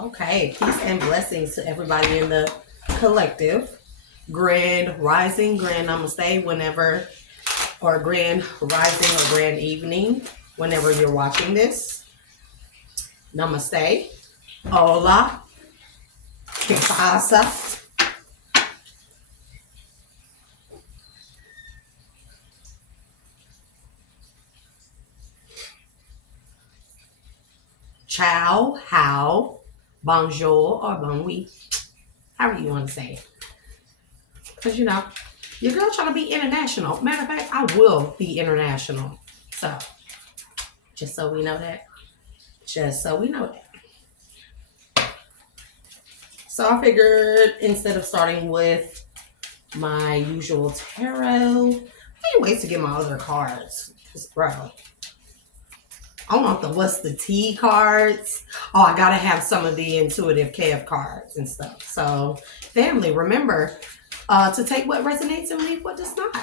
Okay, peace and blessings to everybody in the collective. Grand rising, grand namaste, whenever, or grand rising or grand evening, whenever you're watching this. Namaste. Hola. ¿Qué pasa? Ciao, how, bonjour, or bon nuit. However you want to say it. Because, your girl trying to be international. Matter of fact, I will be international. So, just so we know that. Just so we know that. So I figured instead of starting with my usual tarot, I can't wait to get my other cards. Because, bro, I want the what's the tea cards. Oh, I gotta have some of the intuitive KF cards and stuff. So, family, remember to take what resonates and leave what does not.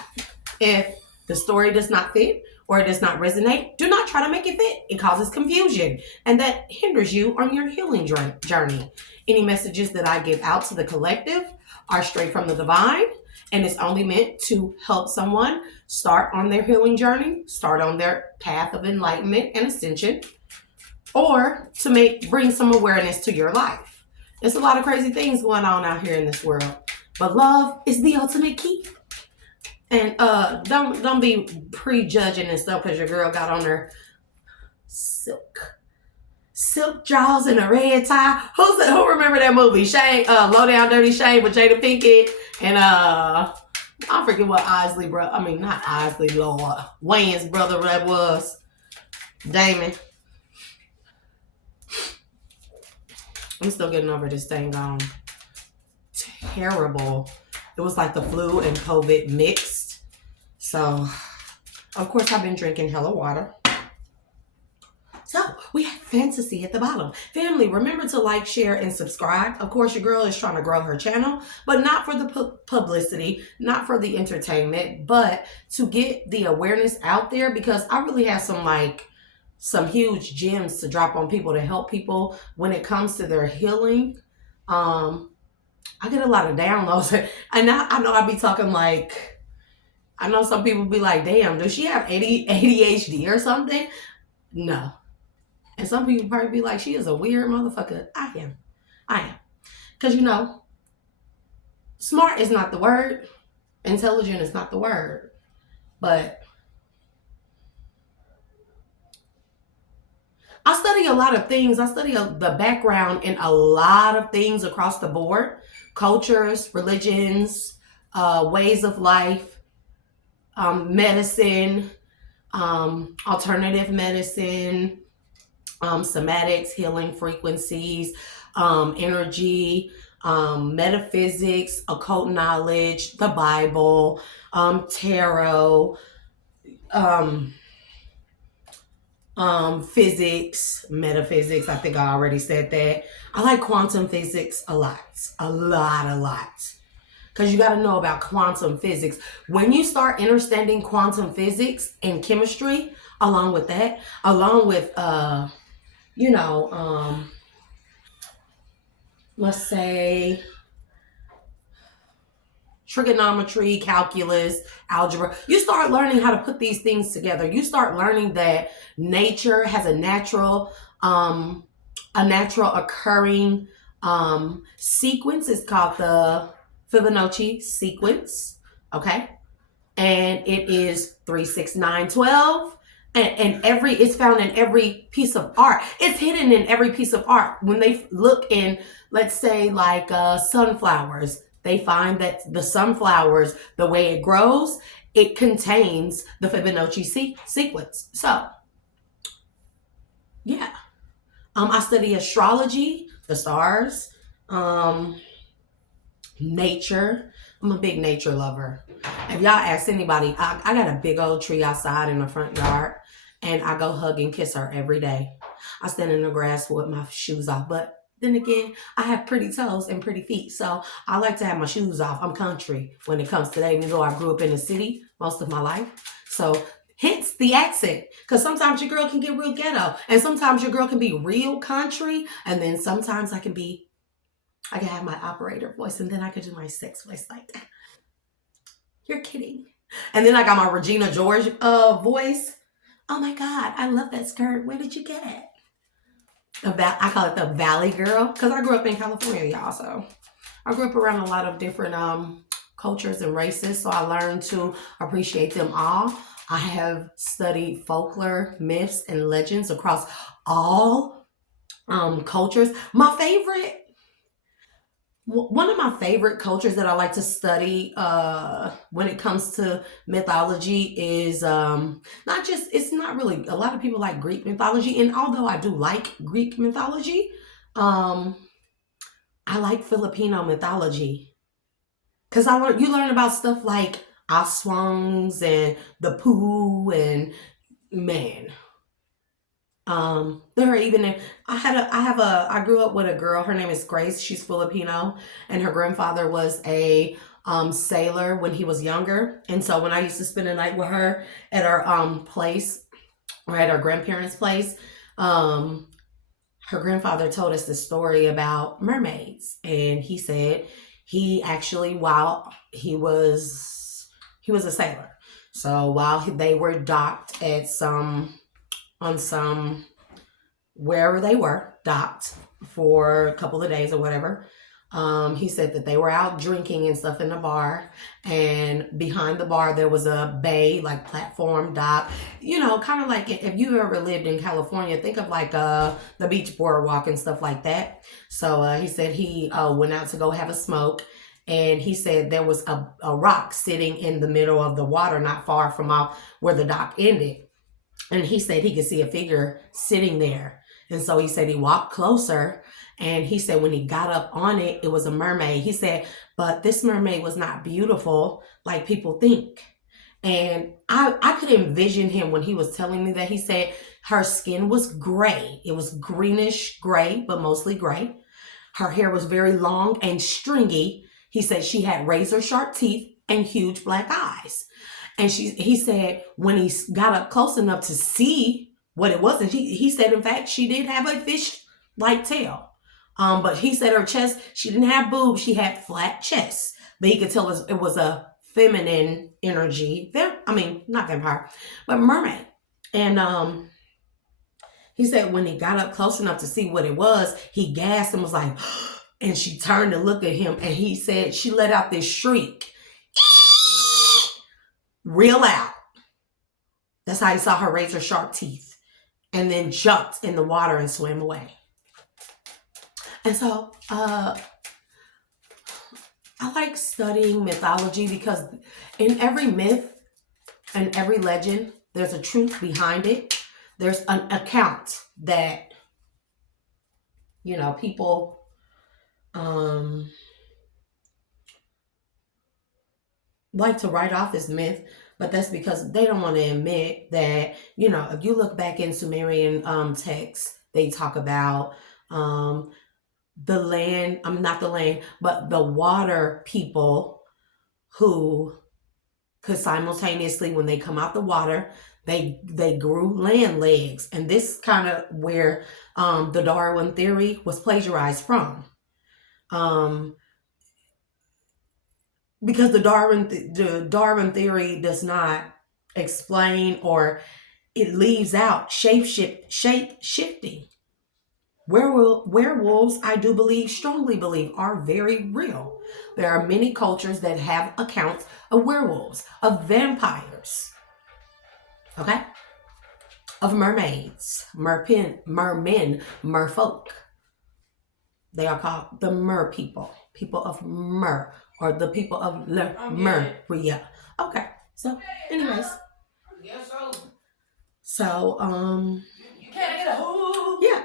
If the story does not fit or it does not resonate, do not try to make it fit. It causes confusion and that hinders you on your healing journey. Any messages that I give out to the collective are straight from the divine, and it's only meant to help someone start on their healing journey, start on their path of enlightenment and ascension, or to bring some awareness to your life. There's a lot of crazy things going on out here in this world, but love is the ultimate key. And don't be prejudging and stuff because your girl got on her silk jaws and a red tie. Who remember that movie? Shane, Low Down Dirty Shane with Jada Pinkett and I forget what Isley brother. I mean, not Isley, Lord Wayne's brother. That was Damon. I'm still getting over this thing gone. Terrible. It was like the flu and COVID mixed. So, of course, I've been drinking hella water. So, we have fantasy at the bottom. Family, remember to like, share, and subscribe. Of course, your girl is trying to grow her channel, but not for the publicity, not for the entertainment, but to get the awareness out there because I really have some huge gems to drop on people to help people when it comes to their healing. I get a lot of downloads, and I know I be talking like, I know some people be like, damn, does she have ADHD or something? No. And some people probably be like, she is a weird motherfucker. I am. Because, smart is not the word. Intelligent is not the word. But I study a lot of things. I study the background in a lot of things across the board. Cultures, religions, ways of life, medicine, alternative medicine, somatics, healing frequencies, energy, metaphysics, occult knowledge, the Bible, tarot, physics, metaphysics. I think I already said that. I like quantum physics a lot. Because you got to know about quantum physics. When you start understanding quantum physics and chemistry, along with let's say trigonometry, calculus, algebra. You start learning how to put these things together. You start learning that nature has a natural occurring sequence. It's called the Fibonacci sequence. Okay. And it is 3, 6, 9, 12. And it's found in every piece of art. It's hidden in every piece of art. When they look in, let's say, like sunflowers, they find that the sunflowers, the way it grows, it contains the Fibonacci sequence. So, yeah. I study astrology, the stars, nature. I'm a big nature lover. If y'all ask anybody, I got a big old tree outside in the front yard, and I go hug and kiss her every day. I stand in the grass with my shoes off, but then again, I have pretty toes and pretty feet, so I like to have my shoes off. I'm country when it comes to that, even though I grew up in the city most of my life. So Hence the accent. Because sometimes your girl can get real ghetto. And sometimes your girl can be real country. And then sometimes I can have my operator voice. And then I can do my sex voice like that. You're kidding. And then I got my Regina George voice. Oh my God, I love that skirt. Where did you get it? I call it the Valley Girl. Because I grew up in California, y'all. So I grew up around a lot of different cultures and races. So I learned to appreciate them all. I have studied folklore, myths, and legends across all cultures. One of my favorite cultures that I like to study when it comes to mythology is it's not really, a lot of people like Greek mythology. And although I do like Greek mythology, I like Filipino mythology. Because you learn about stuff like Aswangs and the Pooh and man. There are even I grew up with a girl, her name is Grace, she's Filipino, and her grandfather was a sailor when he was younger. And so when I used to spend a night with her at our place or at our grandparents' place, her grandfather told us the story about mermaids. And he said he actually, while he was a sailor. So while they were docked at wherever they were docked for a couple of days or whatever, he said that they were out drinking and stuff in the bar, and behind the bar there was a bay, like platform dock, kind of like if you ever lived in California, think of like the beach boardwalk and stuff like that. So he said he went out to go have a smoke, and he said there was a rock sitting in the middle of the water, not far from where the dock ended. And he said he could see a figure sitting there. And so he said he walked closer, and he said when he got up on it, it was a mermaid. He said, but this mermaid was not beautiful like people think. And I could envision him when he was telling me that. He said her skin was gray. It was greenish gray, but mostly gray. Her hair was very long and stringy. He said she had razor sharp teeth and huge black eyes. And he said when he got up close enough to see what it was, and he said, in fact, she did have a fish-like tail. But he said her chest, she didn't have boobs, she had flat chest. But he could tell it was a feminine energy. Not vampire, but mermaid. And he said when he got up close enough to see what it was, he gasped and was like, and she turned to look at him, and he said she let out this shriek. Real loud. That's how he saw her razor sharp teeth, and then jumped in the water and swam away. And so I like studying mythology because in every myth and every legend, there's a truth behind it. There's an account that, people like to write off as myth, but that's because they don't want to admit that, if you look back in Sumerian texts, they talk about the land, not the land, but the water people who could simultaneously, when they come out the water, they grew land legs. And this kind of where the Darwin theory was plagiarized from. Because the Darwin theory does not explain, or it leaves out shape shifting. Werewolves, I do strongly believe, are very real. There are many cultures that have accounts of werewolves, of vampires, okay, of mermaids, mermen, merfolk. They are called the mer people of mer, or the people of Lemuria. Okay, so anyways. Yes, so. So, You can't get a who? Yeah.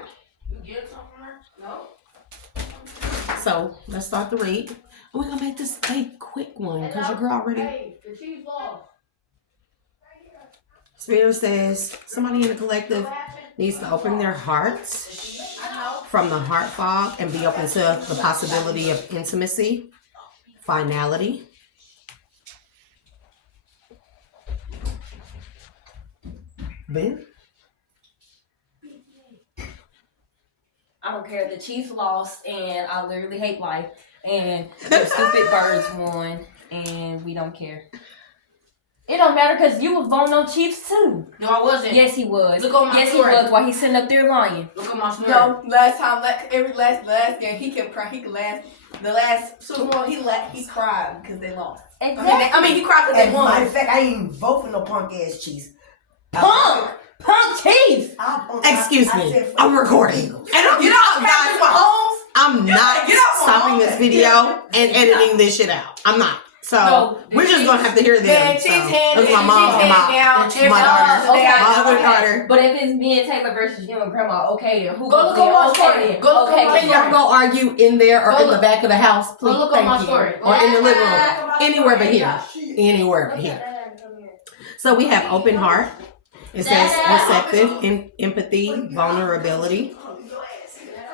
You get something? No? So, let's start the read. And we're going to make this a quick one because your girl already. Hey, the cheese balls. Spirit says somebody in the collective needs to open their hearts from the heart fog and be open to the possibility of intimacy, finality. Ben? I don't care. The Chiefs lost, and I literally hate life. And the stupid birds won, and we don't care. It don't matter because you was voting on Chiefs too. No, I wasn't. Yes, he was. Look on my yes, story. he was. While he's sitting up there lying. Look at my story. No, last game he kept crying. The last Super Bowl he cried because they lost. Exactly. He cried because And they won. matter of fact, I ain't even vote for no punk ass Chiefs. Punk Chiefs. Excuse me. I'm recording. And I'm, Get off, Patrick Mahomes. I'm not Get off my stopping phone. this video and editing this shit out. I'm not. So No, we're just gonna have to hear them. Man, So, Chiefs hand look at my mom and my daughter. Okay. My other daughter. But if it's me and Taylor versus you and Grandma, okay, then who Go look on my okay, story. then. Go look on okay, my Can y'all go argue in there or Go in the look- back of the house, please? look on Thank my you. story. Or in the living room. Anywhere but here. Anywhere but here. So we have open heart. It says receptive, empathy, vulnerability.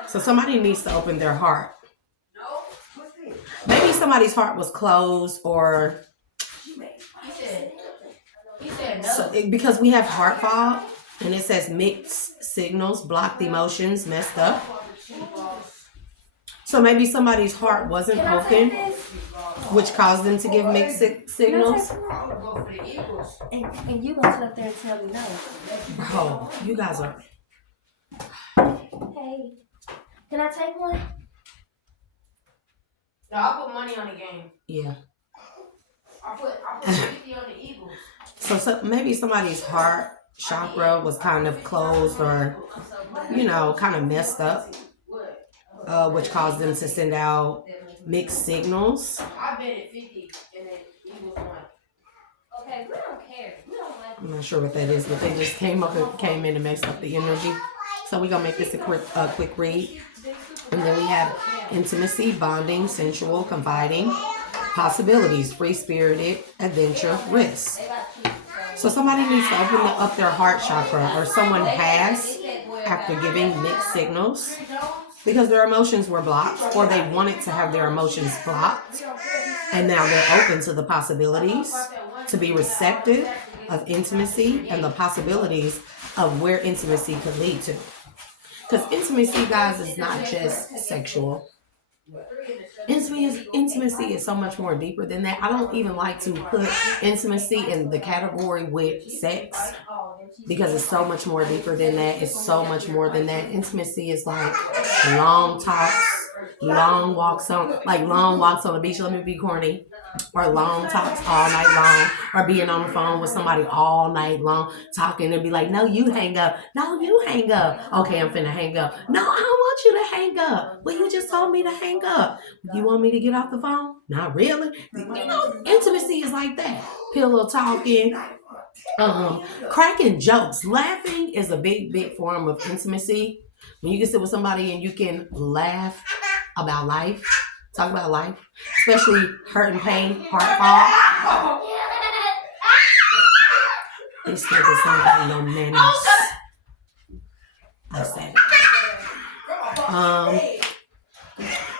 So somebody needs to open their heart. Maybe somebody's heart was closed or He said no. so, because we have heart fog and it says mixed signals, blocked emotions, messed up. So maybe somebody's heart wasn't open, which caused them to give mixed signals. I would go for the Eagles. And you gonna sit up there and tell me no. Bro, you guys are. Hey, can I take one? No, I put money on the game. Yeah. I put 50 on the Eagles. So maybe somebody's heart chakra was kind of closed or, kind of messed up, which caused them to send out mixed signals. I bet it 50 and then Eagles won. Okay, we don't care. We don't like. I'm not sure what that is, but they just came in and messed up the energy. So we're gonna make this a quick read. And then we have intimacy, bonding, sensual, confiding, possibilities, free-spirited, adventure, risk. So somebody needs to open up their heart chakra, or someone has, after giving mixed signals, because their emotions were blocked, or they wanted to have their emotions blocked, and now they're open to the possibilities, to be receptive of intimacy and the possibilities of where intimacy could lead to. Because intimacy, guys, is not just sexual. Intimacy is so much more deeper than that. I don't even like to put intimacy in the category with sex because it's so much more deeper than that. It's so much more than that. Intimacy is like long talks, long walks on the beach. Let me be corny. Or long talks all night long, or being on the phone with somebody all night long, talking and be like, no, you hang up. No, you hang up. Okay, I'm finna hang up. No, I don't want you to hang up. Well, you just told me to hang up. You want me to get off the phone? Not really. Intimacy is like that. Pillow talking, cracking jokes. Laughing is a big form of intimacy. When you can sit with somebody and you can laugh about life, talk about life, especially hurt and pain, heart fog. This nigga sound like no manners. I said it.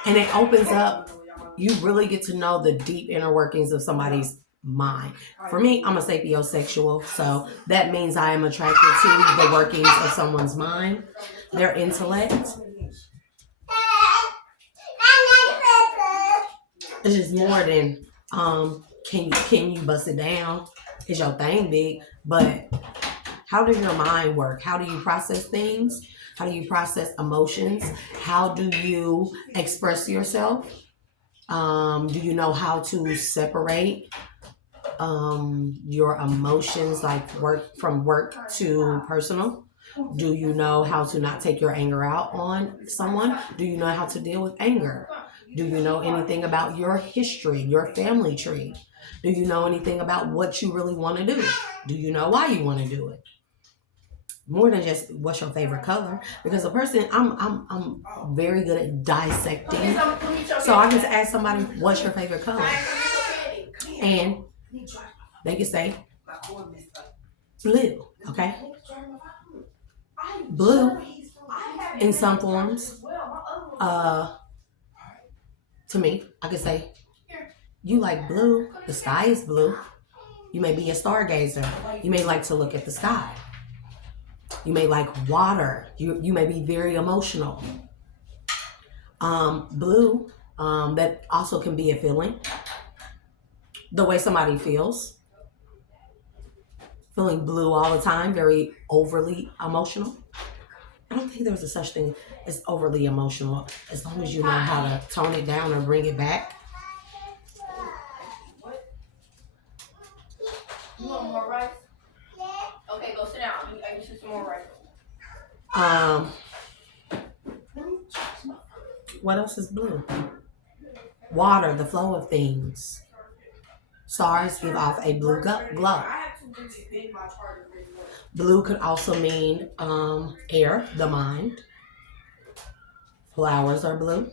And it opens up, you really get to know the deep inner workings of somebody's mind. For me, I'm a sapiosexual, so that means I am attracted to the workings of someone's mind, their intellect. It's just more than can you bust it down? Is your thing big? But how does your mind work? How do you process things? How do you process emotions? How do you express yourself? Do you know how to separate your emotions, like work to personal? Do you know how to not take your anger out on someone? Do you know how to deal with anger? Do you know anything about your history, your family tree? Do you know anything about what you really want to do? Do you know why you want to do it? More than just what's your favorite color, because a person, I'm very good at dissecting. So I can ask somebody, what's your favorite color? And they can say blue, okay? Blue, in some forms, to me, I could say, you like blue, the sky is blue. You may be a stargazer. You may like to look at the sky. You may like water. You may be very emotional. Blue, that also can be a feeling. The way somebody feels. Feeling blue all the time, very overly emotional. I don't think there's a such thing as overly emotional, as long as you know how to tone it down or bring it back. You want more rice? Okay, go sit down. I get you some more rice. What else is blue? Water, the flow of things. Stars give off a blue glow. Blue could also mean air, the mind. Flowers are blue.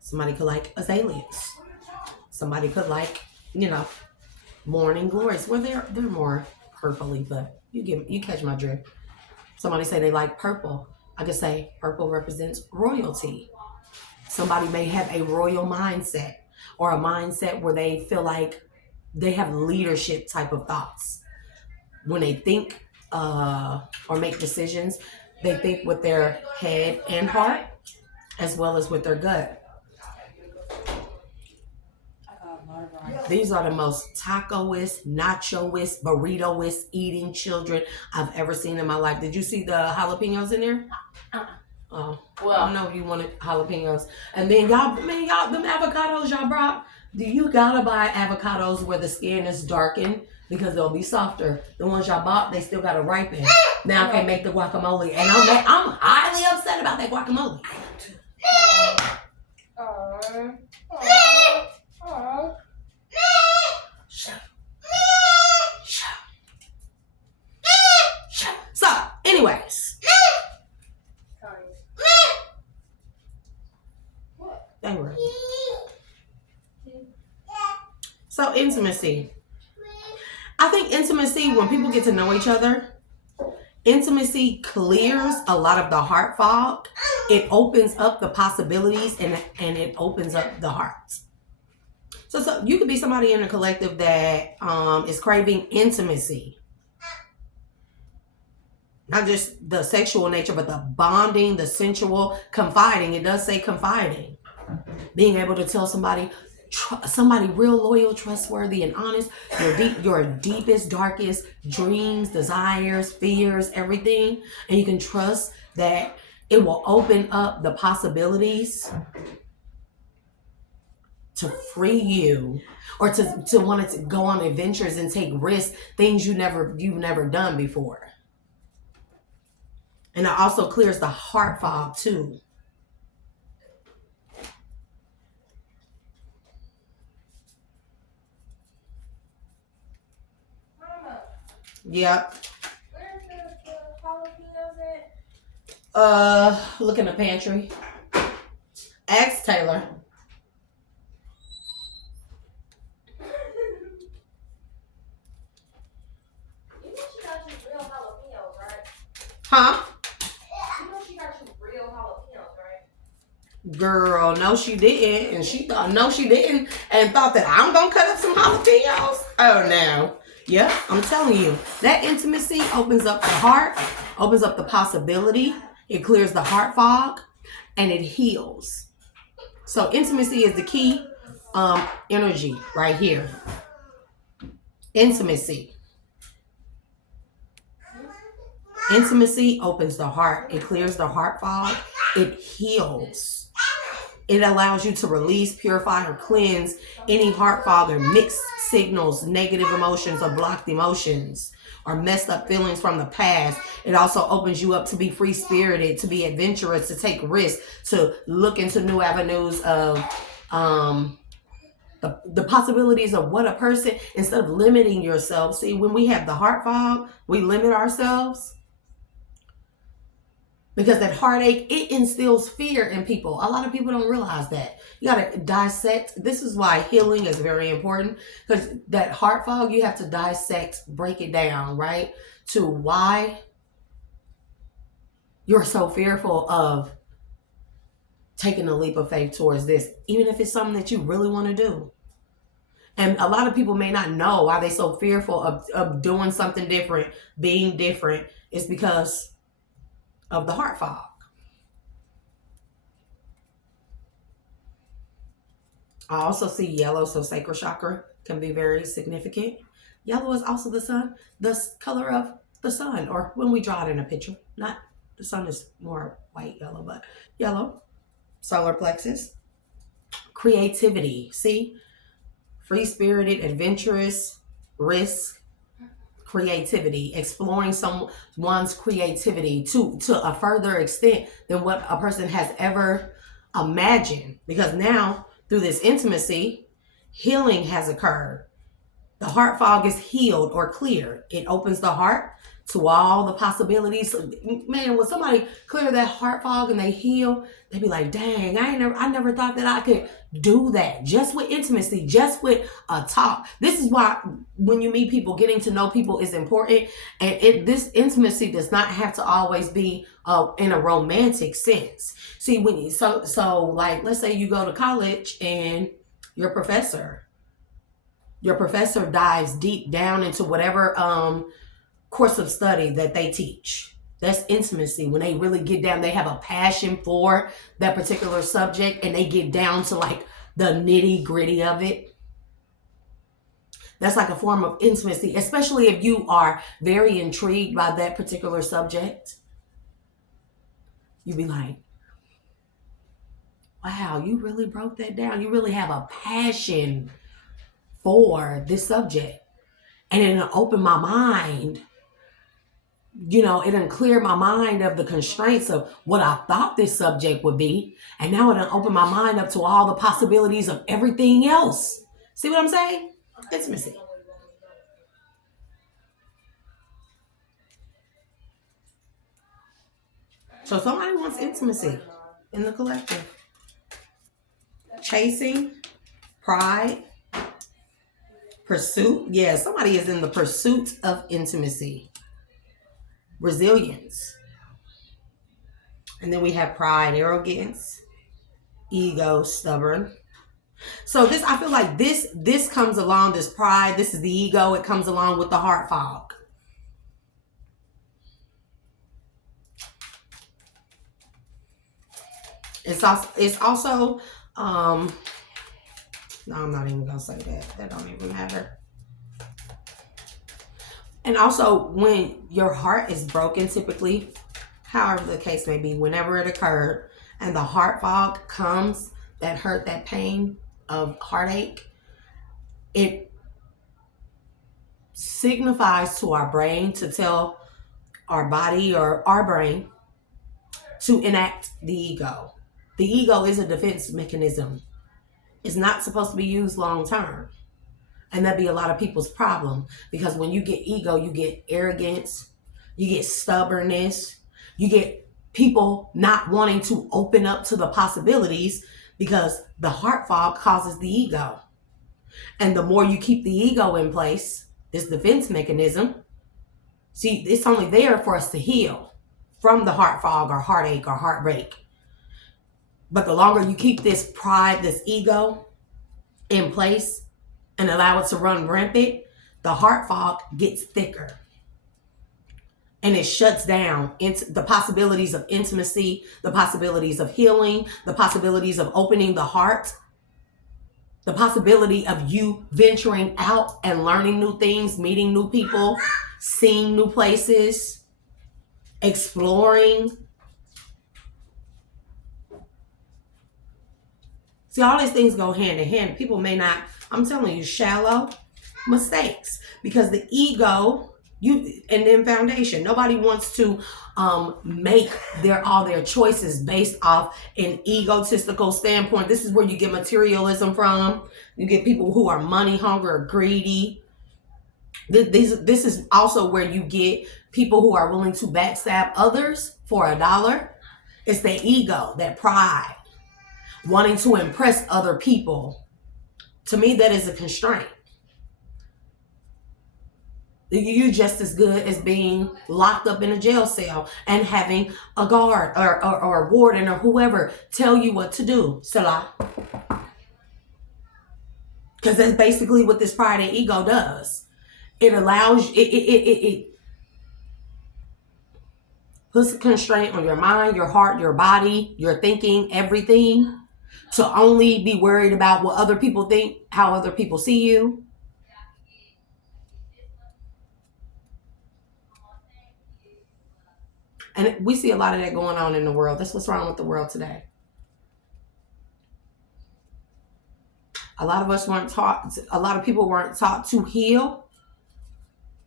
Somebody could like azaleas. Somebody could like, morning glories. Well, they're more purpley, but you catch my drift. Somebody say they like purple. I could say purple represents royalty. Somebody may have a royal mindset, or a mindset where they feel like they have leadership type of thoughts. When they think or make decisions, they think with their head and heart, as well as with their gut. These are the most tacoist, nachoist, burritoist eating children I've ever seen in my life. Did you see the jalapenos in there? Oh, well, I don't know if you wanted jalapenos. And then y'all, them avocados y'all brought, you gotta buy avocados where the skin is darkened because they'll be softer. The ones y'all bought, they still gotta ripen. Now I can make the guacamole, and I'm highly upset about that guacamole. So, anyways. They were. So, intimacy. I think intimacy, when people get to know each other, intimacy clears a lot of the heart fog. It opens up the possibilities, and it opens up the heart. So you could be somebody in a collective that is craving intimacy. Not just the sexual nature, but the bonding, the sensual, confiding. It does say confiding. Being able to tell somebody real loyal, trustworthy, and honest, your deepest, darkest dreams, desires, fears, everything. And you can trust that it will open up the possibilities to free you, or to want to go on adventures and take risks, things you've never done before. And it also clears the heart fog too. Mama, Yep. where's the jalapenos at? Look in the pantry. Ask Taylor. You know she got you real jalapenos, right? Huh? You know she got you real jalapenos, right? Girl, no she didn't. And she thought, no she didn't. And thought that I'm going to cut up some jalapenos. Oh, no. Yeah, I'm telling you. That intimacy opens up the heart, opens up the possibility. It clears the heart fog, and it heals. So intimacy is the key energy right here. Intimacy. Intimacy opens the heart. It clears the heart fog. It heals. It allows you to release, purify, or cleanse any heart fog or mixed signals, negative emotions, or blocked emotions, or messed up feelings from the past. It also opens you up to be free-spirited, to be adventurous, to take risks, to look into new avenues of the possibilities of what a person, instead of limiting yourself. See, when we have the heart fog, we limit ourselves. Because that heartache, it instills fear in people. A lot of people don't realize that. You got to dissect. This is why healing is very important. Because that heart fog, you have to dissect, break it down, right? To why you're so fearful of taking a leap of faith towards this. Even if it's something that you really want to do. And a lot of people may not know why they're so fearful of doing something different, being different. It's because of the heart fog. I also see yellow, so sacral chakra can be very significant. Yellow is also the sun, the color of the sun, or when we draw it in a picture. Not the sun is more white, yellow, but yellow. Solar plexus. Creativity. See? Free-spirited, adventurous, risk, creativity, exploring someone's creativity to a further extent than what a person has ever imagined. Because now, through this intimacy, healing has occurred. The heart fog is healed or cleared. It opens the heart to all the possibilities. Man, when somebody clear that heart fog and they heal, they be like, dang, I never thought that I could do that. Just with intimacy, just with a talk. This is why when you meet people, getting to know people is important. And this intimacy does not have to always be in a romantic sense. See, when you, so like, let's say you go to college and your professor dives deep down into whatever course of study that they teach. That's intimacy. When they really get down, they have a passion for that particular subject and they get down to like the nitty gritty of it. That's like a form of intimacy, especially if you are very intrigued by that particular subject. You'd be like, wow, you really broke that down. You really have a passion for this subject. And it'll open my mind. You know, it'll clear my mind of the constraints of what I thought this subject would be. And now it'll open my mind up to all the possibilities of everything else. See what I'm saying? Intimacy. So somebody wants intimacy in the collective. Chasing, pride, pursuit. Yeah, somebody is in the pursuit of intimacy. Resilience. And then we have pride, arrogance, ego, stubborn. So this, I feel like this comes along, this pride, this is the ego, it comes along with the heart fog. It's also no, I'm not even gonna say that. That don't even matter. And also, when your heart is broken, typically, however the case may be, whenever it occurred, and the heart fog comes, that hurt, that pain of heartache, it signifies to our brain to tell our body or our brain to enact the ego. The ego is a defense mechanism. It's not supposed to be used long term. And that'd be a lot of people's problem, because when you get ego, you get arrogance, you get stubbornness, you get people not wanting to open up to the possibilities because the heart fog causes the ego. And the more you keep the ego in place, this defense mechanism, see, it's only there for us to heal from the heart fog or heartache or heartbreak. But the longer you keep this pride, this ego in place, and allow it to run rampant, the heart fog gets thicker. And it shuts down into the possibilities of intimacy, the possibilities of healing, the possibilities of opening the heart, the possibility of you venturing out and learning new things, meeting new people, seeing new places, exploring. See, all these things go hand in hand. People may not, I'm telling you, shallow mistakes, because the ego, and then foundation. Nobody wants to make all their choices based off an egotistical standpoint. This is where you get materialism from. You get people who are money hungry or greedy. This is also where you get people who are willing to backstab others for $1. It's their ego, that pride, wanting to impress other people. To me, that is a constraint. You're just as good as being locked up in a jail cell and having a guard or a warden or whoever tell you what to do. Salah. Because that's basically what this pride and ego does. It allows it puts a constraint on your mind, your heart, your body, your thinking, everything, to only be worried about what other people think, how other people see you. And we see a lot of that going on in the world. That's what's wrong with the world today. A lot of us weren't taught, a lot of people weren't taught to heal.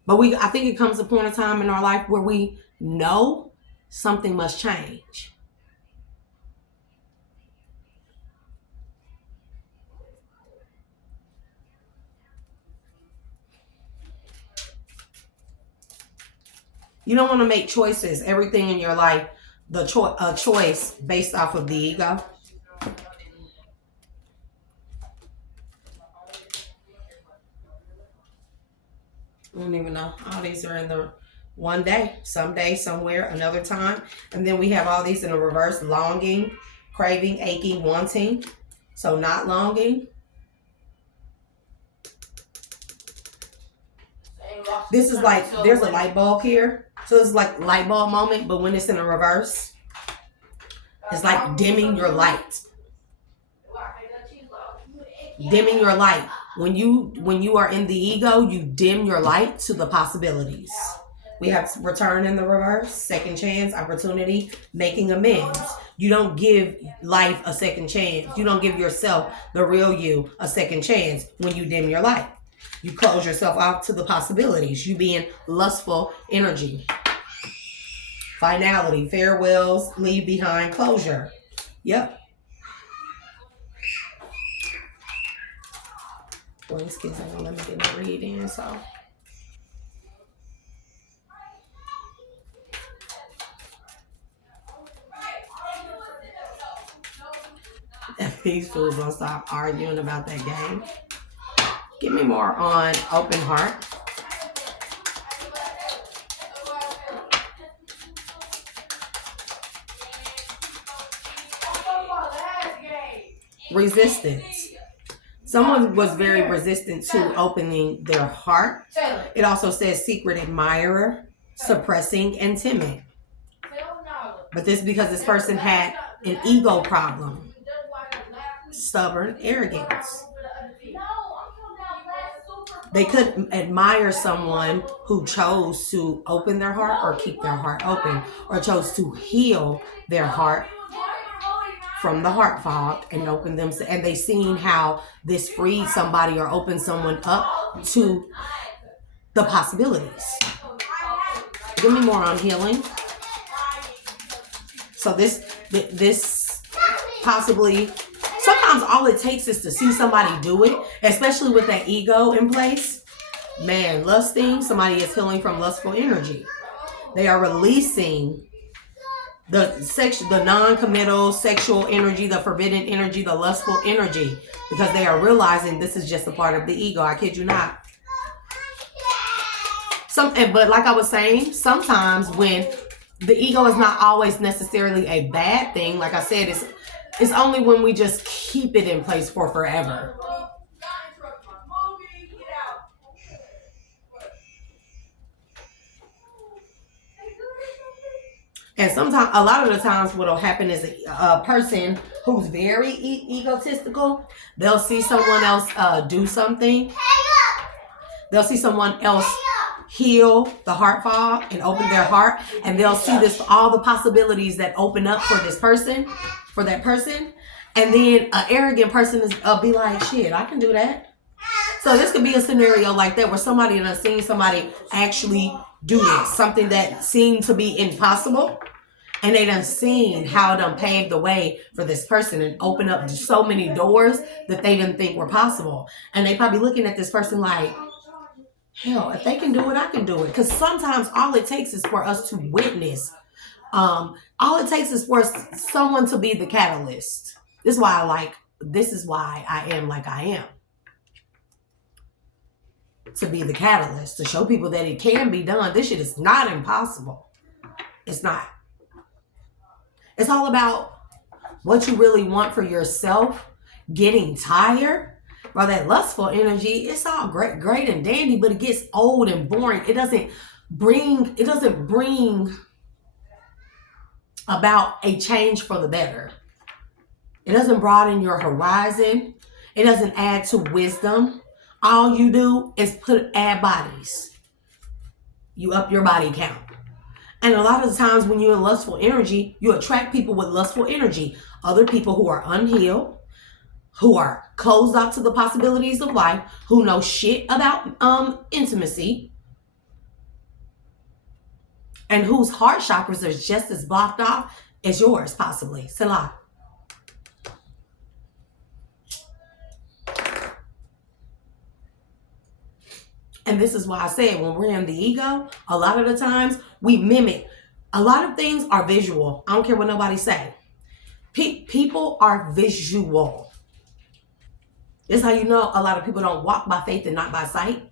But I think it comes a point in time in our life where we know something must change. You don't want to make choices, everything in your life, a choice based off of the ego. I don't even know. All these are in the one day, someday, somewhere, another time. And then we have all these in the reverse: longing, craving, aching, wanting. So not longing. This is like, there's a light bulb here. So it's like light bulb moment, but when it's in the reverse, it's like dimming your light. Dimming your light. When you are in the ego, you dim your light to the possibilities. We have return in the reverse, second chance, opportunity, making amends. You don't give life a second chance. You don't give yourself, the real you, a second chance when you dim your light. You close yourself off to the possibilities. You being lustful energy. Finality, farewells, leave behind, closure. Yep. Well, these kids ain't gonna let me get my read in, so. These fools don't stop arguing about that game. Give me more on open heart. Resistance. Someone was very resistant to opening their heart. It also says secret admirer, suppressing, and timid. But this is because this person had an ego problem. Stubborn, arrogance. They couldn't admire someone who chose to open their heart or keep their heart open, or chose to heal their heart from the heart fog and open them. And they seen how this freed somebody or opened someone up to the possibilities. Give me more on healing. So this possibly, sometimes all it takes is to see somebody do it, especially with that ego in place. Man, lusting, somebody is healing from lustful energy. They are releasing the non-committal sexual energy, the forbidden energy, the lustful energy, because they are realizing this is just a part of the ego. I kid you not. But like I was saying, sometimes when the ego is not always necessarily a bad thing, like I said, it's only when we just keep it in place for forever. And sometimes, a lot of the times, what will happen is a person who's very egotistical, they'll see someone else do something. They'll see someone else heal the heart fog and open their heart, and they'll see all the possibilities that open up for this person, for that person. And then an arrogant person be like, shit, I can do that. So this could be a scenario like that where somebody has seen somebody actually do this, something that seemed to be impossible, and they done seen how it done paved the way for this person and open up so many doors that they didn't think were possible. And they probably looking at this person like, hell, if they can do it, I can do it. Because sometimes all it takes is for us to witness. All it takes is for someone to be the catalyst. This is why I am like I am. To be the catalyst, to show people that it can be done. This shit is not impossible. It's not. It's all about what you really want for yourself, getting tired, Bro, that lustful energy, it's all great and dandy, but it gets old and boring. It doesn't bring about a change for the better. It doesn't broaden your horizon. It doesn't add to wisdom. All you do is add bodies. You up your body count. And a lot of the times when you're in lustful energy, you attract people with lustful energy. Other people who are unhealed, who are closed off to the possibilities of life, who know shit about intimacy, and whose heart chakras are just as blocked off as yours, possibly. Salah. And this is why I said when we're in the ego, a lot of the times we mimic. A lot of things are visual. I don't care what nobody say. People are visual. This is how you know a lot of people don't walk by faith and not by sight.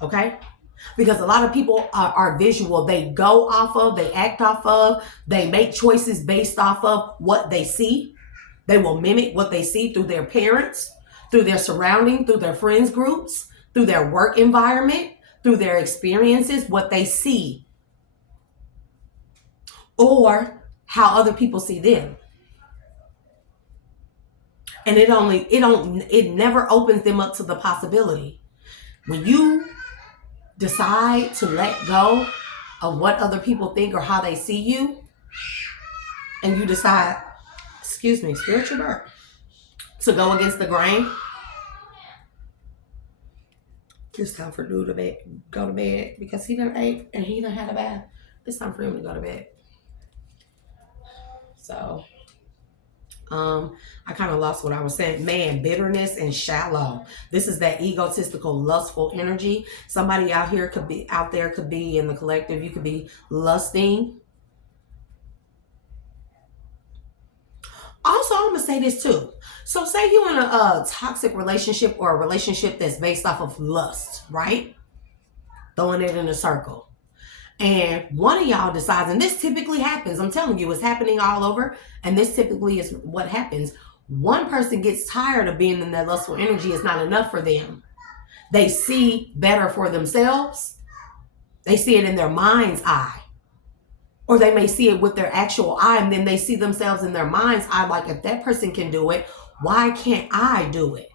Okay? Because a lot of people are visual. They go off of, they act off of, they make choices based off of what they see. They will mimic what they see through their parents, through their surrounding, through their friends groups, through their work environment, through their experiences, what they see. Or how other people see them. And it never opens them up to the possibility. When you decide to let go of what other people think or how they see you, and you decide, spiritual bird, to go against the grain, it's time for dude to go to bed because he done ate and he done had a bath. It's time for him to go to bed. So, I kind of lost what I was saying. Man, bitterness and shallow. This is that egotistical, lustful energy. Somebody out there could be in the collective. You could be lusting. Also, I'm gonna say this too. So, say you're in a toxic relationship or a relationship that's based off of lust, right? Throwing it in a circle. And one of y'all decides, and this typically happens, I'm telling you, it's happening all over, and this typically is what happens. One person gets tired of being in that lustful energy. It's not enough for them. They see better for themselves. They see it in their mind's eye. Or they may see it with their actual eye, and then they see themselves in their mind's eye, like, if that person can do it, why can't I do it?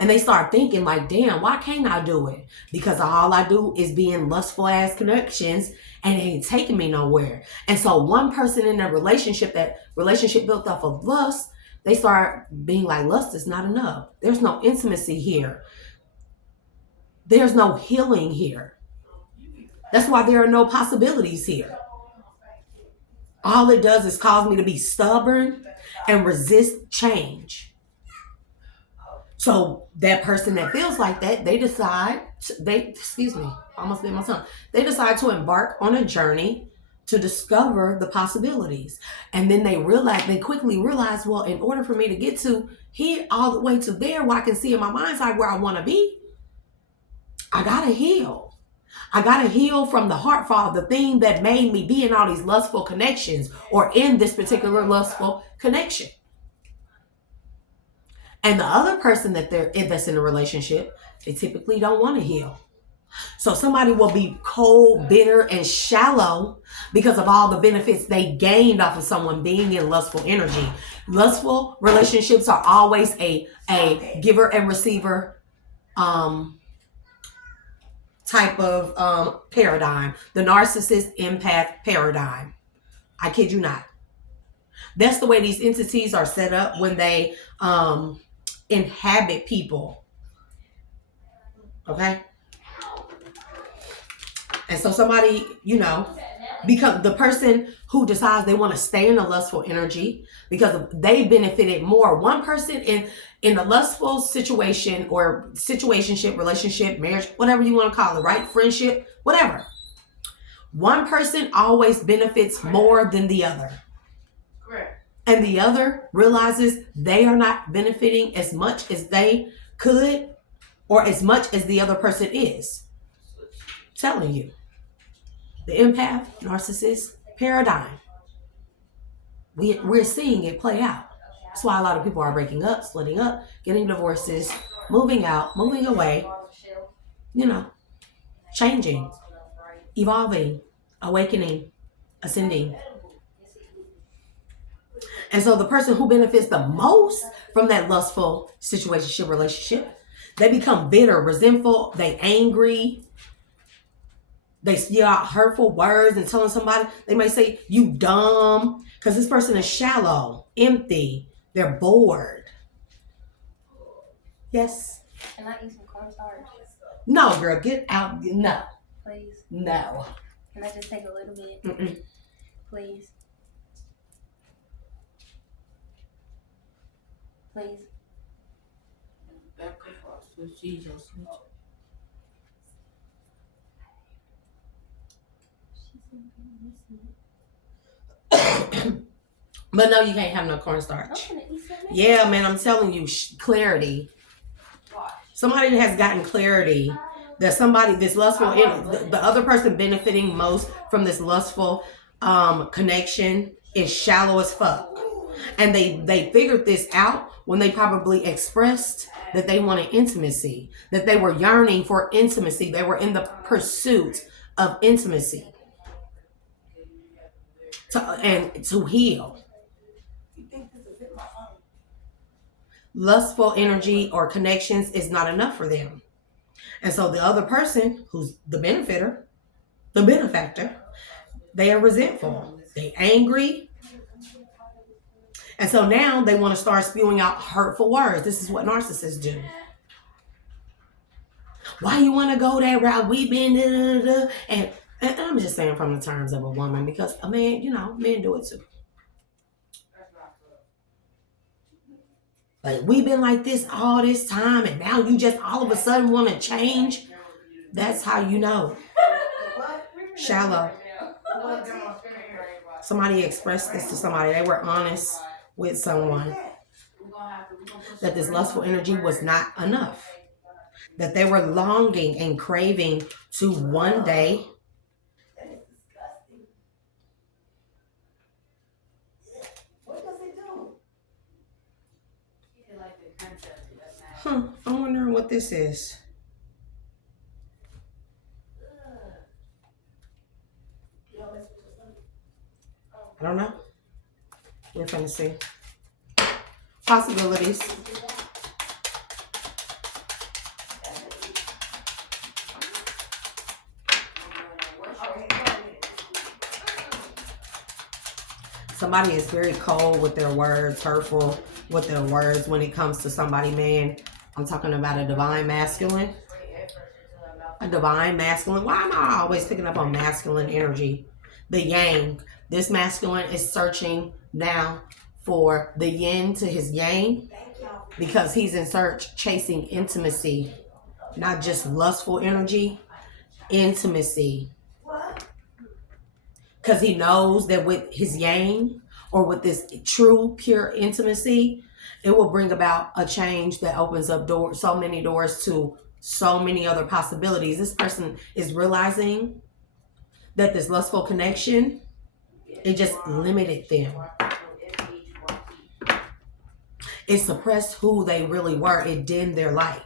And they start thinking like, damn, why can't I do it? Because all I do is be in lustful ass connections and it ain't taking me nowhere. And so one person in that relationship built off of lust, they start being like, lust is not enough. There's no intimacy here. There's no healing here. That's why there are no possibilities here. All it does is cause me to be stubborn and resist change. So that person that feels like that, they decide to embark on a journey to discover the possibilities. And then they quickly realize, well, in order for me to get to here all the way to there where I can see in my mind's eye where I want to be, I gotta heal. I gotta heal from the heart fall, the thing that made me be in all these lustful connections or in this particular lustful connection. And the other person that's in a relationship, they typically don't want to heal. So somebody will be cold, bitter, and shallow because of all the benefits they gained off of someone being in lustful energy. Lustful relationships are always a giver and receiver type of paradigm. The narcissist empath paradigm. I kid you not. That's the way these entities are set up when they inhabit people. Okay? And so somebody, become the person who decides they want to stay in a lustful energy because they benefited more. One person in a lustful situation or situationship, relationship, marriage, whatever you want to call it, right? Friendship, whatever. One person always benefits more than the other. Correct. And the other realizes they are not benefiting as much as they could or as much as the other person is. Telling you. The empath, narcissist paradigm. We're seeing it play out. That's why a lot of people are breaking up, splitting up, getting divorces, moving out, moving away, you know, changing, evolving, awakening, ascending. And so the person who benefits the most from that lustful situationship relationship, they become bitter, resentful, they angry, they spew out hurtful words and telling somebody, they may say, you dumb, because this person is shallow, empty, they're bored. Yes? Can I eat some cornstarch? No, girl, get out. No. Please. No. Can I just take a little bit? Mm-mm. Please. Please. But no, you can't have no cornstarch. I'm gonna eat some. Yeah, man, I'm telling you, clarity. Somebody has gotten clarity that somebody, this lustful, the other person benefiting most from this lustful connection is shallow as fuck. And they figured this out when they probably expressed that they wanted intimacy, that they were yearning for intimacy. They were in the pursuit of intimacy to heal. Lustful energy or connections is not enough for them. And so the other person, who's the benefactor, they are resentful. They angry. And so now they want to start spewing out hurtful words. This is what narcissists do. Why you want to go that route? We been and I'm just saying from the terms of a woman, because a man, men do it too. Like, we've been like this all this time, and now you just all of a sudden want to change. That's how you know. Shallow. Somebody expressed this to somebody. They were honest with someone that this lustful energy was not enough. That they were longing and craving to one day I'm wondering what this is. I don't know. We're gonna see. Possibilities. Somebody is very cold with their words, hurtful with their words when it comes to somebody, man. I'm talking about a divine masculine. A divine masculine. Why am I always picking up on masculine energy? The yang. This masculine is searching now for the yin to his yang because he's in search, chasing intimacy. Not just lustful energy, intimacy. Because he knows that with his yang or with this true, pure intimacy, it will bring about a change that opens up so many doors to so many other possibilities. This person is realizing that this lustful connection, it just limited them. It suppressed who they really were. It dimmed their light.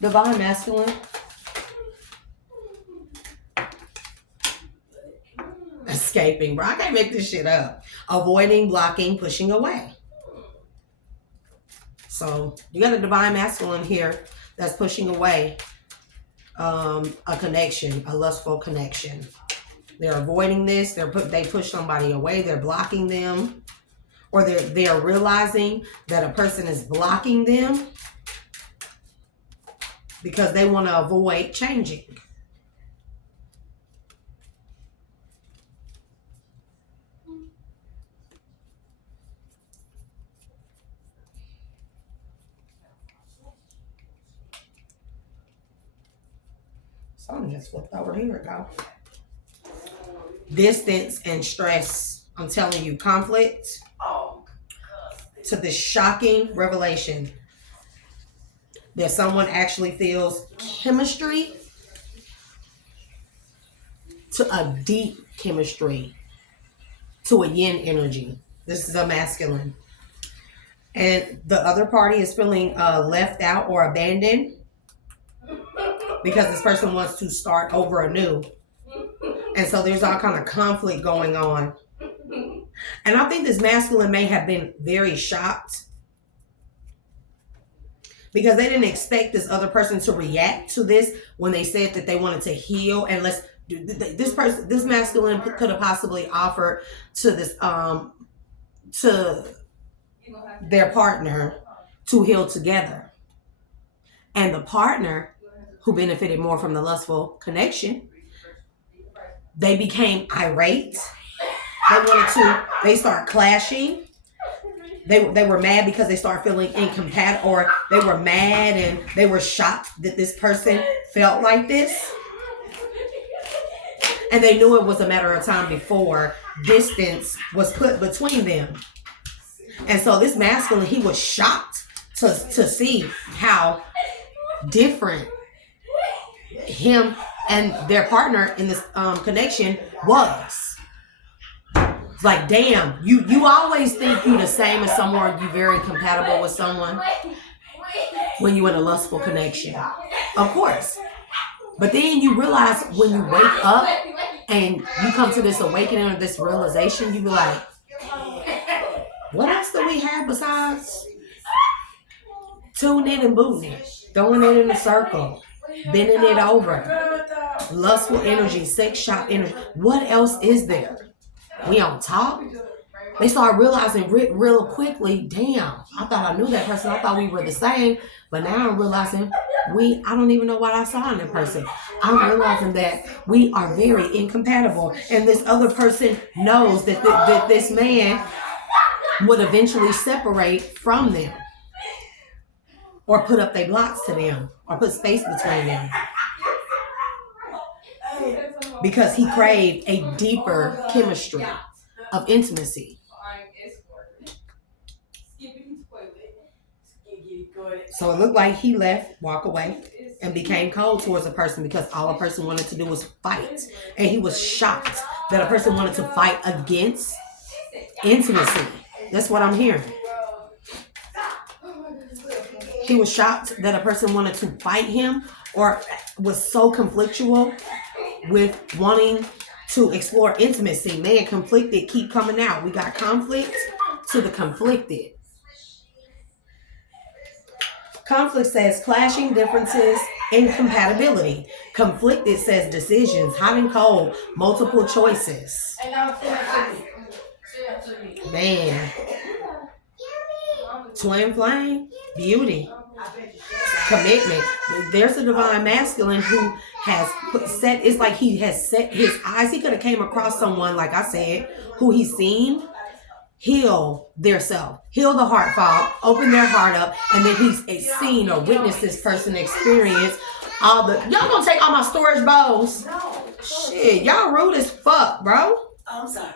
Divine masculine. Escaping, bro. I can't make this shit up. Avoiding, blocking, pushing away. So you got a divine masculine here that's pushing away a connection, a lustful connection. They're avoiding this. They push somebody away. They're blocking them, or they're realizing that a person is blocking them because they want to avoid changing. Something just flipped over. Here we go. Distance and stress. I'm telling you, conflict to this shocking revelation that someone actually feels chemistry to a deep chemistry to a yin energy. This is a masculine. And the other party is feeling left out or abandoned because this person wants to start over anew. And so there's all kind of conflict going on. And I think this masculine may have been very shocked because they didn't expect this other person to react to this when they said that they wanted to heal. And this masculine could have possibly offered to this to their partner to heal together, and the partner who benefited more from the lustful connection, they became irate. They start clashing. They were mad because they started feeling incompatible, or they were mad and they were shocked that this person felt like this. And they knew it was a matter of time before distance was put between them. And so this masculine, he was shocked to see how different him and their partner in this connection was. It's like, damn, you always think you the same as someone, you very compatible with someone when you in a lustful connection. Of course. But then you realize when you wake up and you come to this awakening or this realization, you be like, what else do we have besides tuning it and booting it, throwing it in a circle, bending it over, lustful energy, sex shop energy? What else is there? We on top? They start realizing real quickly, damn, I thought I knew that person. I thought we were the same. But now I'm realizing I don't even know what I saw in that person. I'm realizing that we are very incompatible. And this other person knows that this man would eventually separate from them, or put up their blocks to them, or put space between them, because he craved a deeper chemistry of intimacy. So it looked like he walked away, and became cold towards a person because all a person wanted to do was fight. And he was shocked that a person wanted to fight against intimacy. That's what I'm hearing. He was shocked that a person wanted to fight him, or was so conflictual with wanting to explore intimacy. Man, conflicted keep coming out. We got conflict to the conflicted. Conflict says clashing differences, incompatibility. Conflicted says decisions, hot and cold, multiple choices. Man. Twin flame, beauty, commitment. There's a divine masculine who has it's like he has set his eyes. He could have came across someone, like I said, who he's seen heal their self, heal the heart fog, open their heart up, and then he's seen or witnessed this person experience all the. Y'all gonna take all my storage bowls? No. Shit, y'all rude as fuck, bro. Oh, I'm sorry.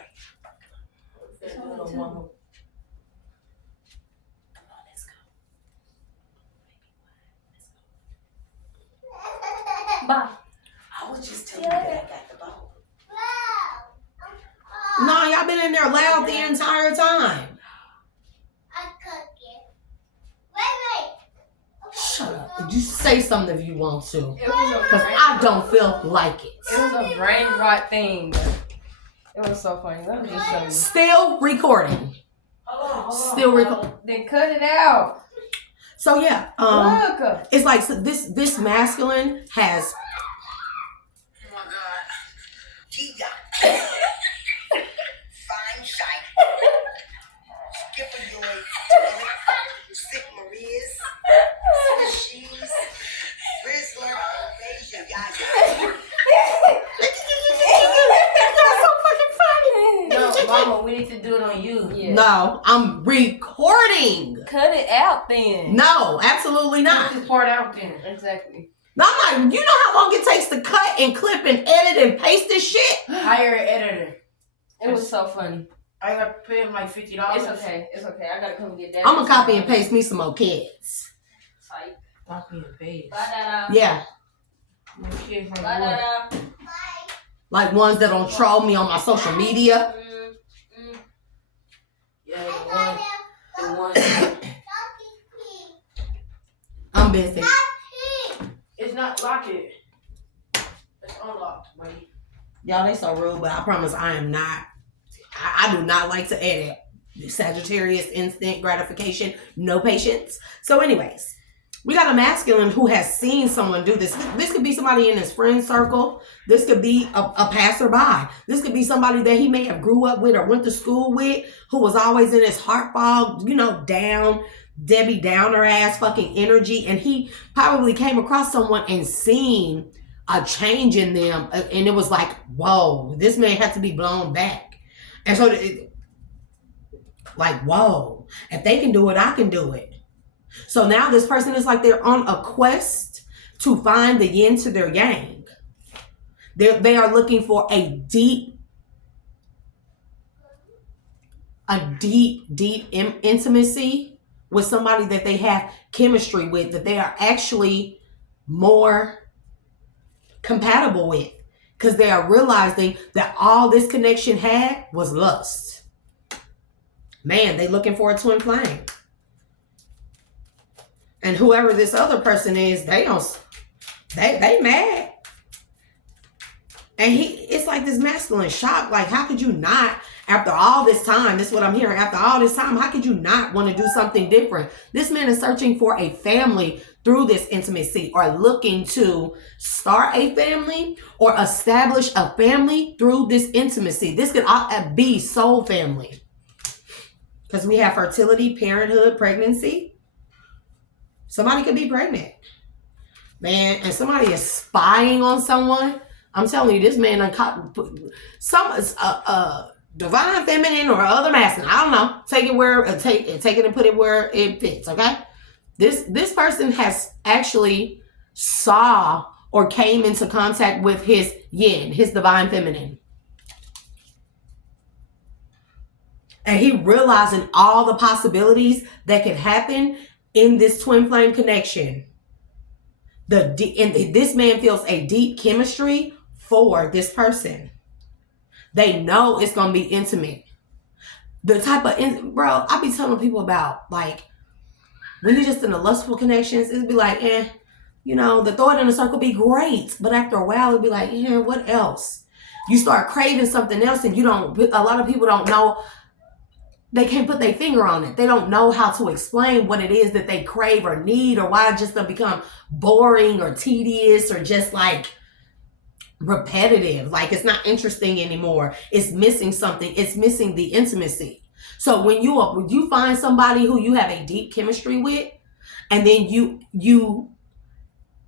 Bye. I was just telling you that I got the ball. No, y'all been in there loud the entire time. Shut up. You say something if you want to. Because I don't feel like it. It was a brain rot thing. It was so funny. Let me just show you. Still recording. Still recording. Then cut it out. So yeah, Look. it's like this masculine has. Oh my God. Giga. Fine shite. Skipper Yoy. Sick Maria's. Swishies. Rizzler. Invasion. Y'all. No, Mama, we need to do it on you. Yeah. No, I'm recording. Cut it out then. No, absolutely not. Just pour it out then. Exactly. No, I'm like, you know how long it takes to cut and clip and edit and paste this shit? Hire an editor. It was so funny. I gotta pay him like $50. It's okay. It's okay. I gotta come get that. I'm gonna copy and paste me some more kids. Type. Copy and paste. Ba-da-da. Yeah, No kids on the Ba-da-da. like ones that don't troll me on my social media. Yeah, the one. I'm busy. It's not lock it. It's unlocked, buddy. Y'all, they so rude, but I promise I am not. I do not like to edit. Sagittarius instant gratification, no patience. So anyways, we got a masculine who has seen someone do this. This could be somebody in his friend circle. This could be a passerby. This could be somebody that he may have grew up with or went to school with, who was always in his heart fog, down, Debbie Downer ass fucking energy. And he probably came across someone and seen a change in them. And it was like, whoa, this man had to be blown back. And so, whoa, if they can do it, I can do it. So now this person is like they're on a quest to find the yin to their yang. They are looking for a deep intimacy with somebody that they have chemistry with, that they are actually more compatible with, because they are realizing that all this connection had was lust. Man, they looking for a twin flame. And whoever this other person is, they mad. And it's like this masculine shock. Like, how could you not, after all this time, this is what I'm hearing, after all this time, how could you not want to do something different? This man is searching for a family through this intimacy, or looking to start a family or establish a family through this intimacy. This could be soul family. Because we have fertility, parenthood, pregnancy. Somebody could be pregnant. Man, and somebody is spying on someone. I'm telling you, this man some divine feminine or other masculine. I don't know. Take it and put it where it fits, okay? This person has actually saw or came into contact with his yin, his divine feminine. And he realizing all the possibilities that could happen in this twin flame connection. This man feels a deep chemistry for this person. They know it's going to be intimate. The type of, bro, I be telling people about, like, when you're just in the lustful connections, it'd be like, the thought in the circle be great. But after a while, it'd be like, what else? You start craving something else, and a lot of people don't know. They can't put their finger on it. They don't know how to explain what it is that they crave or need, or why it just don't become boring or tedious or just like repetitive. Like, it's not interesting anymore. It's missing something. It's missing the intimacy. So when you find somebody who you have a deep chemistry with, and then you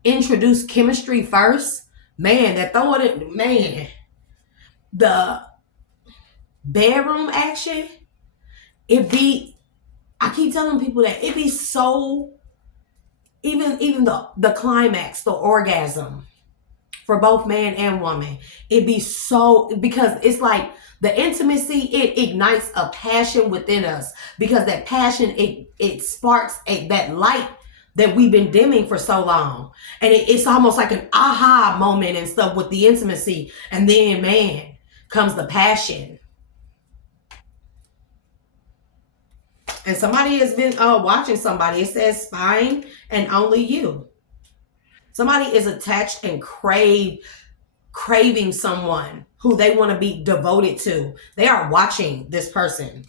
introduce chemistry first, man, the bedroom action, I keep telling people that it be so, even the climax, the orgasm for both man and woman, it be so, because it's like the intimacy, it ignites a passion within us, because that passion, it sparks that light that we've been dimming for so long. And it's almost like an aha moment and stuff with the intimacy. And then, man, comes the passion. And somebody has been watching somebody. It says spying and only you. Somebody is attached and craving someone who they want to be devoted to. They are watching this person.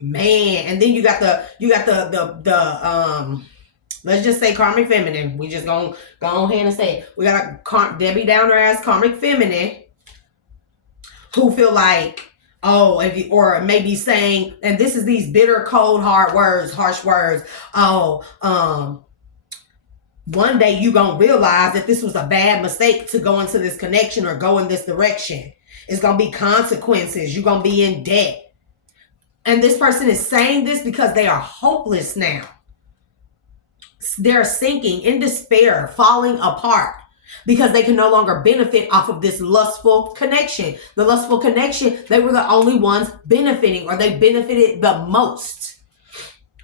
Man, and then you got the let's just say karmic feminine. We just go ahead and say it. We got a Debbie Downer ass karmic feminine who feel like, or maybe saying, and this is these bitter, cold, harsh words. One day you gonna realize that this was a bad mistake to go into this connection or go in this direction. It's gonna be consequences. You're gonna be in debt. And this person is saying this because they are hopeless now. They're sinking in despair, falling apart, because they can no longer benefit off of this lustful connection. The lustful connection, they were the only ones benefiting, or they benefited the most.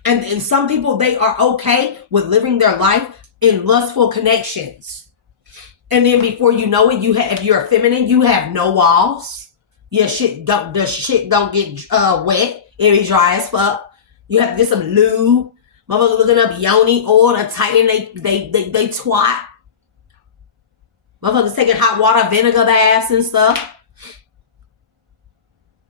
And some people, they are okay with living their life in lustful connections. And then before you know it, if you're feminine, you have no walls. The shit don't get wet. It be dry as fuck. You have to get some lube. Motherfuckers looking up yoni oil to tighten they twat. Motherfuckers taking hot water, vinegar baths and stuff.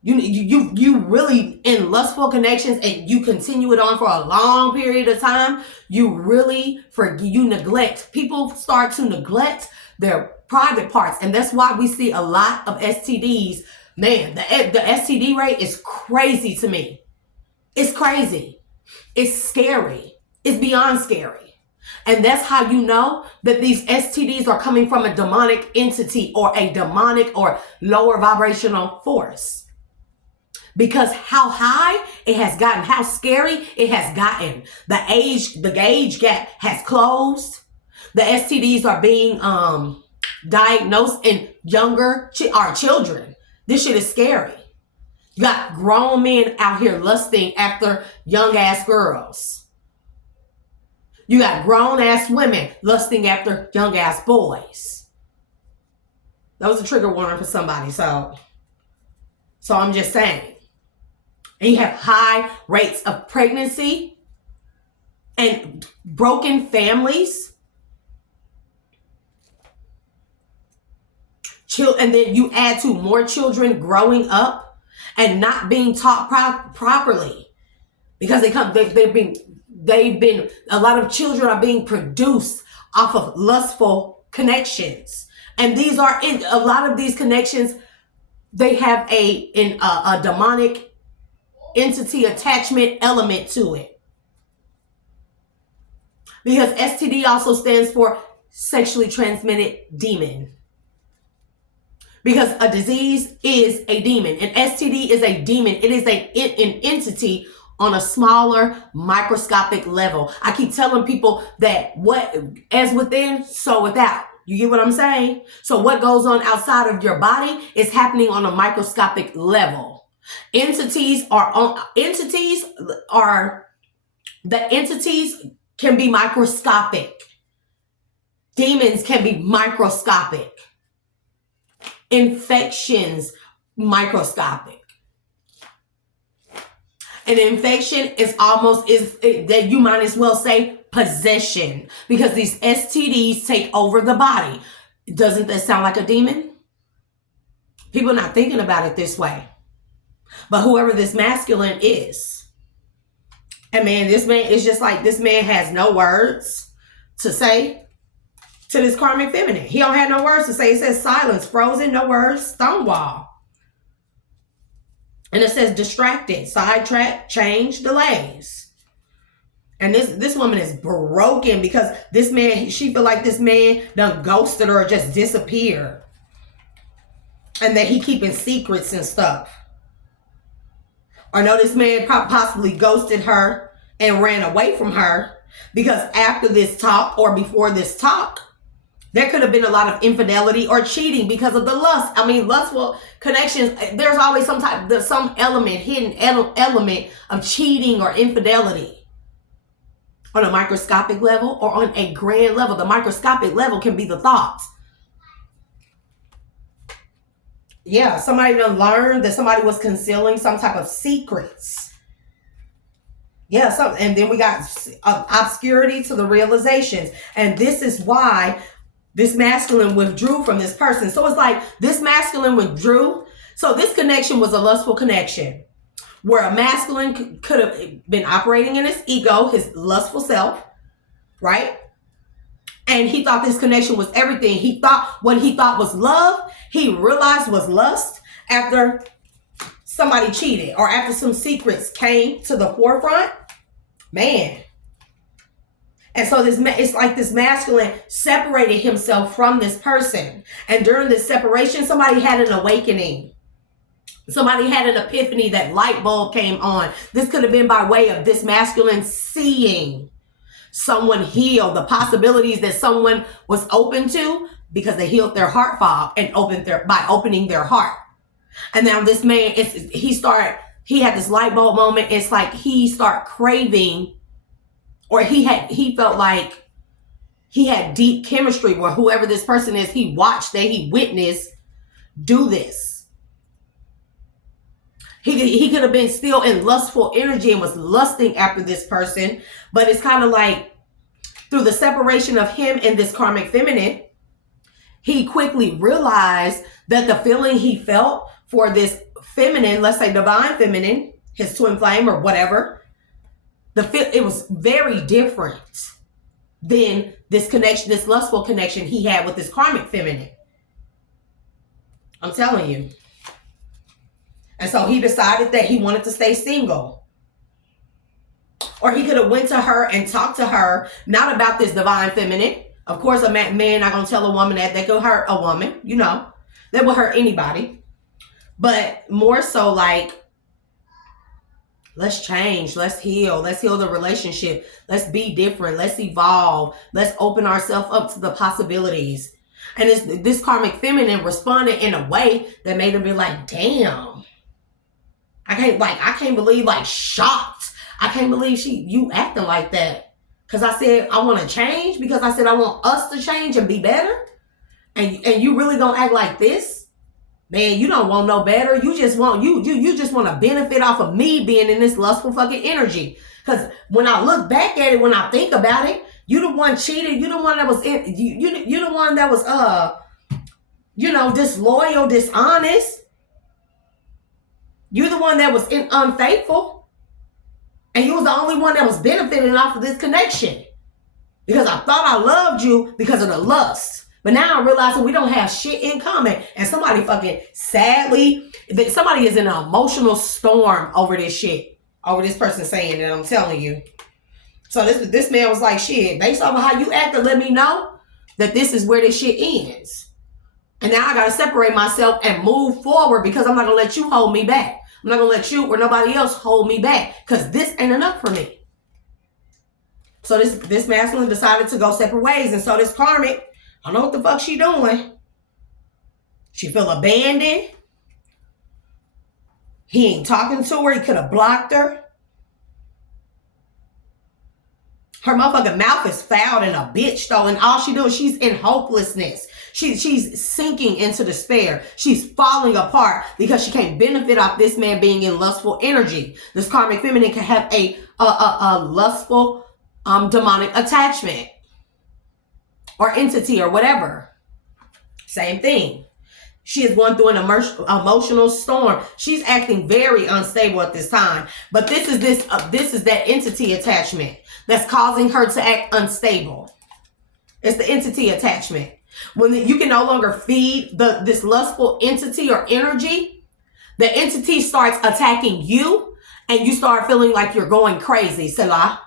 You really in lustful connections and you continue it on for a long period of time. You really neglect. People start to neglect their private parts, and that's why we see a lot of STDs. Man, the STD rate is crazy to me. It's crazy. It's scary. It's beyond scary. And that's how you know that these STDs are coming from a demonic entity or a demonic or lower vibrational force. Because how high it has gotten, how scary it has gotten. The age gap has closed. The STDs are being diagnosed in younger children. This shit is scary. You got grown men out here lusting after young ass girls. You got grown ass women lusting after young ass boys. That was a trigger warning for somebody. So I'm just saying. And you have high rates of pregnancy and broken families. And then you add to more children growing up and not being taught properly, because they've been a lot of children are being produced off of lustful connections, and these are in a lot of these connections. They have a demonic entity attachment element to it, because STD also stands for sexually transmitted demon. Because a disease is a demon. An STD is a demon. It is an entity on a smaller microscopic level. I keep telling people that as within, so without. You get what I'm saying? So what goes on outside of your body is happening on a microscopic level. The entities can be microscopic. Demons can be microscopic. Infections, microscopic. An infection is that you might as well say possession, because these STDs take over the body. Doesn't that sound like a demon? People are not thinking about it this way. But whoever this masculine is, and man, this man is just like, this man has no words to say to this karmic feminine. He don't have no words to say. It says silence, frozen, no words, stonewall. And it says distracted, sidetrack, change, delays. And this woman is broken because this man, she feel like this man done ghosted her or just disappeared. And that he keeping secrets and stuff. Or no, this man possibly ghosted her and ran away from her because after this talk or before this talk, there could have been a lot of infidelity or cheating because of the lust. I mean, lustful connections, there's always some hidden element of cheating or infidelity on a microscopic level or on a grand level. The microscopic level can be the thoughts. Yeah, somebody done learned that somebody was concealing some type of secrets. Yeah, and then we got obscurity to the realizations. And this is why this masculine withdrew from this person. So it's like this masculine withdrew. So this connection was a lustful connection where a masculine could have been operating in his ego, his lustful self, right? And he thought this connection was everything. He thought what he thought was love, he realized was lust after somebody cheated or after some secrets came to the forefront. Man. And so it's like this masculine separated himself from this person. And during this separation, somebody had an awakening. Somebody had an epiphany, that light bulb came on. This could have been by way of this masculine seeing someone heal, the possibilities that someone was open to because they healed their heart fog and by opening their heart. And now this man, he had this light bulb moment. It's like he started craving, or he felt like He had deep chemistry where whoever this person is, he watched, that he witnessed do this. He could have been still in lustful energy and was lusting after this person, but it's kind of like through the separation of him and this karmic feminine, he quickly realized that the feeling he felt for this feminine, let's say divine feminine, his twin flame or whatever, it was very different than this connection, this lustful connection he had with this karmic feminine. I'm telling you. And so he decided that he wanted to stay single. Or he could have went to her and talked to her, not about this divine feminine. Of course, a man not going to tell a woman that could hurt a woman, you know. That will hurt anybody. But more so like, let's change, let's heal the relationship. Let's be different, let's evolve. Let's open ourselves up to the possibilities. And this karmic feminine responded in a way that made her be like, damn. I can't believe, like, shocked. I can't believe you acting like that. Because I said I want to change. Because I said I want us to change and be better. And you really gonna act like this? Man, you don't want no better. You just want you just want to benefit off of me being in this lustful fucking energy. Because when I look back at it, when I think about it, you the one cheated. You the one that was you the one that was disloyal, dishonest. You're the one that was unfaithful. And you was the only one that was benefiting off of this connection. Because I thought I loved you because of the lust. But now I realize that we don't have shit in common. And somebody somebody is in an emotional storm over this shit. Over this person saying that, I'm telling you. So this man was like, shit, based off of how you acted, let me know that this is where this shit ends. And now I got to separate myself and move forward because I'm not going to let you hold me back. I'm not going to let you or nobody else hold me back because this ain't enough for me. So this masculine decided to go separate ways. And so this karmic, I don't know what the fuck she doing. She feel abandoned. He ain't talking to her. He could have blocked her. Her motherfucking mouth is foul and a bitch though. And all she doing, she's in hopelessness. She's sinking into despair. She's falling apart because she can't benefit off this man being in lustful energy. This karmic feminine can have a lustful demonic attachment or entity or whatever. Same thing. She is going through an emotional storm. She's acting very unstable at this time. But this is that entity attachment that's causing her to act unstable. It's the entity attachment. When you can no longer feed this lustful entity or energy, the entity starts attacking you and you start feeling like you're going crazy, Selah.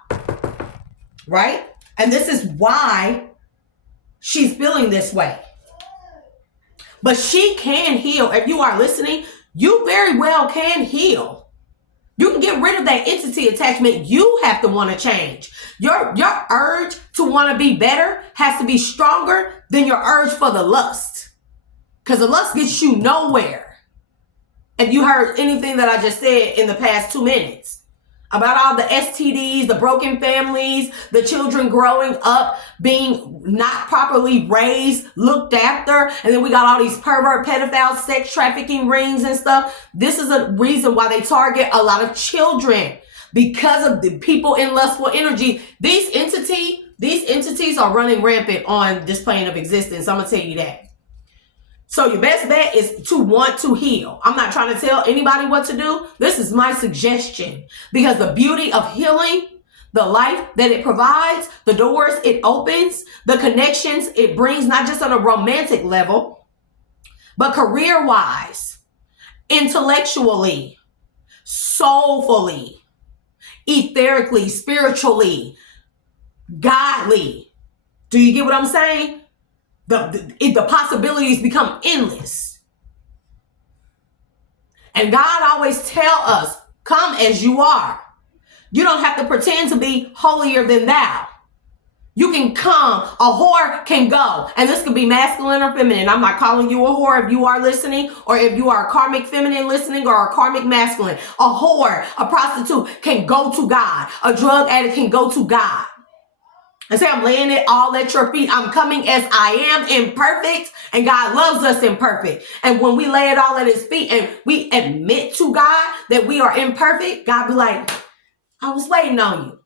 Right? And this is why she's feeling this way. But she can heal. If you are listening, you very well can heal. You can get rid of that entity attachment. You have to want to change. Your urge to want to be better has to be stronger than your urge for the lust. Because the lust gets you nowhere. If you heard anything that I just said in the past 2 minutes about all the STDs, the broken families, the children growing up being not properly raised, looked after, and then we got all these pervert, pedophile, sex trafficking rings and stuff. This is a reason why they target a lot of children because of the people in lustful energy. These entities are running rampant on this plane of existence. I'm gonna tell you that. So your best bet is to want to heal. I'm not trying to tell anybody what to do. This is my suggestion because the beauty of healing, the life that it provides, the doors it opens, the connections it brings, not just on a romantic level, but career-wise, intellectually, soulfully, etherically, spiritually, godly. Do you get what I'm saying? The possibilities become endless. And God always tell us, come as you are. You don't have to pretend to be holier than thou. You can come. A whore can go. And this could be masculine or feminine. I'm not calling you a whore if you are listening, or if you are a karmic feminine listening, or a karmic masculine. A whore, a prostitute can go to God. A drug addict can go to God. And say, I'm laying it all at your feet. I'm coming as I am, imperfect, and God loves us imperfect. And when we lay it all at his feet and we admit to God that we are imperfect, God be like, I was waiting on you.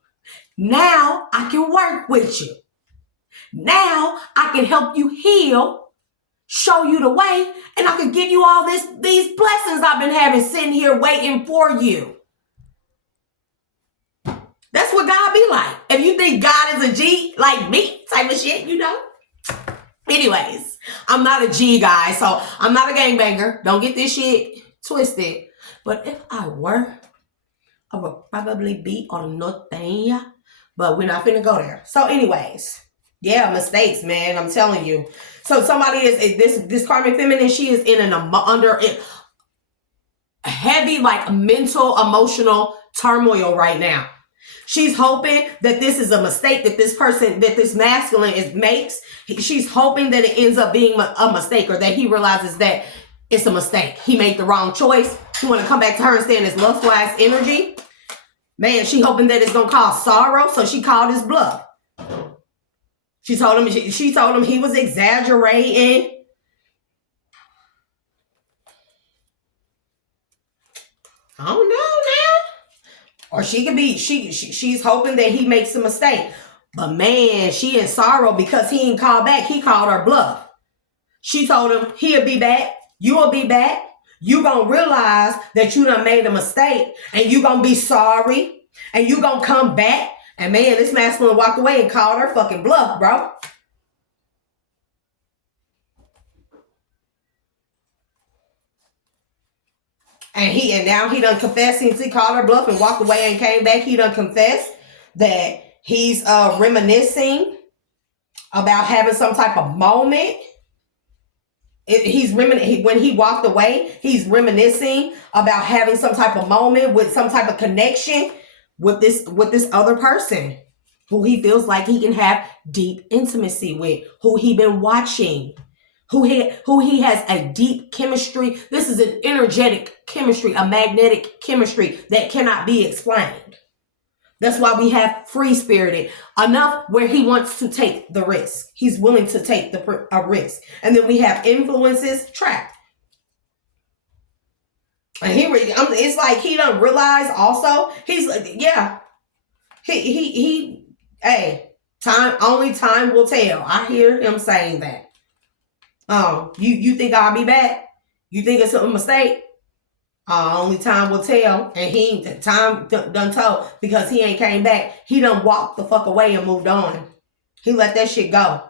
Now I can work with you. Now I can help you heal, show you the way, and I can give you all these blessings I've been having sitting here waiting for you. That's what God be like. If you think God is a G, like me, type of shit, you know? Anyways, I'm not a G guy, so I'm not a gangbanger. Don't get this shit twisted. But if I were, I would probably be on norteña. But we're not finna go there. So anyways, yeah, mistakes, man. I'm telling you. So somebody is, this karmic feminine, she is in under heavy, like, mental, emotional turmoil right now. She's hoping that this is a mistake that this person, that this masculine makes. She's hoping that it ends up being a mistake, or that he realizes that it's a mistake. He made the wrong choice. He want to come back to her and stay in his lustful ass energy. Man, she hoping that it's going to cause sorrow, so she called his bluff. She told him he was exaggerating. I don't know now. Or she could be, she's hoping that he makes a mistake. But man, she in sorrow because he ain't called back. He called her bluff. She told him he'll be back. You'll be back. You gonna realize that you done made a mistake, and you gonna be sorry, and you gonna come back. And man, this masculine walked away and called her fucking bluff, bro. And now he done confessed, since he called her bluff and walked away and came back. He done confessed that he's reminiscing about having some type of moment. When he walked away, he's reminiscing about having some type of moment with some type of connection with this other person who he feels like he can have deep intimacy with, who he been watching, who he has a deep chemistry. This is an energetic chemistry, a magnetic chemistry that cannot be explained. That's why we have free-spirited enough where he wants to take the risk. He's willing to take a risk. And then we have influences trapped. And it's like he done realize also, he's like, yeah, hey, only time will tell. I hear him saying that. You think I'll be back? You think it's a mistake? Only time will tell. And time done told, because he ain't came back. He done walked the fuck away and moved on. He let that shit go.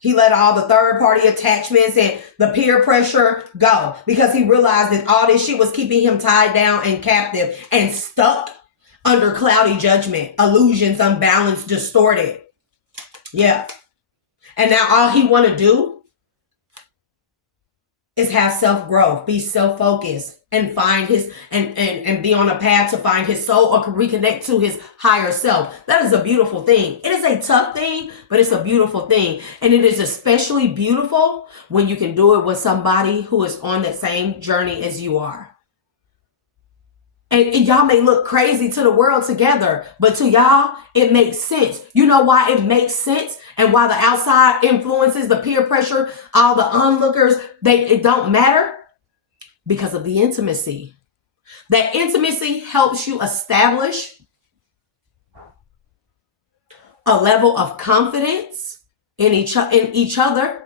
He let all the third party attachments and the peer pressure go, because he realized that all this shit was keeping him tied down and captive and stuck under cloudy judgment, illusions, unbalanced, distorted. Yeah. And now all he want to do is have self-growth, be self-focused, and find his and be on a path to find his soul, or reconnect to his higher self. That is a beautiful thing. It is a tough thing, but it's a beautiful thing. And it is especially beautiful when you can do it with somebody who is on that same journey as you are. And y'all may look crazy to the world together, but to y'all, it makes sense. You know why it makes sense? And why the outside influences, the peer pressure, all the onlookers, it don't matter? Because of the intimacy. That intimacy helps you establish a level of confidence in each other,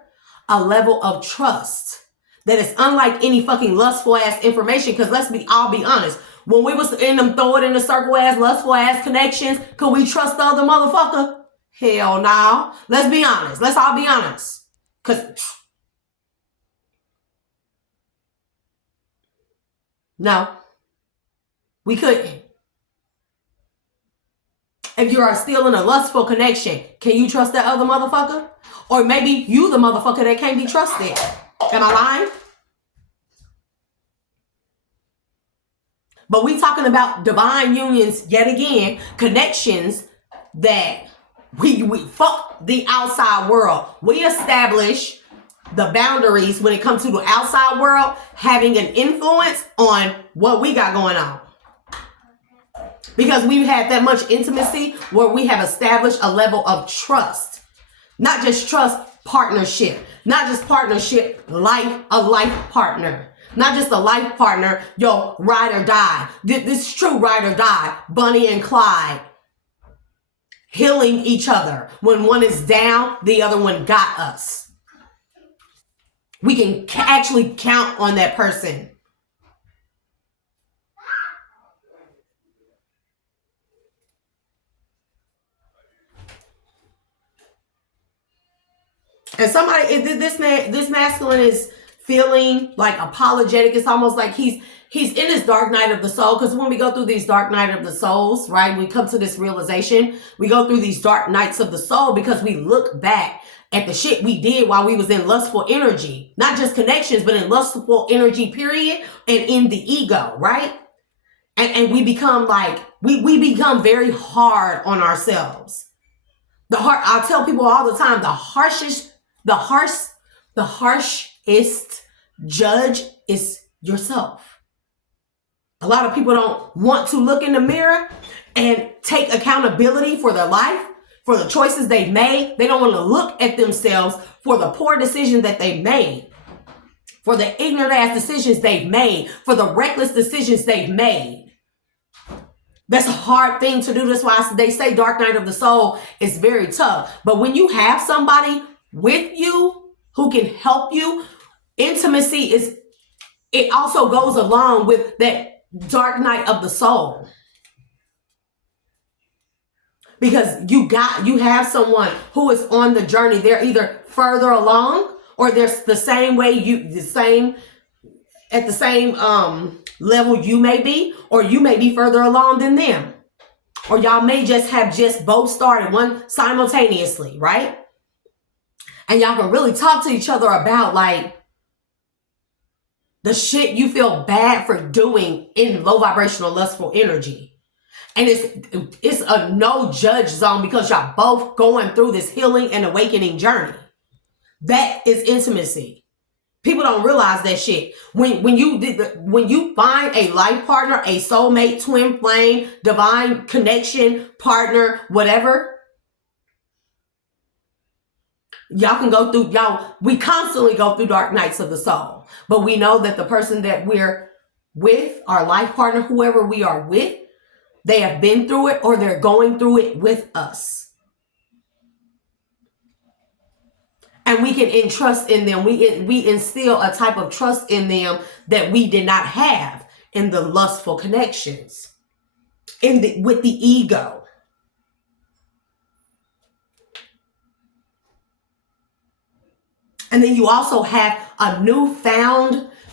a level of trust that is unlike any fucking lustful ass information. Because I'll be honest, when we was in them throw it in the circle ass, lustful ass connections, could we trust the other motherfucker? Hell no. Let's be honest. Let's all be honest. Because no, we couldn't. If you are still in a lustful connection, can you trust that other motherfucker? Or maybe you the motherfucker that can't be trusted. Am I lying? But we talking about divine unions yet again, connections that we fuck the outside world. We establish the boundaries when it comes to the outside world having an influence on what we got going on. Because we've had that much intimacy where we have established a level of trust. Not just trust, partnership. Not just partnership, a life partner. Not just a life partner, yo, ride or die. This is true, ride or die. Bonnie and Clyde. Healing each other. When one is down, the other one got us. We can actually count on that person. And somebody, this masculine is feeling like apologetic. It's almost like he's in his dark night of the soul. Because when we go through these dark night of the souls, right, we come to this realization. We go through these dark nights of the soul because we look back at the shit we did while we was in lustful energy. Not just connections, but in lustful energy, period, and in the ego, right? And we become like, we become very hard on ourselves. I tell people all the time, the harshest judge is yourself. A lot of people don't want to look in the mirror and take accountability for their life, for the choices they've made. They don't want to look at themselves for the poor decisions that they made, for the ignorant ass decisions they've made, for the reckless decisions they've made. That's a hard thing to do. That's why they say dark night of the soul is very tough. But when you have somebody with you who can help you, intimacy it also goes along with that dark night of the soul. Because you have someone who is on the journey. They're either further along or they're the same at the same level you may be, or you may be further along than them. Or y'all may have both started one simultaneously, right? And y'all can really talk to each other about like the shit you feel bad for doing in low vibrational lustful energy. And it's a no judge zone because y'all both going through this healing and awakening journey. That is intimacy. People don't realize that shit. When you find a life partner, a soulmate, twin flame, divine connection, partner, whatever, we constantly go through dark nights of the soul. But we know that the person that we're with, our life partner, whoever we are with, they have been through it or they're going through it with us. And we can entrust in them. We instill a type of trust in them that we did not have in the lustful connections, with the ego. And then you also have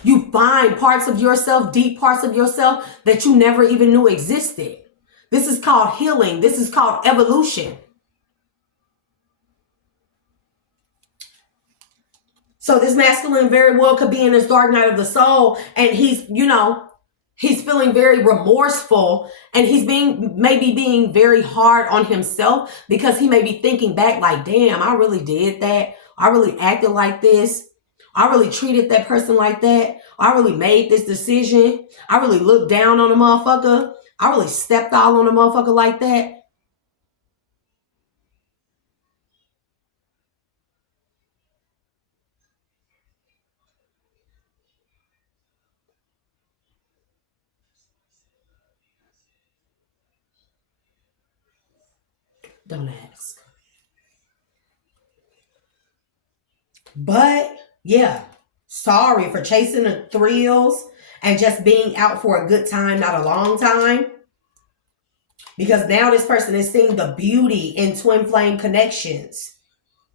you find parts of yourself, deep parts of yourself that you never even knew existed. This is called healing. This is called evolution. So this masculine very well could be in his dark night of the soul, and he's feeling very remorseful, and he's maybe being very hard on himself because he may be thinking back like, damn, I really did that. I really acted like this. I really treated that person like that. I really made this decision. I really looked down on a motherfucker. I really stepped all on a motherfucker like that. Don't ask. But yeah, sorry for chasing the thrills and just being out for a good time, not a long time. Because now this person is seeing the beauty in twin flame connections,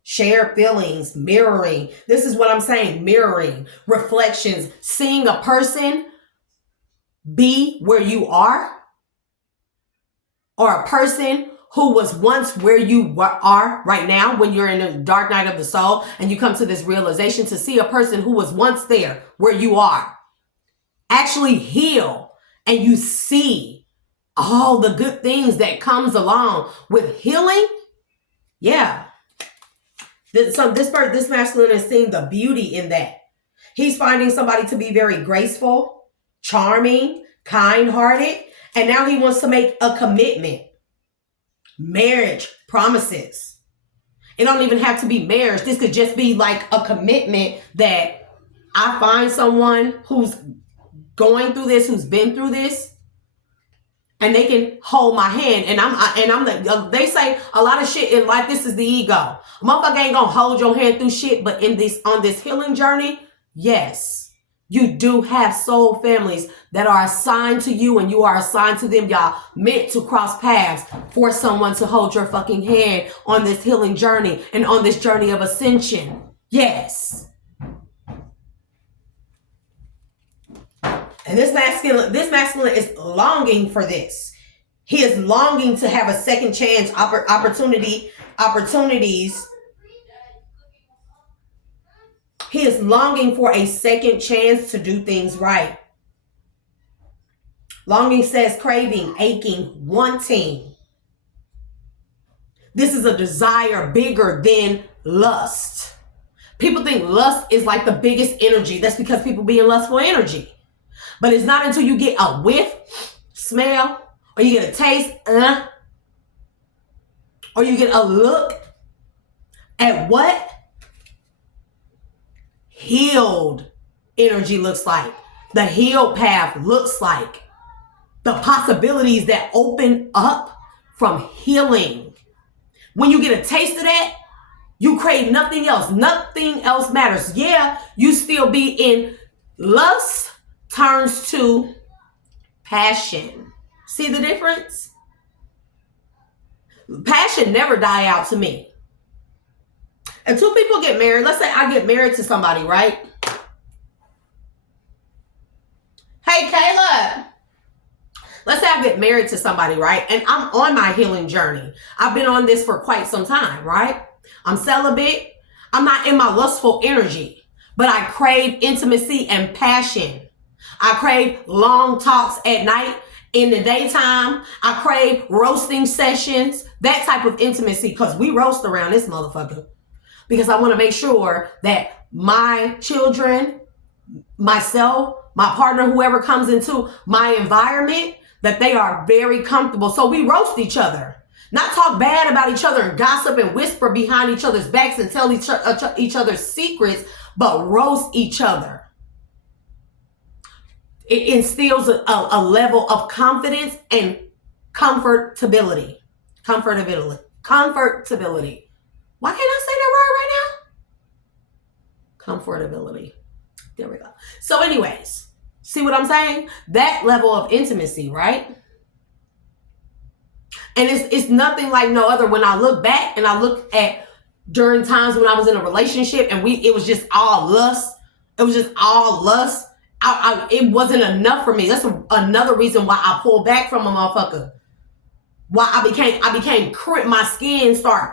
shared feelings, mirroring. This is what I'm saying, mirroring, reflections, seeing a person be where you are, or a person who was once where you are right now when you're in the dark night of the soul and you come to this realization, to see a person who was once there where you are actually heal, and you see all the good things that comes along with healing. Yeah. So this masculine is seeing the beauty in that. He's finding somebody to be very graceful, charming, kind-hearted, And now he wants to make a commitment. Marriage, promises. It don't even have to be marriage. This could just be like a commitment that I find someone who's going through this, who's been through this, and they can hold my hand. And I'm they say a lot of shit in life, this is the ego. A motherfucker ain't gonna hold your hand through shit, but on this healing journey, yes. You do have soul families that are assigned to you and you are assigned to them. Y'all meant to cross paths for someone to hold your fucking hand on this healing journey and on this journey of ascension. Yes. And this masculine is longing for this. He is longing to have a second chance opportunities. He is longing for a second chance to do things right. Longing says craving, aching, wanting. This is a desire bigger than lust. People think lust is like the biggest energy. That's because people be in lustful energy. But it's not until you get a whiff, smell, or you get a taste, or you get a look at what healed energy looks like, the healed path looks like, the possibilities that open up from healing. When you get a taste of that, you crave nothing else. Nothing else matters. Yeah, you still be in lust turns to passion. See the difference? Passion never die out to me. And two people get married. Let's say I get married to somebody, right? Hey, Kayla. Let's say I get married to somebody, right? And I'm on my healing journey. I've been on this for quite some time, right? I'm celibate. I'm not in my lustful energy, but I crave intimacy and passion. I crave long talks at night. In the daytime, I crave roasting sessions, that type of intimacy, because we roast around this motherfucker. Because I want to make sure that my children, myself, my partner, whoever comes into my environment, that they are very comfortable. So we roast each other. Not talk bad about each other and gossip and whisper behind each other's backs and tell each other's secrets, but roast each other. It instills a level of confidence and comfortability. Comfortability. Why can't I say that word right now? Comfortability. There we go. So anyways, see what I'm saying? That level of intimacy, right? And it's nothing like no other. When I look back and I look at during times when I was in a relationship and it was just all lust. It was just all lust. It wasn't enough for me. That's another reason why I pulled back from a motherfucker. Why I became my skin started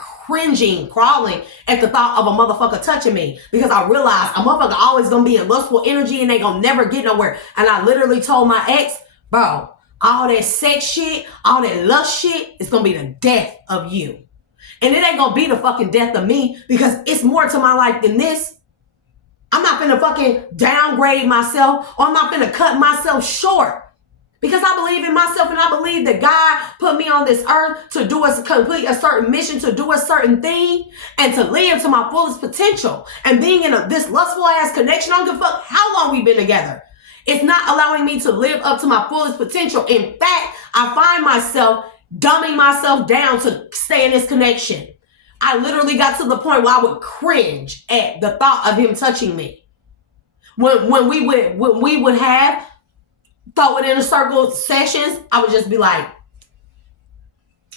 crawling at the thought of a motherfucker touching me, because I realized a motherfucker always gonna be in lustful energy and they gonna never get nowhere. And I literally told my ex, bro, all that sex shit, all that lust shit is gonna be the death of you. And it ain't gonna be the fucking death of me, because it's more to my life than this. I'm not finna fucking downgrade myself, or I'm not finna cut myself short. Because I believe in myself, and I believe that God put me on this earth to complete a certain mission, to do a certain thing, and to live to my fullest potential. And being in this lustful ass connection, I don't give a fuck how long we've been together. It's not allowing me to live up to my fullest potential. In fact, I find myself dumbing myself down to stay in this connection. I literally got to the point where I would cringe at the thought of him touching me. When we would have throw it in a circle sessions, I would just be like,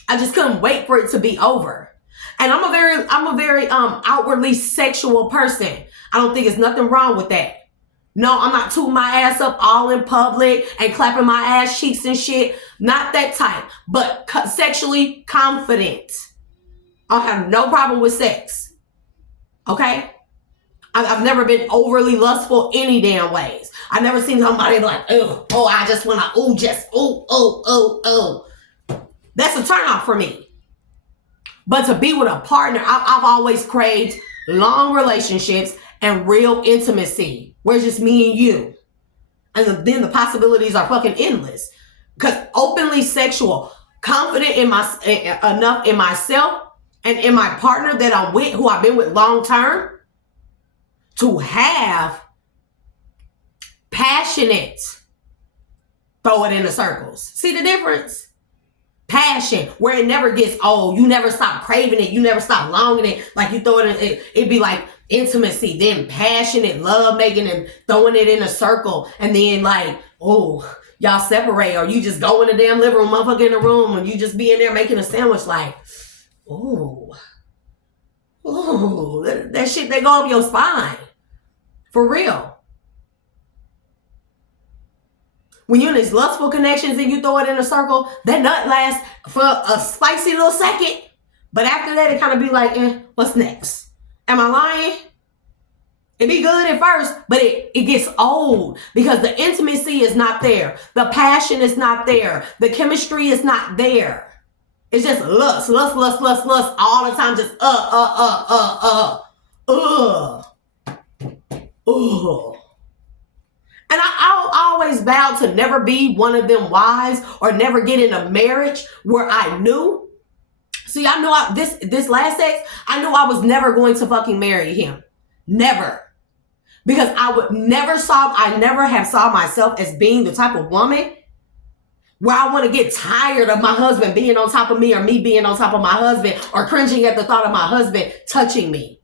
I just couldn't wait for it to be over. And I'm a very outwardly sexual person. I don't think there's nothing wrong with that. No, I'm not tooting my ass up all in public and clapping my ass cheeks and shit. Not that type, but sexually confident. I have no problem with sex. Okay? I've never been overly lustful any damn ways. I've never seen somebody like, oh, I just want to, That's a turnoff for me. But to be with a partner, I've always craved long relationships and real intimacy, where it's just me and you. And then the possibilities are fucking endless. because openly sexual, confident in enough in myself and in my partner that I'm with, who I've been with long term, to have passionate, throw it in the circles. See the difference? Passion, where it never gets old. You never stop craving it. You never stop longing it. Like you throw it in, it'd be like intimacy, then passionate, love making and throwing it in a circle. And then like, oh, y'all separate, or you just go in the damn living room, motherfucker in the room, and you just be in there making a sandwich like, oh, that shit, they go up your spine. For real. When you're in these lustful connections and you throw it in a circle, that nut lasts for a spicy little second. But after that, it kind of be like, what's next? Am I lying? It be good at first, but it gets old because the intimacy is not there. The passion is not there. The chemistry is not there. It's just lust all the time. Just And I always vowed to never be one of them wives or never get in a marriage where I knew. See, I knew this last sex, I knew I was never going to fucking marry him. Never. Because I never have saw myself as being the type of woman where I want to get tired of my husband being on top of me or me being on top of my husband or cringing at the thought of my husband touching me.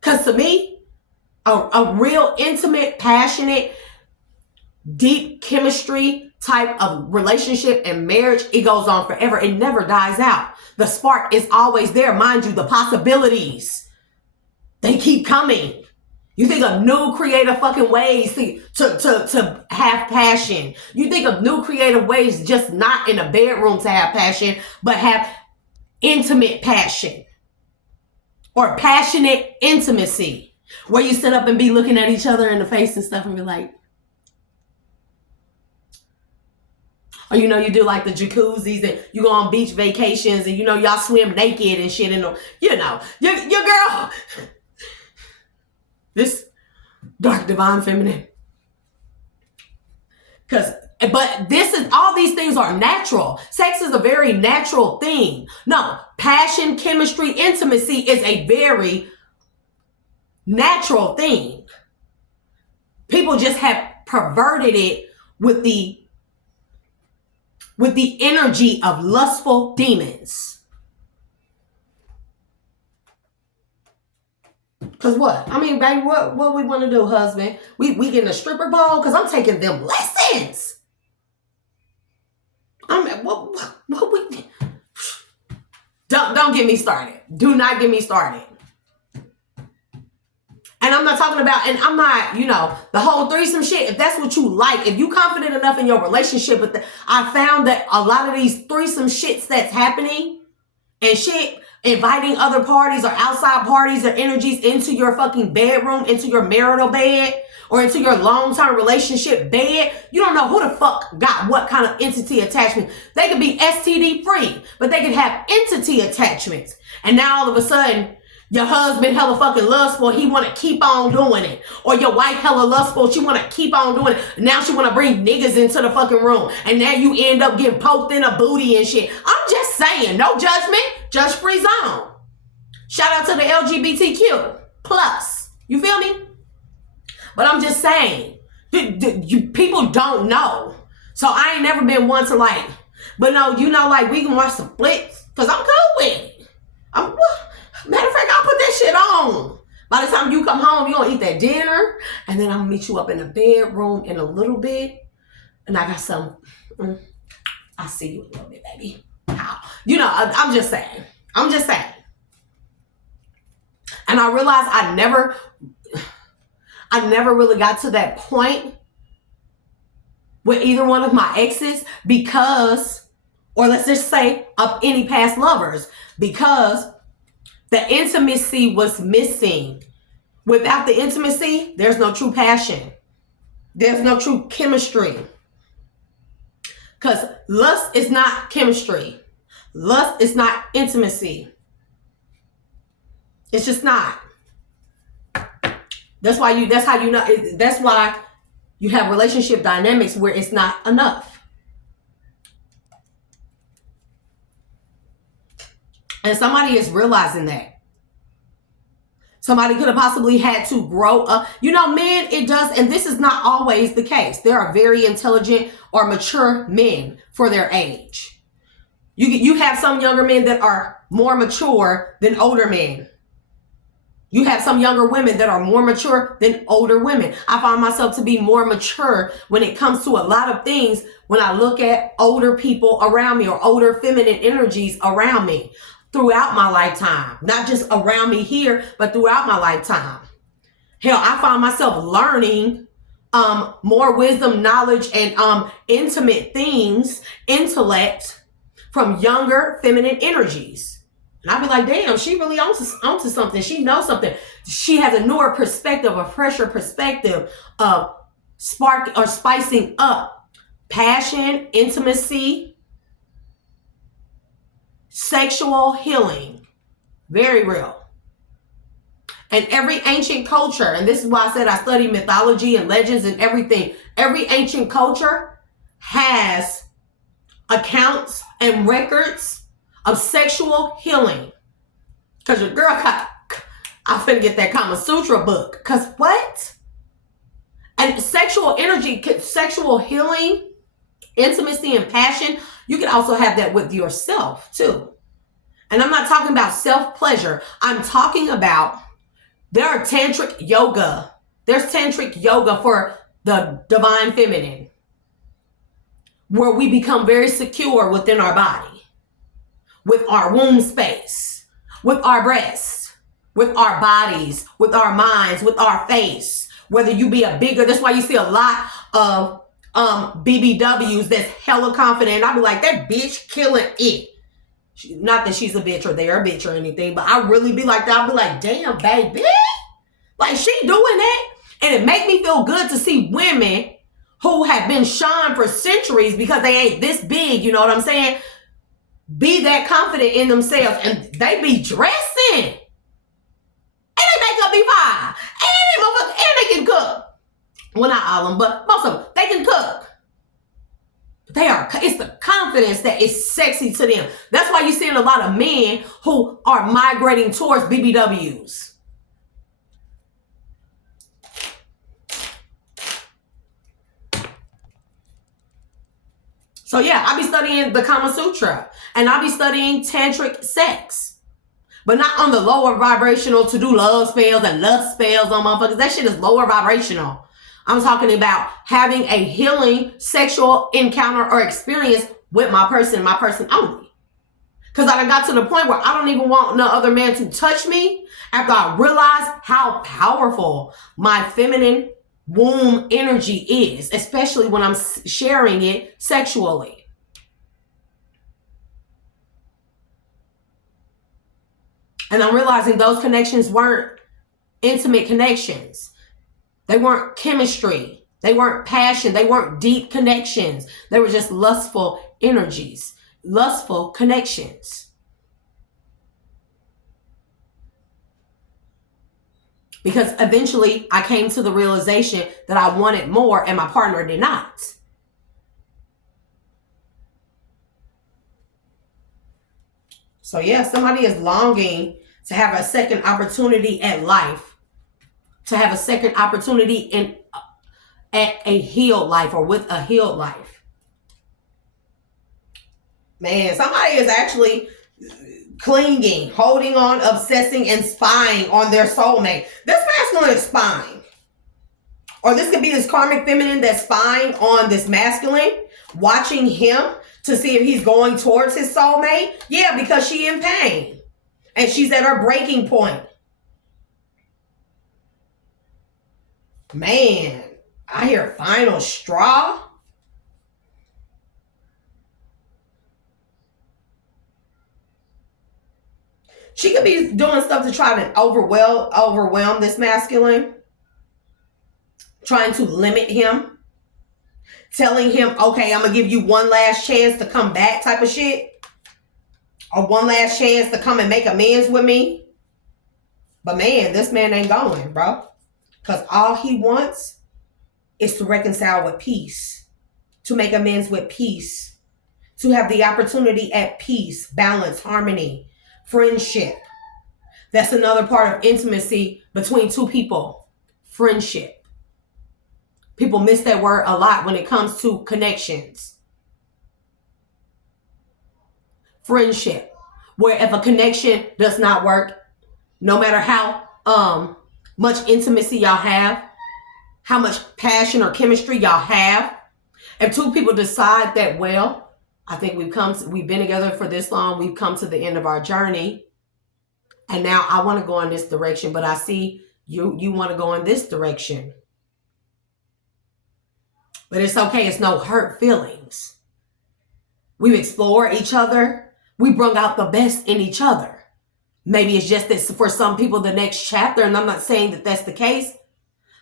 Because to me, a real intimate, passionate, deep chemistry type of relationship and marriage, it goes on forever. It never dies out. The spark is always there. Mind you, the possibilities, they keep coming. You think of new creative fucking ways to have passion. You think of new creative ways, just not in a bedroom to have passion, but have intimate passion or passionate intimacy. Where you sit up and be looking at each other in the face and stuff and be like, or you do like the jacuzzis and you go on beach vacations and y'all swim naked and shit and your girl, this dark divine feminine. But all these things are natural. Sex is a very natural thing. No, passion, chemistry, intimacy is a very natural thing. People just have perverted it with the energy of lustful demons. Cause what? I mean, baby, what we want to do, husband? We getting a stripper pole? Cause I'm taking them lessons. I mean, what we? Don't get me started. Do not get me started. And I'm not talking about, and I'm not, the whole threesome shit. If that's what you like, if you confident enough in your relationship with I found that a lot of these threesome shits that's happening and shit, inviting other parties or outside parties or energies into your fucking bedroom, into your marital bed, or into your long-term relationship bed, you don't know who the fuck got what kind of entity attachment. They could be STD free, but they could have entity attachments. And now all of a sudden, your husband hella fucking lustful, he want to keep on doing it. Or your wife hella lustful, she want to keep on doing it. Now she want to bring niggas into the fucking room. And now you end up getting poked in a booty and shit. I'm just saying, no judgment, judge-free zone. Shout out to the LGBTQ plus. You feel me? But I'm just saying, people don't know. So I ain't never been one to like, but no, like we can watch some flicks because I'm cool with it. Matter of fact, I'll put that shit on. By the time you come home, you're going to eat that dinner. And then I'm going to meet you up in the bedroom in a little bit. And I got some, I'll see you a little bit, baby. I'm just saying. And I realized I never really got to that point with either one of my exes because, or let's just say of any past lovers, because the intimacy was missing. Without the intimacy, there's no true passion. There's no true chemistry. Because lust is not chemistry. Lust is not intimacy. It's just not. That's why you have relationship dynamics where it's not enough. And somebody is realizing that. Somebody could have possibly had to grow up. You know, men, it does, and this is not always the case. There are very intelligent or mature men for their age. You have some younger men that are more mature than older men. You have some younger women that are more mature than older women. I find myself to be more mature when it comes to a lot of things when I look at older people around me or older feminine energies around me throughout my lifetime. Not just around me here, but throughout my lifetime. Hell, I find myself learning more wisdom, knowledge, and intimate things, intellect from younger feminine energies. And I'll be like, damn, she really onto something. She knows something. She has a newer perspective, a fresher perspective of spark or spicing up passion, intimacy, sexual healing. Very real. And every ancient culture, and this is why I said I study mythology and legends and everything. Every ancient culture has accounts and records of sexual healing. Because your girl I'm finna get that Kama Sutra book. Because what? And sexual energy, sexual healing, intimacy, and passion, you can also have that with yourself too. And I'm not talking about self-pleasure. I'm talking about there are tantric yoga. There's tantric yoga for the divine feminine, where we become very secure within our body, with our womb space, with our breasts, with our bodies, with our minds, with our face. Whether you be a bigger, that's why you see a lot of BBWs that's hella confident. And I be like, that bitch killing it. Not that she's a bitch or they're a bitch or anything, but I really be like that. I'll be like, damn, baby. Like, she doing that. And it make me feel good to see women who have been shunned for centuries because they ain't this big, you know what I'm saying? Be that confident in themselves. And they be dressing. And they makeup be fine. And they can cook. Well, not all of them, but most of them. They can cook. It's the confidence that is sexy to them. That's why you're seeing a lot of men who are migrating towards BBWs. So yeah, I be studying the Kama Sutra and I be studying tantric sex, but not on the lower vibrational to do love spells and lust spells on motherfuckers. That shit is lower vibrational. I'm talking about having a healing sexual encounter or experience with my person only. Because I got to the point where I don't even want no other man to touch me after I realize how powerful my feminine womb energy is, especially when I'm sharing it sexually. And I'm realizing those connections weren't intimate connections. They weren't chemistry. They weren't passion. They weren't deep connections. They were just lustful energies, lustful connections. Because eventually I came to the realization that I wanted more and my partner did not. So yeah, somebody is longing to have a second opportunity at life. To have a second opportunity at a healed life or with a healed life. Man, somebody is actually clinging, holding on, obsessing, and spying on their soulmate. This masculine is spying. Or this could be this karmic feminine that's spying on this masculine, watching him to see if he's going towards his soulmate. Yeah, because she in pain. And she's at her breaking point. Man, I hear final straw. She could be doing stuff to try to overwhelm this masculine. Trying to limit him. Telling him, okay, I'm going to give you one last chance to come back type of shit. Or one last chance to come and make amends with me. But man, this man ain't going, bro. Because all he wants is to reconcile with peace, to make amends with peace, to have the opportunity at peace, balance, harmony, friendship. That's another part of intimacy between two people. Friendship. People miss that word a lot when it comes to connections. Friendship. Where if a connection does not work, no matter how much intimacy y'all have, how much passion or chemistry y'all have, if two people decide that, well, I think we've been together for this long, we've come to the end of our journey, and now I want to go in this direction, but I see you want to go in this direction. But it's okay, it's no hurt feelings. We've explored each other. We brought out the best in each other. Maybe it's just that for some people, the next chapter, and I'm not saying that that's the case,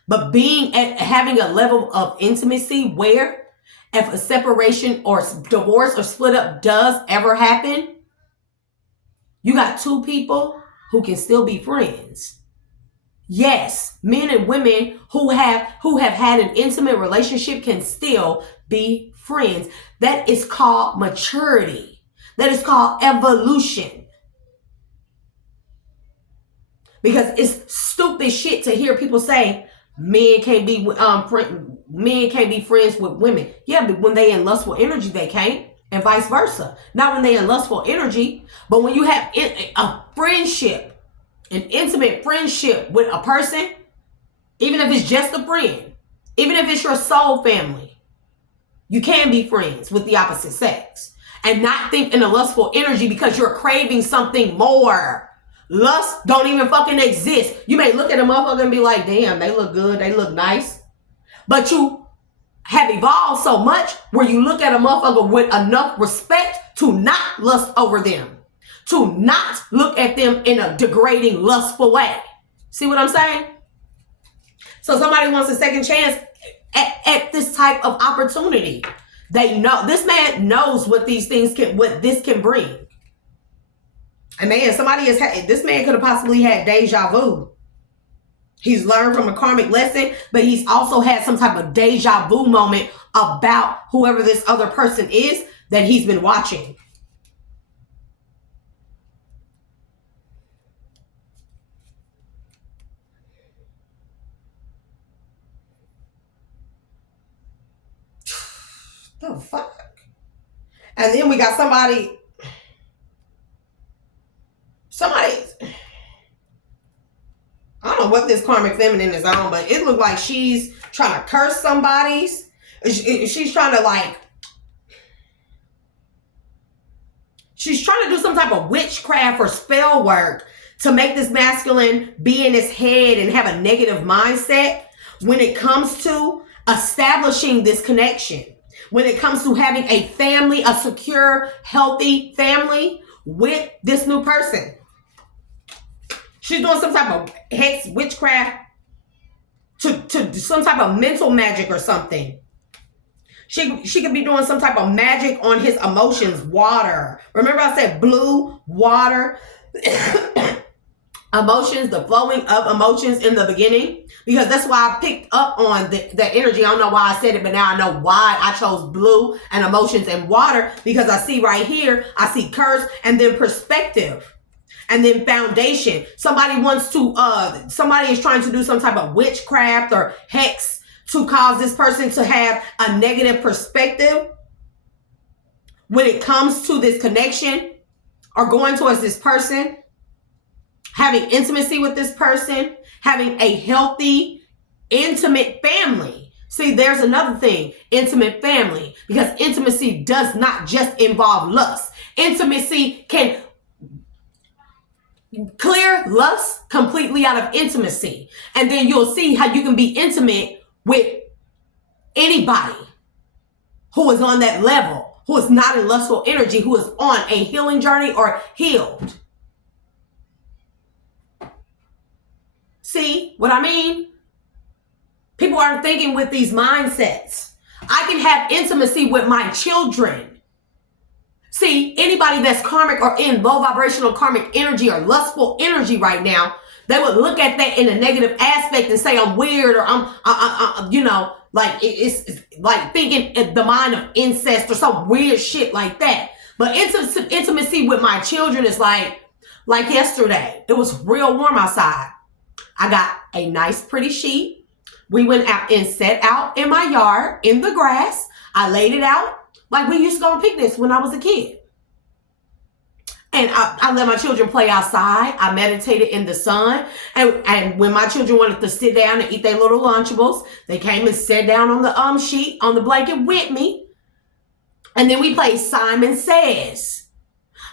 but having a level of intimacy where if a separation or divorce or split up does ever happen, you got two people who can still be friends. Yes, men and women who have had an intimate relationship can still be friends. That is called maturity. That is called evolution. Because it's stupid shit to hear people say men can't be friends with women. Yeah, but when they in lustful energy, they can't, and vice versa. Not when they in lustful energy, but when you have a friendship, an intimate friendship with a person, even if it's just a friend, even if it's your soul family, you can be friends with the opposite sex and not think in a lustful energy because you're craving something more. Lust don't even fucking exist. You may look at a motherfucker and be like, damn, they look good, they look nice. But you have evolved so much where you look at a motherfucker with enough respect to not lust over them, to not look at them in a degrading, lustful way. See what I'm saying? So somebody wants a second chance at this type of opportunity. They know, this man knows what these things what this can bring. And man, this man could have possibly had deja vu. He's learned from a karmic lesson, but he's also had some type of deja vu moment about whoever this other person is that he's been watching. The fuck? And then we got somebody, I don't know what this karmic feminine is on, but it looked like she's trying to curse somebody's. She's trying to she's trying to do some type of witchcraft or spell work to make this masculine be in his head and have a negative mindset when it comes to establishing this connection. When it comes to having a family, a secure, healthy family with this new person. She's doing some type of hex witchcraft to some type of mental magic or something. She could be doing some type of magic on his emotions. Water. Remember I said blue, water, emotions, the flowing of emotions in the beginning? Because that's why I picked up on the energy. I don't know why I said it, but now I know why I chose blue and emotions and water. Because I see right here, I see curse and then perspective. And then foundation. Somebody is trying to do some type of witchcraft or hex to cause this person to have a negative perspective when it comes to this connection or going towards this person, having intimacy with this person, having a healthy, intimate family. See, there's another thing, intimate family, because intimacy does not just involve lust. Intimacy can clear lust completely out of intimacy. And then you'll see how you can be intimate with anybody who is on that level, who is not in lustful energy, who is on a healing journey or healed. See what I mean? People aren't thinking with these mindsets. I can have intimacy with my children. See, anybody that's karmic or in low vibrational karmic energy or lustful energy right now, they would look at that in a negative aspect and say I'm weird or I'm Like it's like thinking in the mind of incest or some weird shit like that. But intimacy with my children is like yesterday. It was real warm outside. I got a nice pretty sheet. We went out and sat out in my yard in the grass. I laid it out like we used to go on picnics when I was a kid. And I let my children play outside. I meditated in the sun. And when my children wanted to sit down and eat their little Lunchables, they came and sat down on the sheet, on the blanket with me. And then we played Simon Says.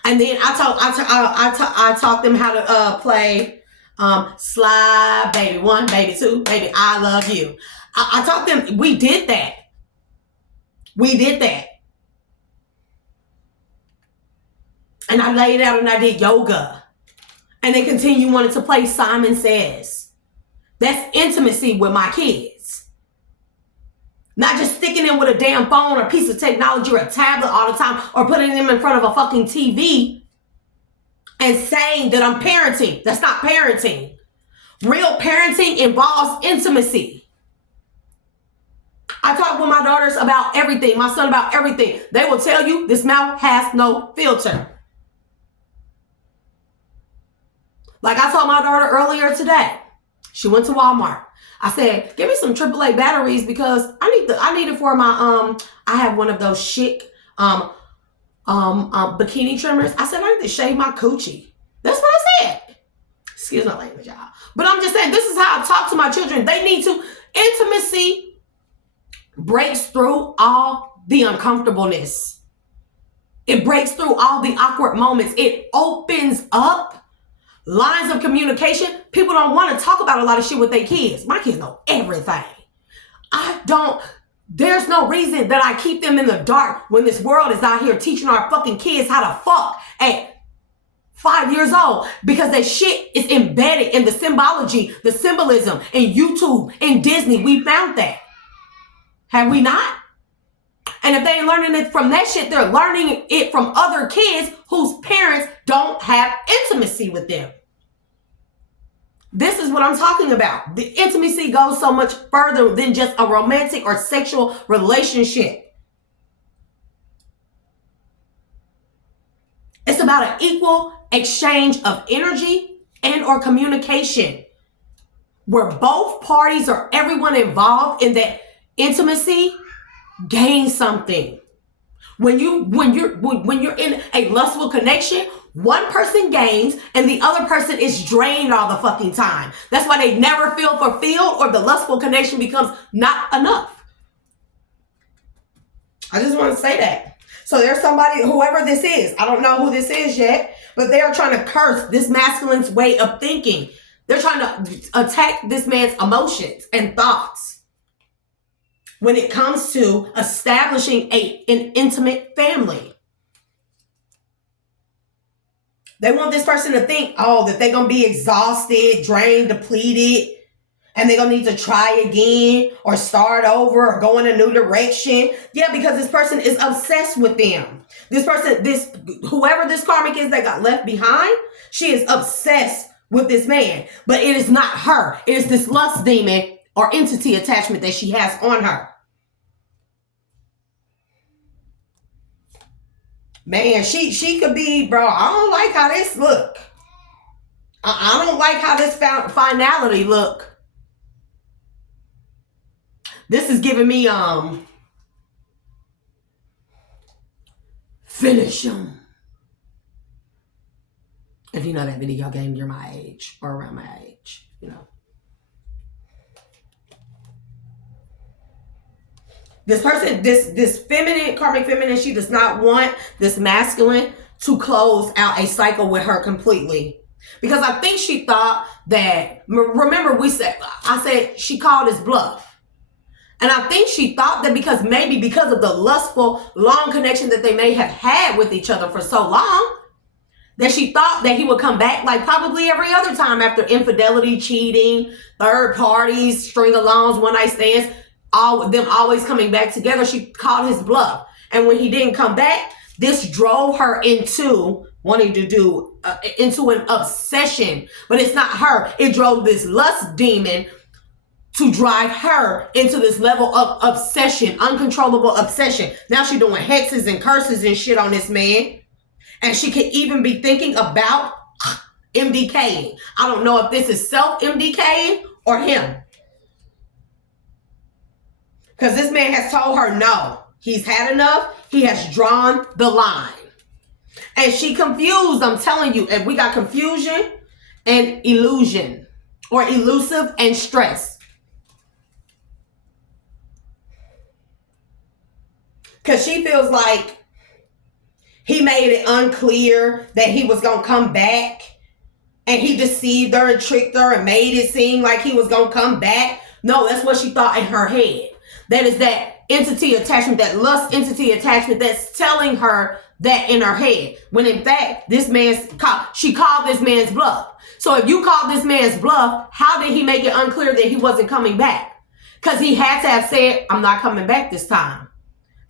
And then I taught them how to play Slide, Baby 1, Baby 2, Baby I Love You. I taught them, we did that. And I laid out and I did yoga. And they continue wanting to play Simon Says. That's intimacy with my kids. Not just sticking them with a damn phone or piece of technology or a tablet all the time or putting them in front of a fucking TV and saying that I'm parenting. That's not parenting. Real parenting involves intimacy. I talk with my daughters about everything, my son about everything. They will tell you this mouth has no filter. Like I told my daughter earlier today, she went to Walmart. I said, give me some AAA batteries because I need it for my, I have one of those chic, bikini trimmers. I said, I need to shave my coochie. That's what I said. Excuse my language, y'all. But I'm just saying, this is how I talk to my children. They need to, intimacy breaks through all the uncomfortableness. It breaks through all the awkward moments. It opens up lines of communication. People don't want to talk about a lot of shit with their kids. My kids know everything. There's no reason that I keep them in the dark when this world is out here teaching our fucking kids how to fuck at 5 years old, because that shit is embedded in the symbology, the symbolism in YouTube, in Disney. We found that. Have we not? And if they ain't learning it from that shit, they're learning it from other kids whose parents don't have intimacy with them. This is what I'm talking about. The intimacy goes so much further than just a romantic or sexual relationship. It's about an equal exchange of energy and or communication where both parties or everyone involved in that intimacy gain something. When you're in a lustful connection, one person gains and the other person is drained all the fucking time. That's why they never feel fulfilled or the lustful connection becomes not enough. I just want to say that. So there's somebody, whoever this is, I don't know who this is yet, but they are trying to curse this masculine's way of thinking. They're trying to attack this man's emotions and thoughts when it comes to establishing an intimate family. They want this person to think, that they're going to be exhausted, drained, depleted, and they're going to need to try again or start over or go in a new direction. Yeah, because this person is obsessed with them. This person, whoever this karmic is that got left behind, she is obsessed with this man. But it is not her. It is this lust demon or entity attachment that she has on her. Man, she could be, bro, I don't like how this look. I don't like how this finality look. This is giving me, finish him. If you know that video game, you're my age or around my age, you know. This person, this feminine, karmic feminine, she does not want this masculine to close out a cycle with her completely. Because I think she thought that, remember I said she called his bluff. And I think she thought that because of the lustful, long connection that they may have had with each other for so long, that she thought that he would come back like probably every other time after infidelity, cheating, third parties, string-alongs, one-night stands, them always coming back together. She called his bluff. And when he didn't come back, this drove her into wanting to do, into an obsession. But it's not her. It drove this lust demon to drive her into this level of obsession, uncontrollable obsession. Now she's doing hexes and curses and shit on this man. And she could even be thinking about MDKing. I don't know if this is self-MDKing or him. Because this man has told her no. He's had enough. He has drawn the line. And she confused, I'm telling you. And we got confusion and illusion. Or elusive and stress. Because she feels like he made it unclear that he was going to come back. And he deceived her and tricked her and made it seem like he was going to come back. No, that's what she thought in her head. That is that entity attachment, that lust entity attachment that's telling her that in her head. When in fact, she called this man's bluff. So if you called this man's bluff, how did he make it unclear that he wasn't coming back? Because he had to have said, I'm not coming back this time.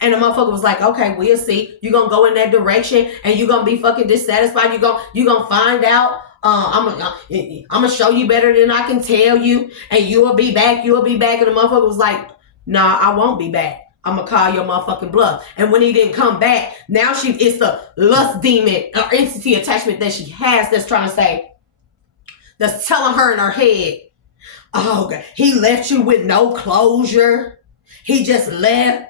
And the motherfucker was like, okay, we'll see. You're going to go in that direction and you're going to be fucking dissatisfied. You're going to find out. I'm going to show you better than I can tell you. And you'll be back. And the motherfucker was like, nah, I won't be back. I'm going to call your motherfucking bluff. And when he didn't come back, now it's the lust demon or entity attachment that she has that's trying to say, that's telling her in her head, oh, God, he left you with no closure. He just left.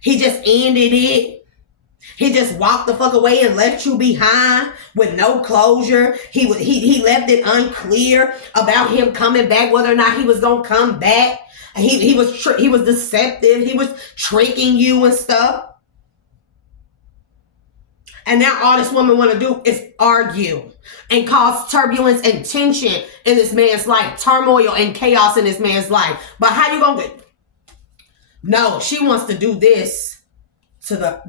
He just ended it. He just walked the fuck away and left you behind with no closure. He left it unclear about him coming back, whether or not he was gonna come back. He was deceptive. He was tricking you and stuff. And now all this woman want to do is argue and cause turbulence and tension in this man's life, turmoil and chaos in this man's life. But how you gonna get? No, she wants to do this to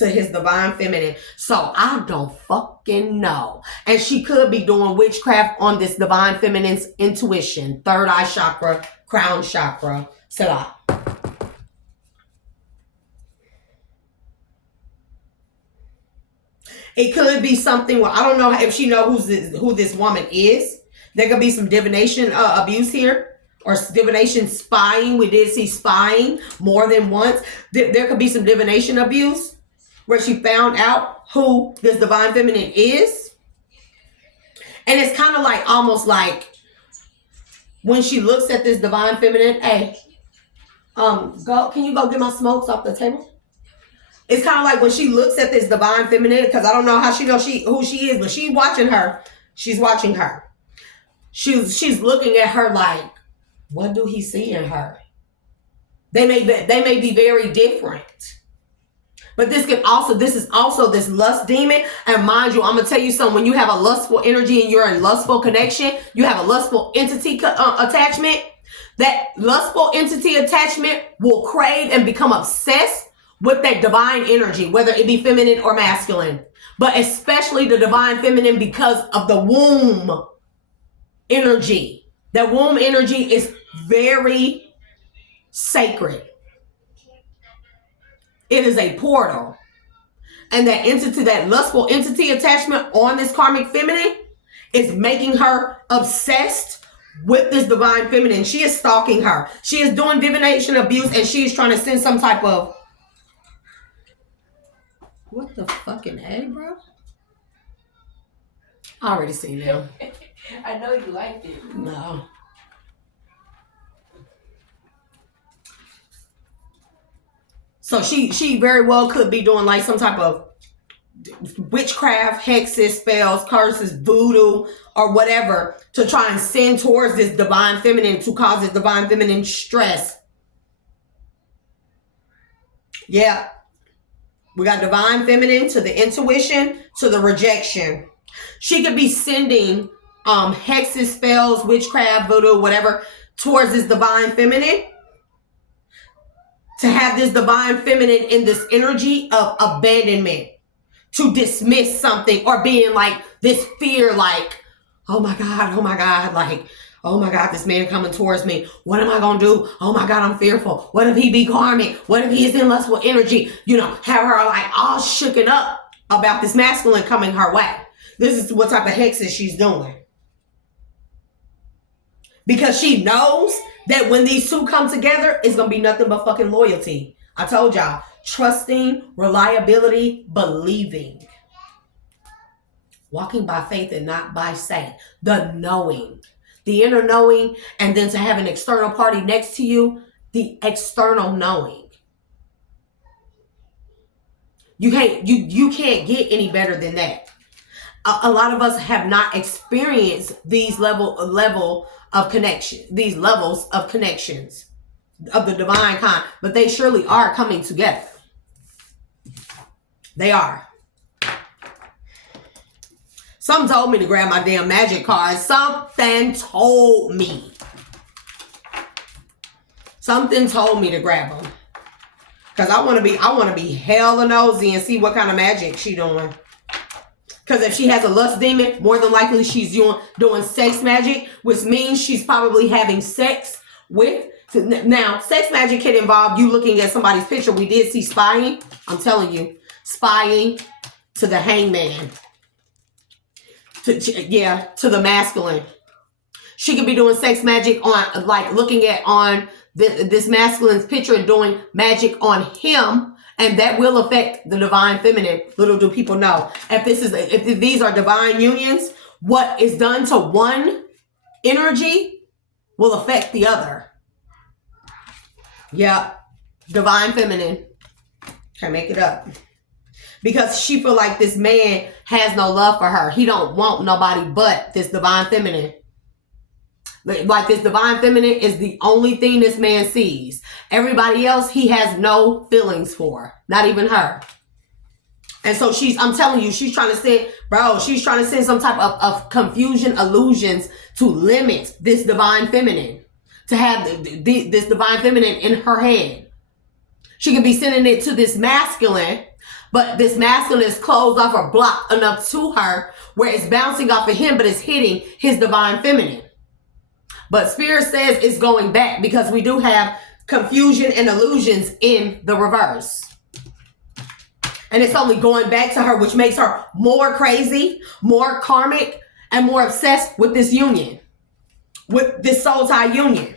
his divine feminine. So I don't fucking know. And she could be doing witchcraft on this divine feminine's intuition, third eye chakra, crown chakra, Salah. It could be something where I don't know if she knows who this woman is. There could be some divination abuse here. Or divination spying. We did see spying more than once. There could be some divination abuse where she found out who this divine feminine is. And it's kind of like, almost like when she looks at this divine feminine, hey, can you go get my smokes off the table? It's kind of like when she looks at this divine feminine, because I don't know how she knows who she is, but she's watching her. She's watching her. She's looking at her like, what do he see in her? They may be very different. But this is also this lust demon. And mind you, I'm going to tell you something. When you have a lustful energy and you're in lustful connection, you have a lustful entity attachment. That lustful entity attachment will crave and become obsessed with that divine energy, whether it be feminine or masculine. But especially the divine feminine because of the womb energy. That womb energy is very sacred. It is a portal. And that entity, that lustful entity attachment on this karmic feminine is making her obsessed with this divine feminine. She is stalking her. She is doing divination abuse and she is trying to send some type of... What the fucking A, bro? I already seen them. I know you liked it. No. So she very well could be doing like some type of witchcraft, hexes, spells, curses, voodoo, or whatever to try and send towards this divine feminine, to cause this divine feminine stress. Yeah. We got divine feminine to the intuition, to the rejection. She could be sending hexes, spells, witchcraft, voodoo, whatever, towards this divine feminine. To have this divine feminine in this energy of abandonment. To dismiss something or being like this fear, like, oh my God, like, oh my God, this man coming towards me. What am I going to do? Oh my God, I'm fearful. What if he be karmic? What if he is in lustful energy? You know, have her like all shooken up about this masculine coming her way. This is what type of hexes she's doing. Because she knows that when these two come together, it's going to be nothing but fucking loyalty. I told y'all, trusting, reliability, believing. Walking by faith and not by sight. The knowing. The inner knowing, and then to have an external party next to you, the external knowing. You can't get any better than that. A lot of us have not experienced these level of connection, these levels of connections of the divine kind, but they surely are coming together. They are. Something told me to grab my damn magic cards. Something told me. Something told me to grab them. Because I want to be hella nosy and see what kind of magic she doing. Because if she has a lust demon, more than likely she's doing sex magic, which means she's probably having sex with. Now, sex magic can involve you looking at somebody's picture. We did see spying. I'm telling you, spying to the hangman. To the masculine. She could be doing sex magic on, like looking at on this masculine's picture and doing magic on him, and that will affect the divine feminine. Little do people know. If these are divine unions, what is done to one energy will affect the other. Yeah, divine feminine. Can't make it up. Because she feel like this man has no love for her. He don't want nobody but this divine feminine. Like this divine feminine is the only thing this man sees. Everybody else he has no feelings for. Not even her. And so I'm telling you, she's trying to send some type of confusion, illusions to limit this divine feminine. To have this divine feminine in her head. She could be sending it to this masculine. But this masculine is closed off or blocked enough to her where it's bouncing off of him, but it's hitting his divine feminine. But Spirit says it's going back because we do have confusion and illusions in the reverse. And it's only going back to her, which makes her more crazy, more karmic, and more obsessed with this union. With this soul tie union.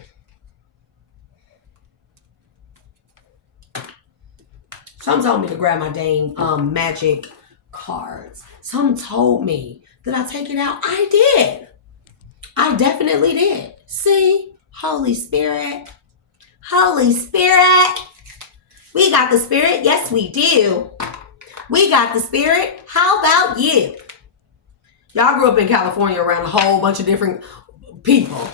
Some told me to grab my dang magic cards. Some told me that I take it out. I did. I definitely did. See? Holy Spirit. Holy Spirit. We got the Spirit. Yes, we do. We got the Spirit. How about you? Y'all grew up in California around a whole bunch of different people.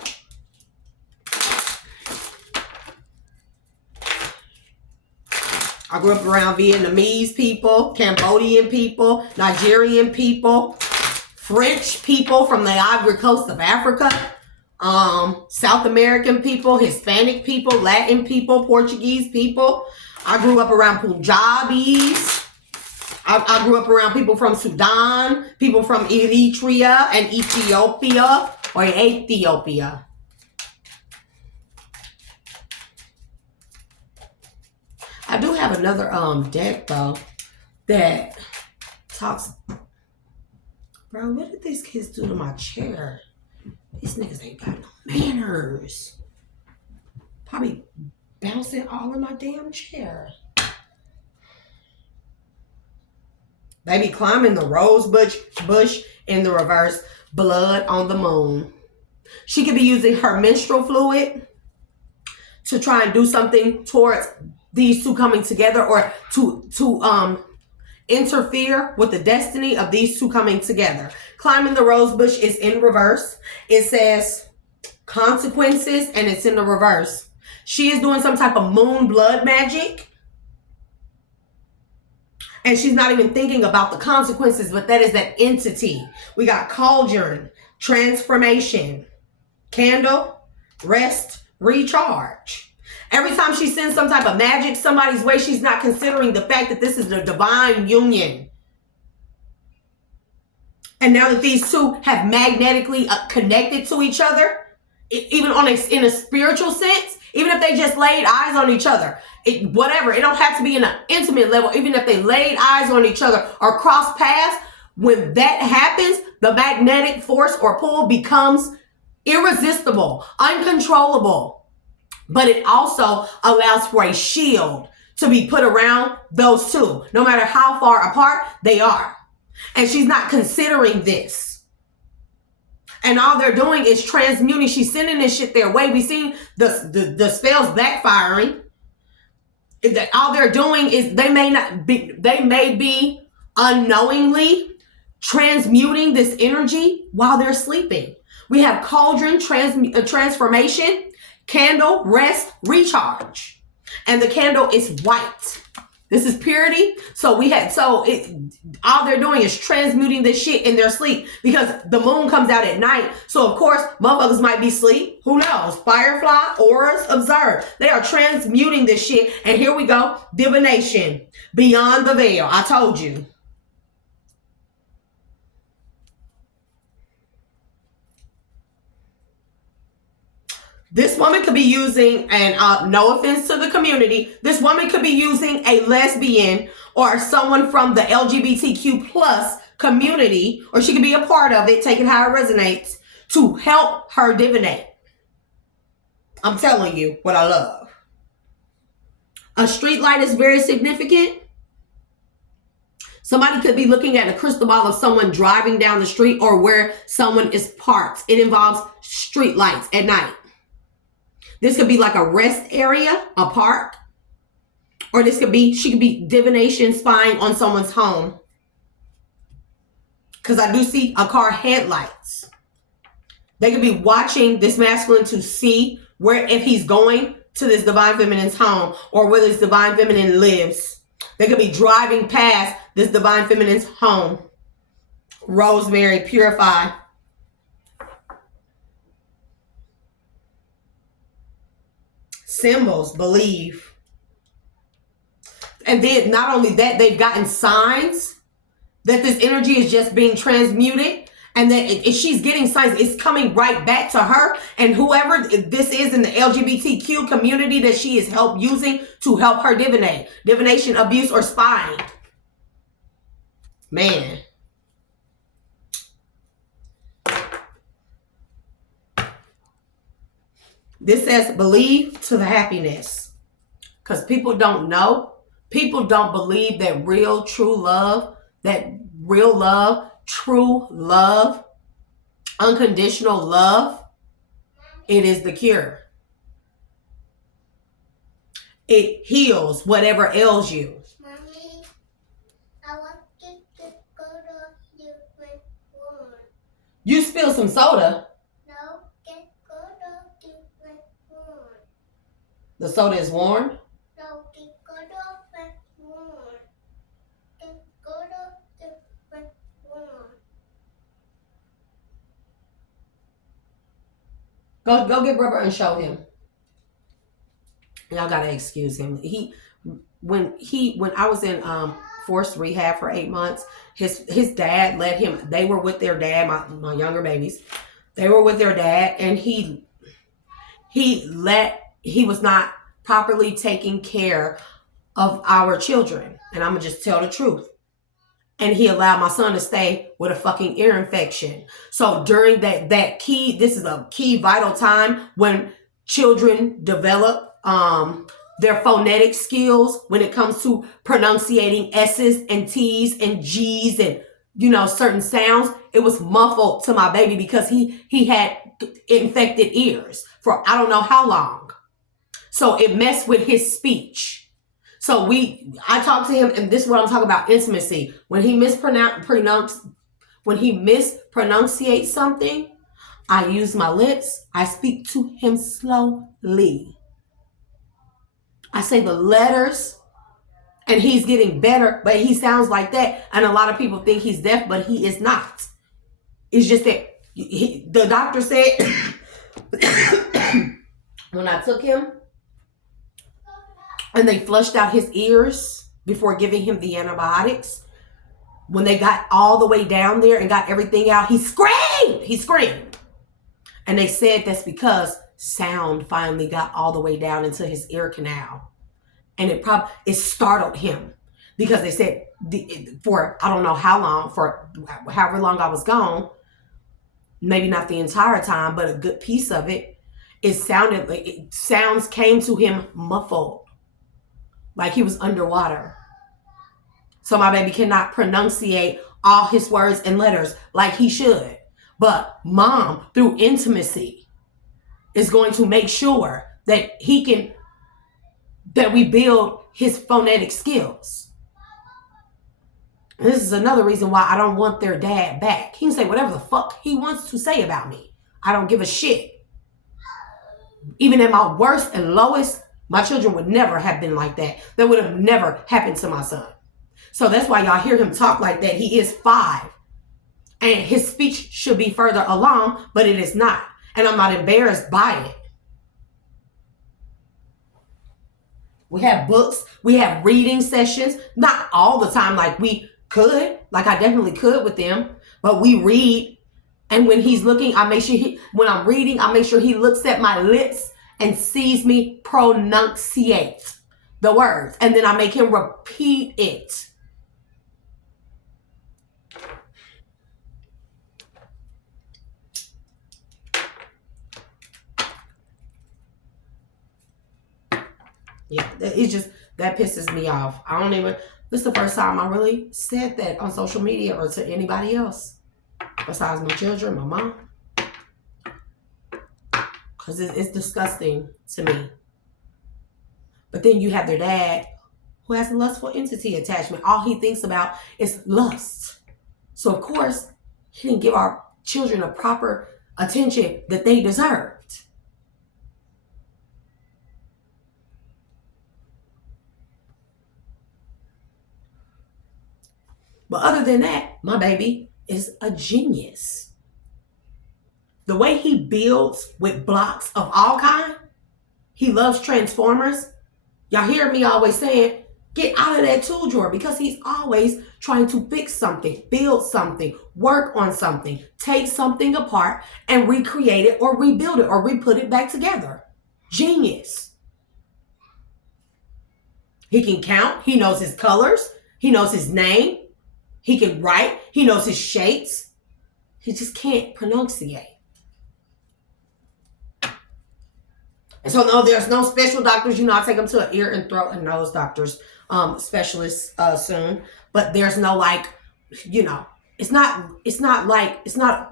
I grew up around Vietnamese people, Cambodian people, Nigerian people, French people from the Ivory Coast of Africa, South American people, Hispanic people, Latin people, Portuguese people. I grew up around Punjabis. I grew up around people from Sudan, people from Eritrea and Ethiopia, or Ethiopia. I do have another deck though that talks. Bro, what did these kids do to my chair? These niggas ain't got no manners. Probably bouncing all in my damn chair. Baby climbing the rose bush in the reverse. Blood on the moon. She could be using her menstrual fluid to try and do something towards these two coming together, or to interfere with the destiny of these two coming together. Climbing the rose bush is in reverse. It says consequences, and it's in the reverse. She is doing some type of moon blood magic. And she's not even thinking about the consequences, but that is that entity. We got cauldron, transformation, candle, rest, recharge. Every time she sends some type of magic somebody's way, she's not considering the fact that this is the divine union. And now that these two have magnetically connected to each other, even in a spiritual sense, even if they just laid eyes on each other, whatever, it don't have to be in an intimate level. Even if they laid eyes on each other or cross paths, when that happens, the magnetic force or pull becomes irresistible, uncontrollable. but it also allows for a shield to be put around those two, no matter how far apart they are. And she's not considering this. And all they're doing is transmuting. She's sending this shit their way. We seen the spells backfiring. All they're doing is they may be unknowingly transmuting this energy while they're sleeping. We have cauldron, transformation, candle, rest, recharge. And the candle is white. This is purity. All they're doing is transmuting this shit in their sleep because the moon comes out at night. So of course, motherfuckers might be asleep. Who knows? Firefly, auras, observe. They are transmuting this shit. And here we go. Divination. Beyond the veil. I told you. This woman could be using, and no offense to the community, this woman could be using a lesbian or someone from the LGBTQ plus community, or she could be a part of it, take it how it resonates, to help her divinate. I'm telling you what I love. A street light is very significant. Somebody could be looking at a crystal ball of someone driving down the street or where someone is parked. It involves street lights at night. This could be like a rest area, a park. Or she could be divination spying on someone's home. Because I do see a car headlights. They could be watching this masculine to see if he's going to this divine feminine's home or where this divine feminine lives. They could be driving past this divine feminine's home. Rosemary, purify. Symbols, believe. And then not only that, they've gotten signs that this energy is just being transmuted. And that if she's getting signs, it's coming right back to her. And whoever this is in the LGBTQ community that she is using to help her divinate. Divination, abuse, or spying. Man. This says believe to the happiness. Because people don't know. People don't believe that real, true love, true love, unconditional love, it is the cure. It heals whatever ails you. Mommy, I want to go to different room. You spill some soda. No, get go to different room. The soda is warm. No, get go to different room. Get go to different room. Go get rubber and show him. Y'all gotta excuse him. When I was in forced rehab for 8 months, his dad let him. They were with their dad, my younger babies. They were with their dad, and he was not properly taking care of our children. And I'm gonna just tell the truth. And he allowed my son to stay with a fucking ear infection. So during that key, this is a key vital time when children develop their phonetic skills when it comes to pronunciating S's and T's and G's and, certain sounds. It was muffled to my baby because he had infected ears for I don't know how long. So it messed with his speech. So I talked to him, and this is what I'm talking about, intimacy. When he mispronunciates something, I use my lips. I speak to him slowly. I say the letters, and he's getting better, but he sounds like that. And a lot of people think he's deaf, but he is not. It's just that the doctor said when I took him, and they flushed out his ears before giving him the antibiotics. When they got all the way down there and got everything out, he screamed. And they said that's because sound finally got all the way down into his ear canal. And it startled him because they said for I don't know how long, for however long I was gone, maybe not the entire time, but a good piece of it, sounds came to him muffled, like he was underwater. So my baby cannot pronunciate all his words and letters like he should. But mom, through intimacy, is going to make sure that we build his phonetic skills. And this is another reason why I don't want their dad back. He can say whatever the fuck he wants to say about me. I don't give a shit. Even at my worst and lowest, my children would never have been like that. That would have never happened to my son. So that's why y'all hear him talk like that. He is 5. And his speech should be further along, but it is not. And I'm not embarrassed by it. We have books. We have reading sessions. Not all the time like we could. Like I definitely could with them. But we read. And when he's looking, I make sure when I'm reading, I make sure he looks at my lips and sees me pronunciate the words. And then I make him repeat it. Yeah, it's just, that pisses me off. This is the first time I really said that on social media or to anybody else besides my children, my mom. Because it's disgusting to me. But then you have their dad who has a lustful entity attachment. All he thinks about is lust. So, of course, he didn't give our children a proper attention that they deserved. But other than that, my baby is a genius. The way he builds with blocks of all kind, he loves Transformers. Y'all hear me always saying, get out of that tool drawer, because he's always trying to fix something, build something, work on something, take something apart and recreate it or rebuild it or re-put it back together. Genius. He can count. He knows his colors. He knows his name. He can write. He knows his shapes. He just can't pronunciate. And so, no, there's no special doctors. I take them to an ear and throat and nose doctors, specialists soon. But there's no it's not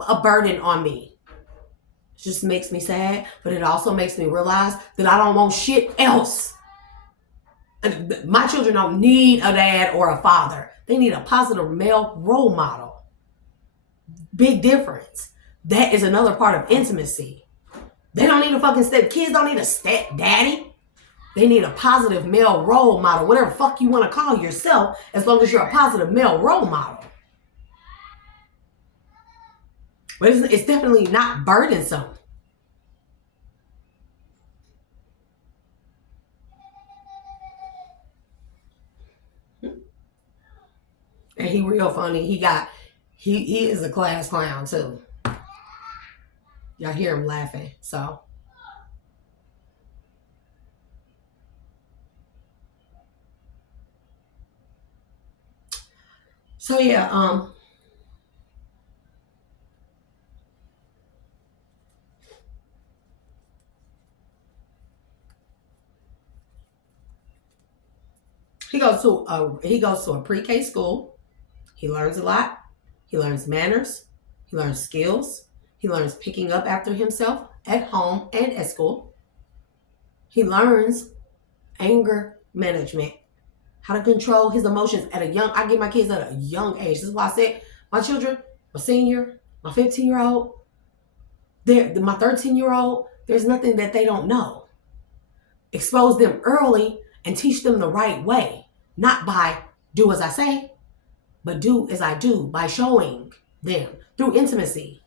a burden on me. It just makes me sad, but it also makes me realize that I don't want shit else. My children don't need a dad or a father. They need a positive male role model. Big difference. That is another part of intimacy. They don't need a fucking kids don't need a step-daddy. They need a positive male role model, whatever fuck you want to call yourself, as long as you're a positive male role model. But it's definitely not burdensome. And he real funny. He is a class clown too. Y'all hear him laughing, so. So yeah, he goes to a pre-K school. He learns a lot. He learns manners. He learns skills. He learns picking up after himself at home and at school. He learns anger management, how to control his emotions I get my kids at a young age. This is why I said my children, my senior, my 15-year-old, my 13-year-old, there's nothing that they don't know. Expose them early and teach them the right way, not by do as I say, but do as I do, by showing them through intimacy.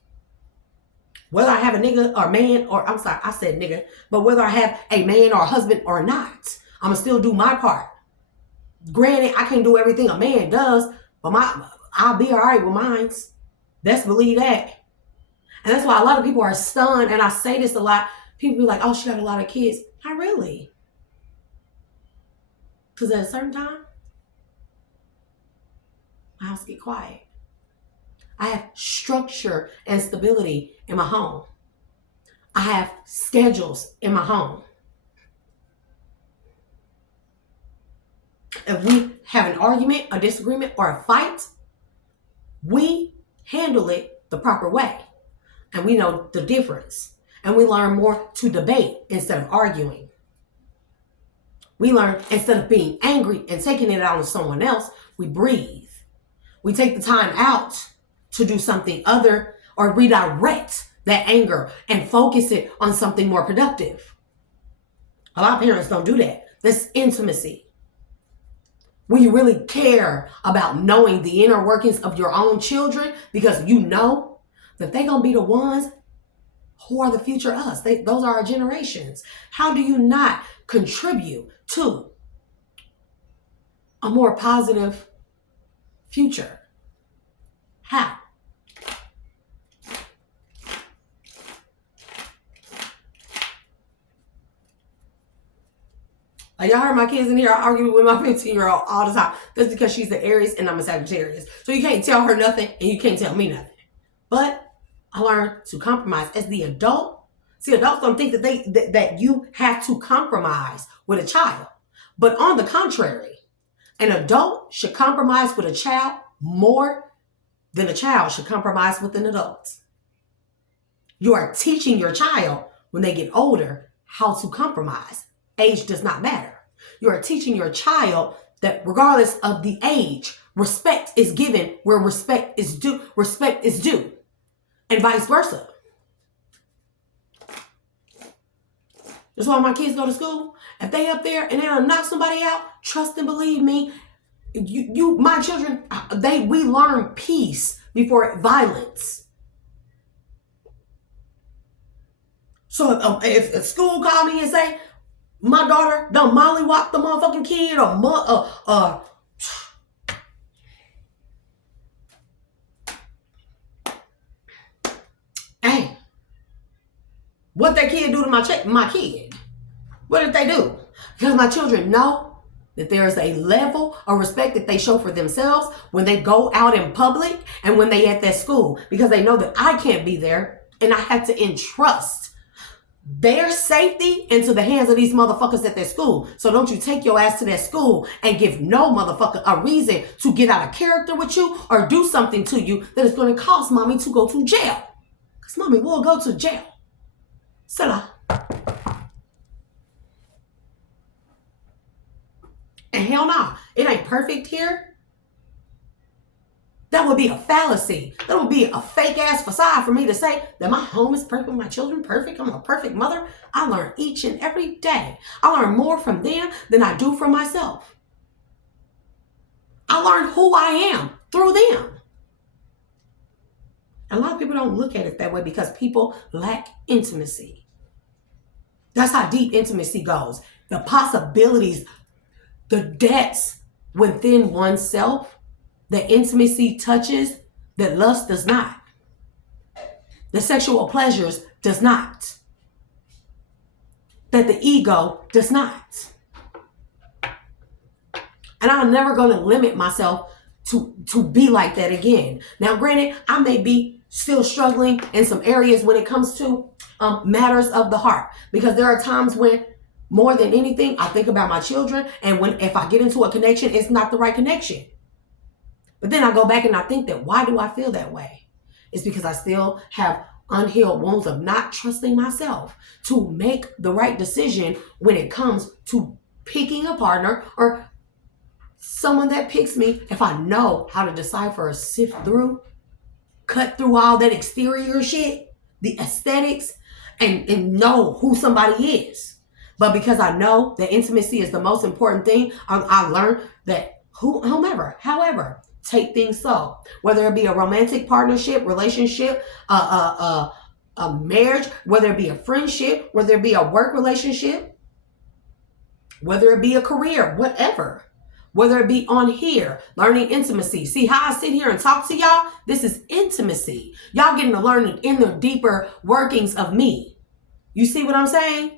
Whether I have a nigga or man, or I'm sorry, I said nigga, but whether I have a man or a husband or not, I'm going to still do my part. Granted, I can't do everything a man does, but I'll be all right with mine. Best believe that. And that's why a lot of people are stunned, and I say this a lot. People be like, oh, she got a lot of kids. Not really. Because at a certain time, my house get quiet. I have structure and stability in my home. I have schedules in my home. If we have an argument, a disagreement, or a fight, we handle it the proper way. And we know the difference. And we learn more to debate instead of arguing. We learn, instead of being angry and taking it out on someone else, we breathe. We take the time out to do something other or redirect that anger and focus it on something more productive. A lot of parents don't do that. That's intimacy. When you really care about knowing the inner workings of your own children, because you know that they're going to be the ones who are the future us. Those are our generations. How do you not contribute to a more positive future? How? Y'all heard my kids in here argue with my 15-year-old all the time. That's because she's the Aries and I'm a Sagittarius. So you can't tell her nothing and you can't tell me nothing. But I learned to compromise as the adult. See, adults don't think that you have to compromise with a child. But on the contrary, an adult should compromise with a child more than a child should compromise with an adult. You are teaching your child when they get older how to compromise. Age does not matter. You are teaching your child that regardless of the age, respect is given where respect is due. Respect is due. And vice versa. That's why my kids go to school. If they up there and they don't knock somebody out, trust and believe me, my children, we learn peace before violence. So if a school call me and say, my daughter done mollywop the motherfucking kid hey, what that kid do to my kid? What did they do? Because my children know that there is a level of respect that they show for themselves when they go out in public and when they at that school, because they know that I can't be there and I have to entrust their safety into the hands of these motherfuckers at their school. So don't you take your ass to that school and give no motherfucker a reason to get out of character with you or do something to you that is going to cause mommy to go to jail. Because mommy will go to jail. Silla. And hell no, it ain't perfect here. That would be a fallacy. That would be a fake ass facade for me to say that my home is perfect, my children perfect, I'm a perfect mother. I learn each and every day. I learn more from them than I do from myself. I learn who I am through them. A lot of people don't look at it that way because people lack intimacy. That's how deep intimacy goes. The possibilities, the depths within oneself that intimacy touches, that lust does not. The sexual pleasures does not. That the ego does not. And I'm never going to limit myself to be like that again. Now, granted, I may be still struggling in some areas when it comes to matters of the heart. Because there are times when, more than anything, I think about my children. And if I get into a connection, it's not the right connection. But then I go back and I think that, why do I feel that way? It's because I still have unhealed wounds of not trusting myself to make the right decision when it comes to picking a partner or someone that picks me. If I know how to decipher or sift through, cut through all that exterior shit, the aesthetics, and know who somebody is. But because I know that intimacy is the most important thing, I learned that however, take things slow. Whether it be a romantic partnership, relationship, a marriage, whether it be a friendship, whether it be a work relationship, whether it be a career, whatever. Whether it be on here, learning intimacy. See how I sit here and talk to y'all? This is intimacy. Y'all getting to learn the inner, deeper workings of me. You see what I'm saying?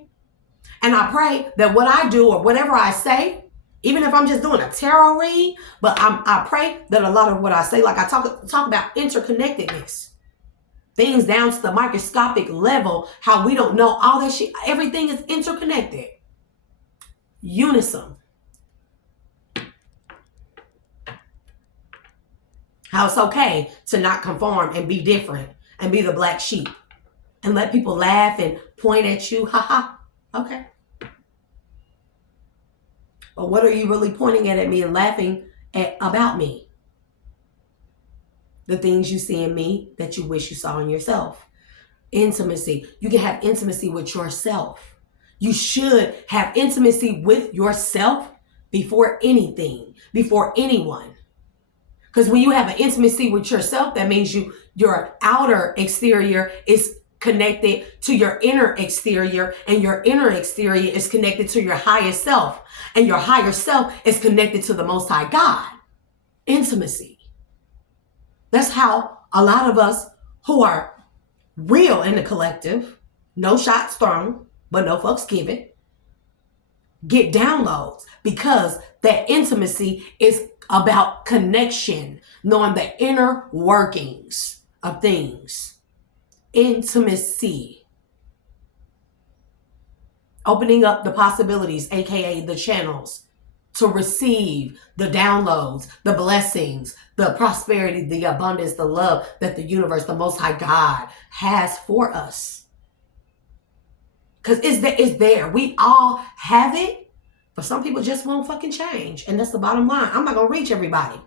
And I pray that what I do or whatever I say, even if I'm just doing a tarot read, but I pray that a lot of what I say, like I talk about interconnectedness. things down to the microscopic level, how we don't know all that shit. Everything is interconnected. Unison. How it's okay to not conform and be different and be the black sheep and let people laugh and point at you. Ha ha. Okay. But what are you really pointing at me and laughing at about me? The things you see in me that you wish you saw in yourself. Intimacy. You can have intimacy with yourself. You should have intimacy with yourself before anything, before anyone. Because when you have an intimacy with yourself, that means your outer exterior is connected to your inner exterior, and your inner exterior is connected to your higher self, and your higher self is connected to the Most High God. Intimacy. That's how a lot of us who are real in the collective, no shots thrown, but no fucks given, get downloads, because that intimacy is about connection, knowing the inner workings of things. Intimacy. Opening up the possibilities, aka the channels, to receive the downloads, the blessings, the prosperity, the abundance, the love that the universe, the Most High God has for us. Because it's there. We all have it, but some people just won't fucking change. And that's the bottom line. I'm not going to reach everybody.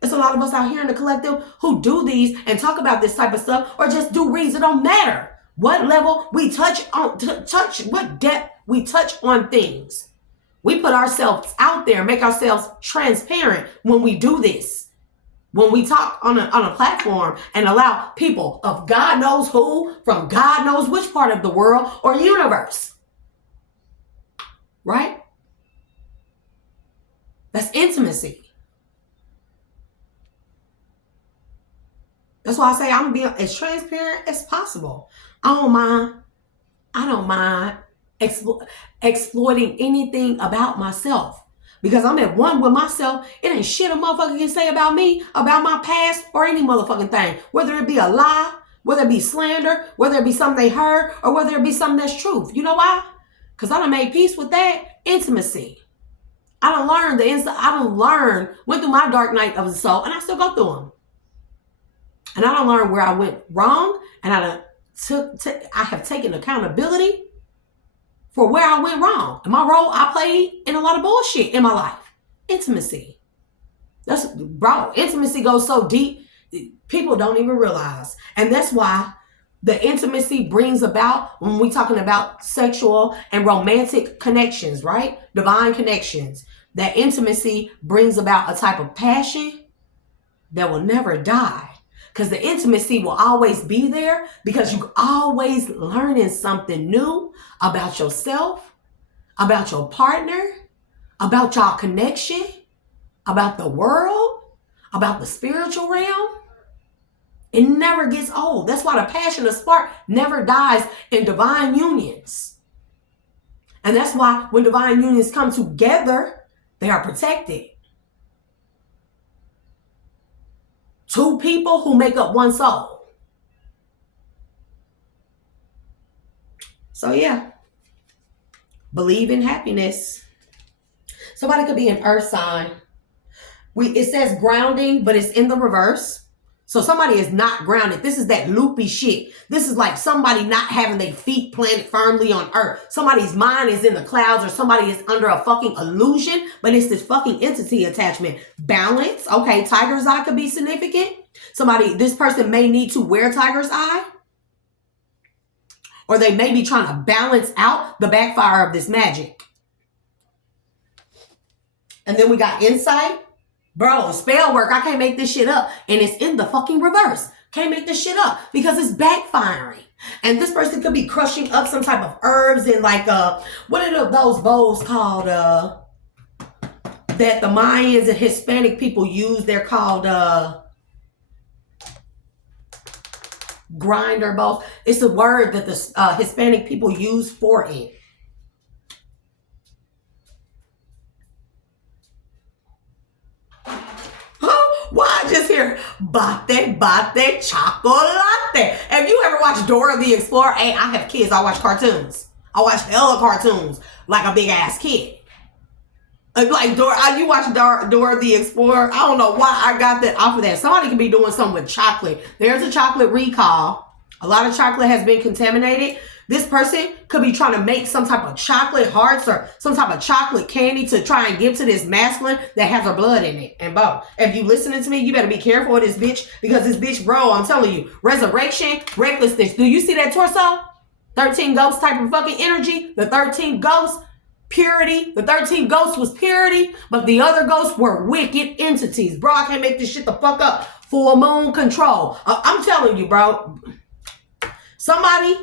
There's a lot of us out here in the collective who do these and talk about this type of stuff, or just do reads. It don't matter what level we touch on, what depth we touch on things. We put ourselves out there, make ourselves transparent when we do this. When we talk on a platform and allow people of God knows who, from God knows which part of the world or universe. Right? That's intimacy. That's why I say I'm being as transparent as possible. I don't mind exploiting anything about myself, because I'm at one with myself. It ain't shit a motherfucker can say about me, about my past, or any motherfucking thing. Whether it be a lie, whether it be slander, whether it be something they heard, or whether it be something that's truth. You know why? Because I done made peace with that. Intimacy. I done learned went through my dark night of the soul, and I still go through them. And I done learned where I went wrong, and I have taken accountability for where I went wrong. And my role I played in a lot of bullshit in my life. Intimacy. Intimacy goes so deep, people don't even realize. And that's why the intimacy brings about, when we're talking about sexual and romantic connections, right? Divine connections. That intimacy brings about a type of passion that will never die. Because the intimacy will always be there, because you're always learning something new about yourself, about your partner, about y'all connection, about the world, about the spiritual realm. It never gets old. That's why the passion, the spark never dies in divine unions. And that's why when divine unions come together, they are protected. Two people who make up one soul. So yeah, believe in happiness. Somebody could be an earth sign. It says grounding, but it's in the reverse. So somebody is not grounded. This is that loopy shit. This is like somebody not having their feet planted firmly on earth. Somebody's mind is in the clouds, or somebody is under a fucking illusion, but it's this fucking entity attachment. Balance. Okay, tiger's eye could be significant. This person may need to wear tiger's eye, or they may be trying to balance out the backfire of this magic. And then we got insight. Bro, spell work. I can't make this shit up. And it's in the fucking reverse. Can't make this shit up because it's backfiring. And this person could be crushing up some type of herbs and like, what are those bowls called, that the Mayans and Hispanic people use? They're called, grinder bowls. It's a word that the Hispanic people use for it. Why I just hear bate chocolate? nothing. If you ever watch Dora the Explorer, hey, I have kids. I watch cartoons. I watch hella cartoons like a big ass kid. Like Dora, you watch Dora the Explorer. I don't know why I got that off of that. Somebody could be doing something with chocolate. There's a chocolate recall. A lot of chocolate has been contaminated. This person could be trying to make some type of chocolate hearts or some type of chocolate candy to try and give to this masculine that has her blood in it. And Bo, if you listening to me, you better be careful with this bitch, because this bitch, bro, I'm telling you, resurrection, recklessness. Do you see that torso? 13 ghost type of fucking energy. The 13 ghosts, purity. The 13 ghosts was purity, but the other ghosts were wicked entities. Bro, I can't make this shit the fuck up. Full moon control. I'm telling you, bro. Somebody...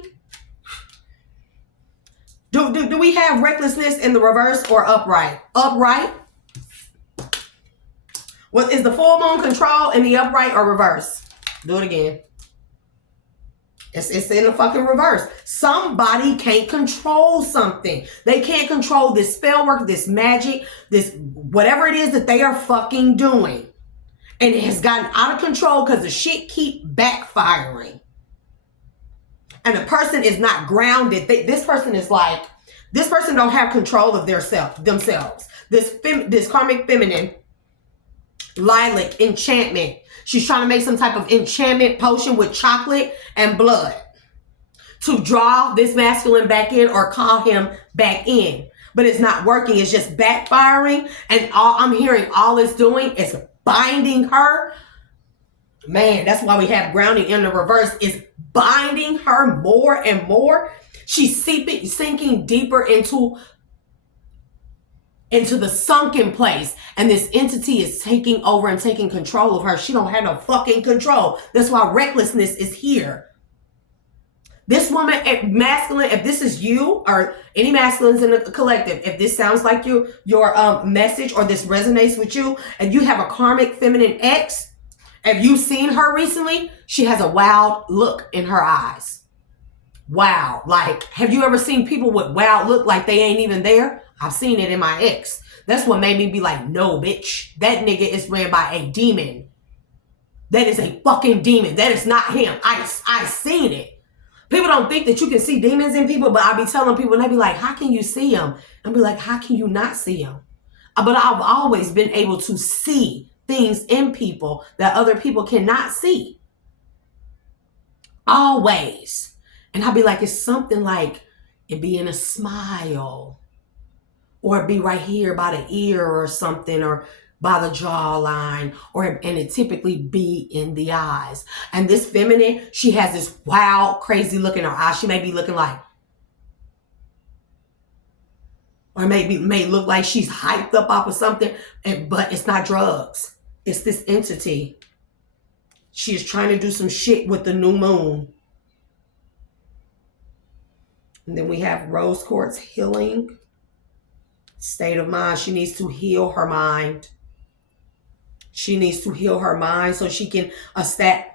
Do we have recklessness in the reverse or upright? Upright? What is the full moon control in the upright or reverse? Do it again. It's in the fucking reverse. Somebody can't control something. They can't control this spell work, this magic, this whatever it is that they are fucking doing. And it has gotten out of control because the shit keep backfiring. And the person is not grounded. This person is like, this person don't have control of themselves. This karmic feminine, lilac, enchantment. She's trying to make some type of enchantment potion with chocolate and blood to draw this masculine back in or call him back in. But it's not working. It's just backfiring. And all I'm hearing all it's doing is binding her. Man, that's why we have grounding in the reverse, is binding her more and more. She's sinking deeper into the sunken place. And this entity is taking over and taking control of her. She don't have no fucking control. That's why recklessness is here. This woman, masculine, if this is you or any masculines in the collective, if this sounds like your message or this resonates with you, and you have a karmic feminine ex, have you seen her recently? She has a wild look in her eyes. Wow. Like, have you ever seen people with wild look like they ain't even there? I've seen it in my ex. That's what made me be like, no, bitch. That nigga is ran by a demon. That is a fucking demon. That is not him. I seen it. People don't think that you can see demons in people, but I be telling people, and they be like, how can you see them? And be like, how can you not see them? But I've always been able to see things in people that other people cannot see. Always. And I'll be like, it's something like it be in a smile, or it be right here by the ear or something, or by the jawline, and it typically be in the eyes. And this feminine, she has this wild, crazy look in her eyes. She may be looking like, or may look like she's hyped up off of something, but it's not drugs. It's this entity. She is trying to do some shit with the new moon. And then we have rose quartz healing. State of mind. She needs to heal her mind. She needs to heal her mind so she can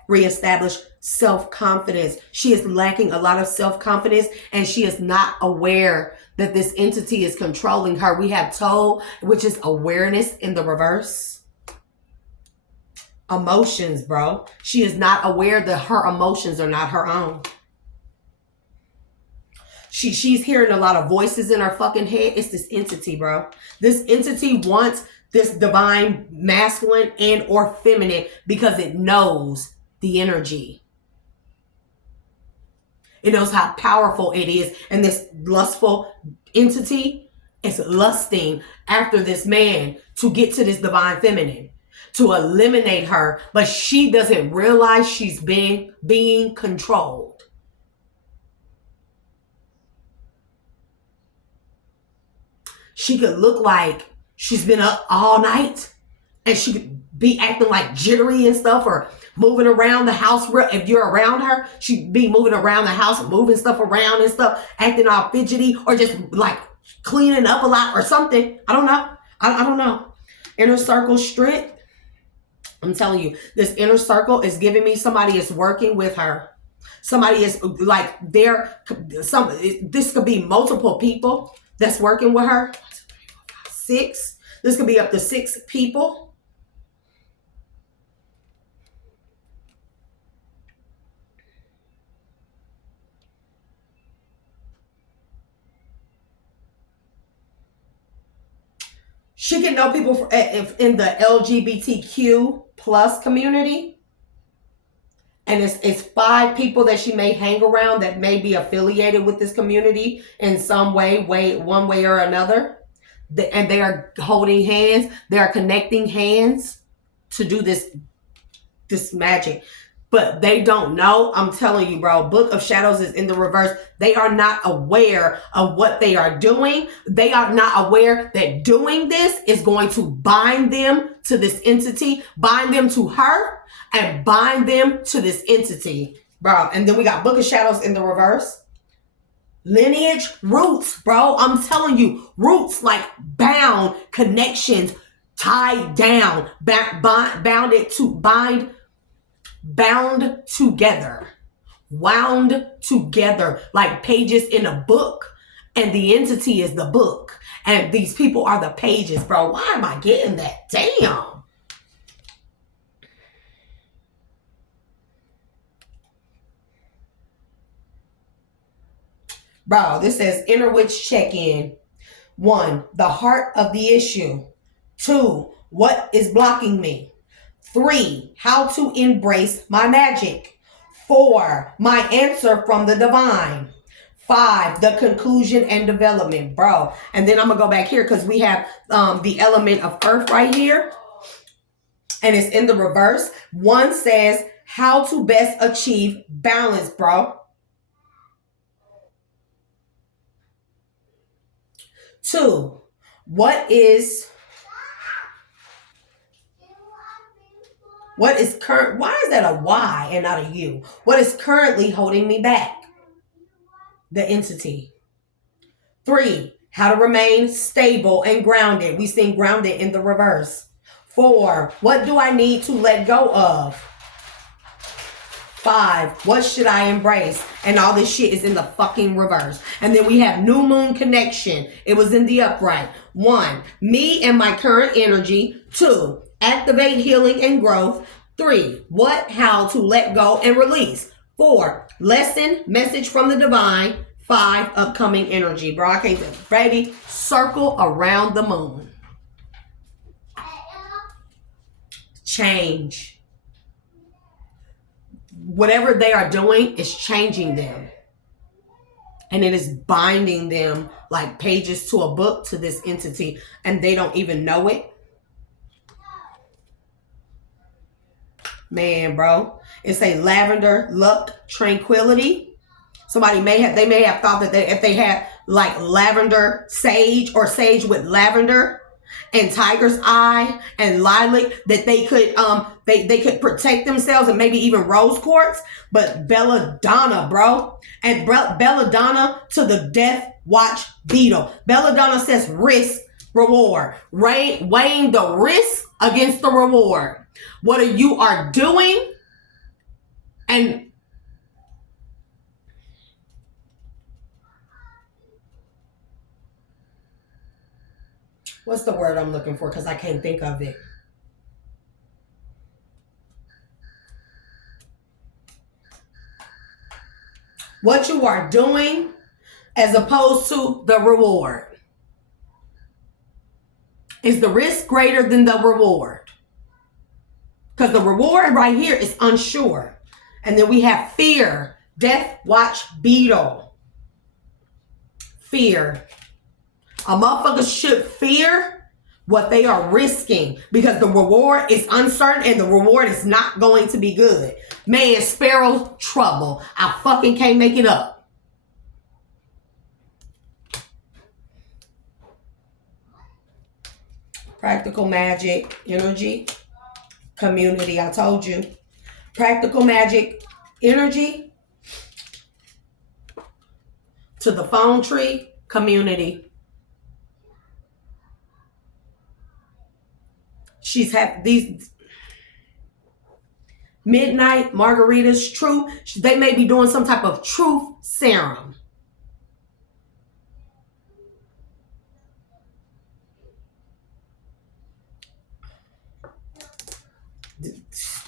reestablish self-confidence. She is lacking a lot of self-confidence, and she is not aware that this entity is controlling her. We have told, which is awareness in the reverse. Emotions, bro. She is not aware that her emotions are not her own. She's hearing a lot of voices in her fucking head. It's this entity, bro. This entity wants this divine masculine and or feminine because it knows the energy. It knows how powerful it is. And this lustful entity is lusting after this man to get to this divine feminine, to eliminate her. But she doesn't realize she's being controlled. She could look like she's been up all night, and she could be acting like jittery and stuff, or moving around the house. If you're around her, she'd be moving around the house, moving stuff around and stuff, acting all fidgety, or just like cleaning up a lot or something. I don't know. I don't know. Inner circle strength. I'm telling you, this inner circle is giving me somebody is working with her. Somebody is like this could be multiple people that's working with her. 6. This could be up to 6 people. She can know people in the LGBTQ plus community. And it's 5 people that she may hang around that may be affiliated with this community in some way, one way or another. And they are holding hands. They are connecting hands to do this magic. But they don't know. I'm telling you, bro, Book of Shadows is in the reverse. They are not aware of what they are doing. They are not aware that doing this is going to bind them to this entity, bind them to her, and bind them to this entity, bro. And then we got Book of Shadows in the reverse. Lineage, roots, bro. I'm telling you, roots like bound, connections, tied down, bound together, wound together like pages in a book, and the entity is the book, and these people are the pages, bro. Why am I getting that? Damn. Bro, this says inner witch check-in. 1, the heart of the issue. 2, what is blocking me? 3, how to embrace my magic. 4, my answer from the divine. 5, the conclusion and development, bro. And then I'm going to go back here because we have the element of earth right here. And it's in the reverse. 1 says how to best achieve balance, bro. 2, what is current? Why is that a Y and not a U? What is currently holding me back? The entity. 3, how to remain stable and grounded. We seen grounded in the reverse. 4, what do I need to let go of? 5, what should I embrace? And all this shit is in the fucking reverse. And then we have new moon connection. It was in the upright. 1, me and my current energy. 2, activate healing and growth. 3, what, how to let go and release. 4, lesson, message from the divine. 5, upcoming energy. Bro, I can't think. Baby, circle around the moon. Change. Whatever they are doing is changing them. And it is binding them like pages to a book to this entity. And they don't even know it. Man, bro. It's a lavender, luck, tranquility. They may have thought that if they had like lavender sage or sage with lavender and tiger's eye and lilac, that they could they could protect themselves, and maybe even rose quartz. But belladonna, bro. And belladonna to the death watch beetle. Belladonna says risk, reward. Weighing the risk against the reward. What you are doing, and what's the word I'm looking for? Because I can't think of it. What you are doing as opposed to the reward. Is the risk greater than the reward? Because the reward right here is unsure. And then we have fear. Death watch beetle. Fear. A motherfucker should fear what they are risking, because the reward is uncertain and the reward is not going to be good. Man, sparrow trouble. I fucking can't make it up. Practical magic, energy, community. I told you. Practical magic, energy, to the phone tree, community. She's had these midnight margaritas, truth. They may be doing some type of truth serum.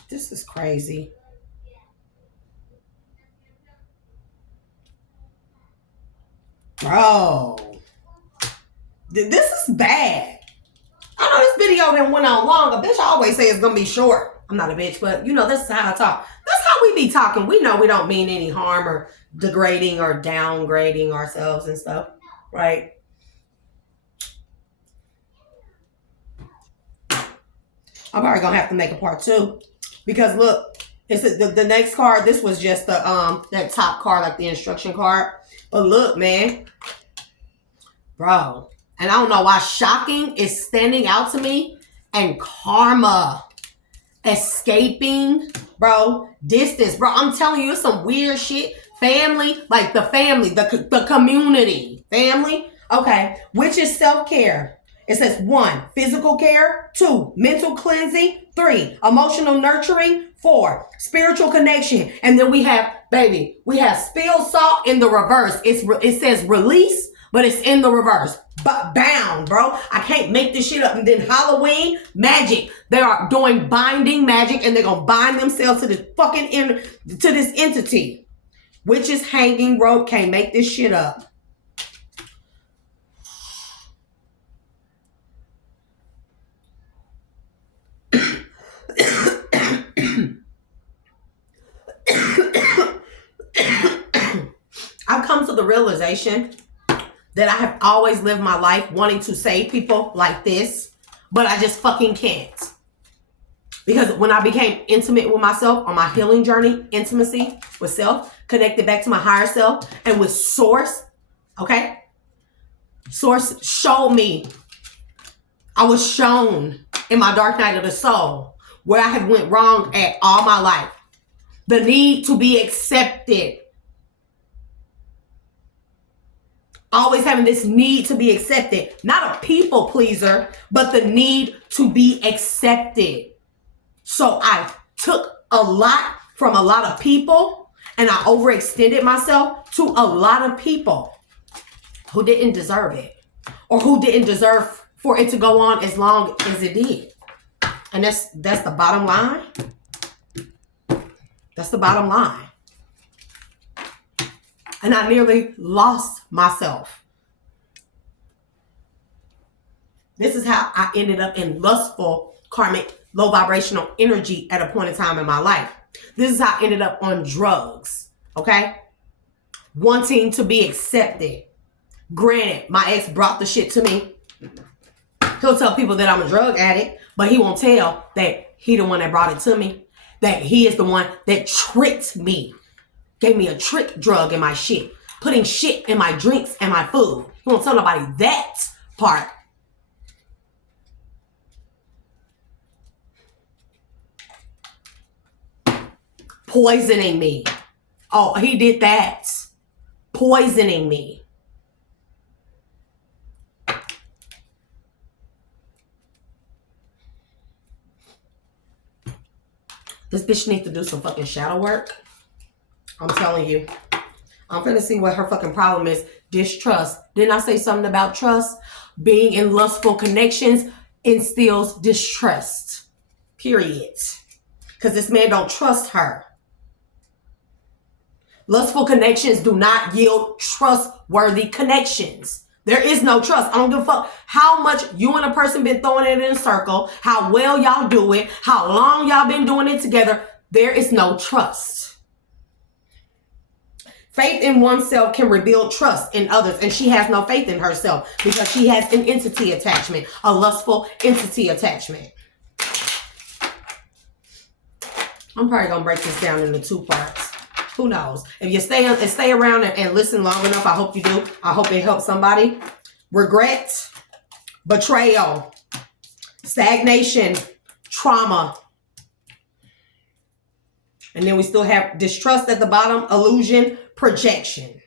This is crazy. Bro, this is bad. this video then went on long. A bitch always say it's gonna be short. I'm not a bitch, but you know, that's how I talk. That's how we be talking. We know we don't mean any harm or degrading or downgrading ourselves and stuff, right? I'm probably gonna have to make a part 2 because look, it's the next card. This was just the that top card, like the instruction card. But look, man, bro, and I don't know why shocking is standing out to me, and karma, escaping, bro, distance, bro. I'm telling you, it's some weird shit. Family, like the family, the community, family. Okay, which is self-care. It says 1, physical care. 2, mental cleansing. 3, emotional nurturing. 4, spiritual connection. And then we have, baby, we have spilled salt in the reverse. It says release, but it's in the reverse. But bound, bro. I can't make this shit up. And then Halloween, magic. They are doing binding magic, and they're gonna bind themselves to this fucking to this entity. Witches, hanging rope. Can't make this shit up. I've come to the realization that I have always lived my life wanting to save people like this, but I just fucking can't. Because when I became intimate with myself on my healing journey, intimacy with self, connected back to my higher self and with source, okay? Source showed me. I was shown in my dark night of the soul where I have went wrong at all my life. The need to be accepted. Always having this need to be accepted. Not a people pleaser, but the need to be accepted. So I took a lot from a lot of people, and I overextended myself to a lot of people who didn't deserve it, or who didn't deserve for it to go on as long as it did. And that's the bottom line. That's the bottom line. And I nearly lost myself. This is how I ended up in lustful, karmic, low vibrational energy at a point in time in my life. This is how I ended up on drugs, okay? Wanting to be accepted. Granted, my ex brought the shit to me. He'll tell people that I'm a drug addict, but he won't tell that he the one that brought it to me. That he is the one that tricked me. Gave me a trick drug in my shit. Putting shit in my drinks and my food. He won't tell nobody that part. Poisoning me. Oh, he did that. Poisoning me. This bitch needs to do some fucking shadow work. I'm telling you. I'm finna see what her fucking problem is. Distrust. Didn't I say something about trust? Being in lustful connections instills distrust. Period. Because this man don't trust her. Lustful connections do not yield trustworthy connections. There is no trust. I don't give a fuck how much you and a person been throwing it in a circle, how well y'all do it, how long y'all been doing it together. There is no trust. Faith in oneself can rebuild trust in others, and she has no faith in herself because she has an entity attachment, a lustful entity attachment. I'm probably gonna break this down into 2 parts. Who knows? If you stay around and listen long enough, I hope you do. I hope it helps somebody. Regret, betrayal, stagnation, trauma. And then we still have distrust at the bottom, illusion, projection.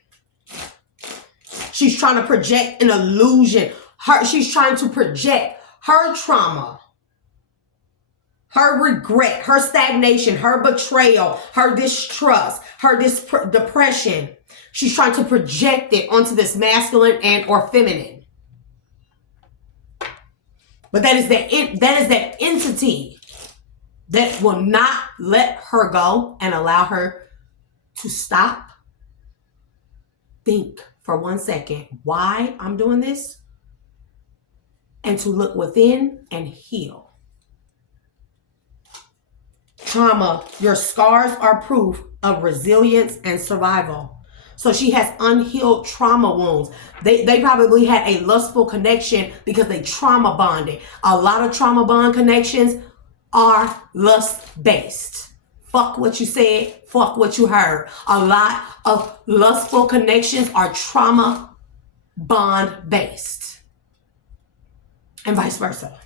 She's trying to project an illusion. She's trying to project her trauma, her regret, her stagnation, her betrayal, her distrust, her depression. She's trying to project it onto this masculine and or feminine. But that is that entity that will not let her go and allow her to stop, think for 1 second why I'm doing this, and to look within and heal. Trauma, your scars are proof of resilience and survival. So she has unhealed trauma wounds. They probably had a lustful connection because they trauma bonded. A lot of trauma bond connections are lust based. Fuck what you said, fuck what you heard. A lot of lustful connections are trauma bond based. And vice versa.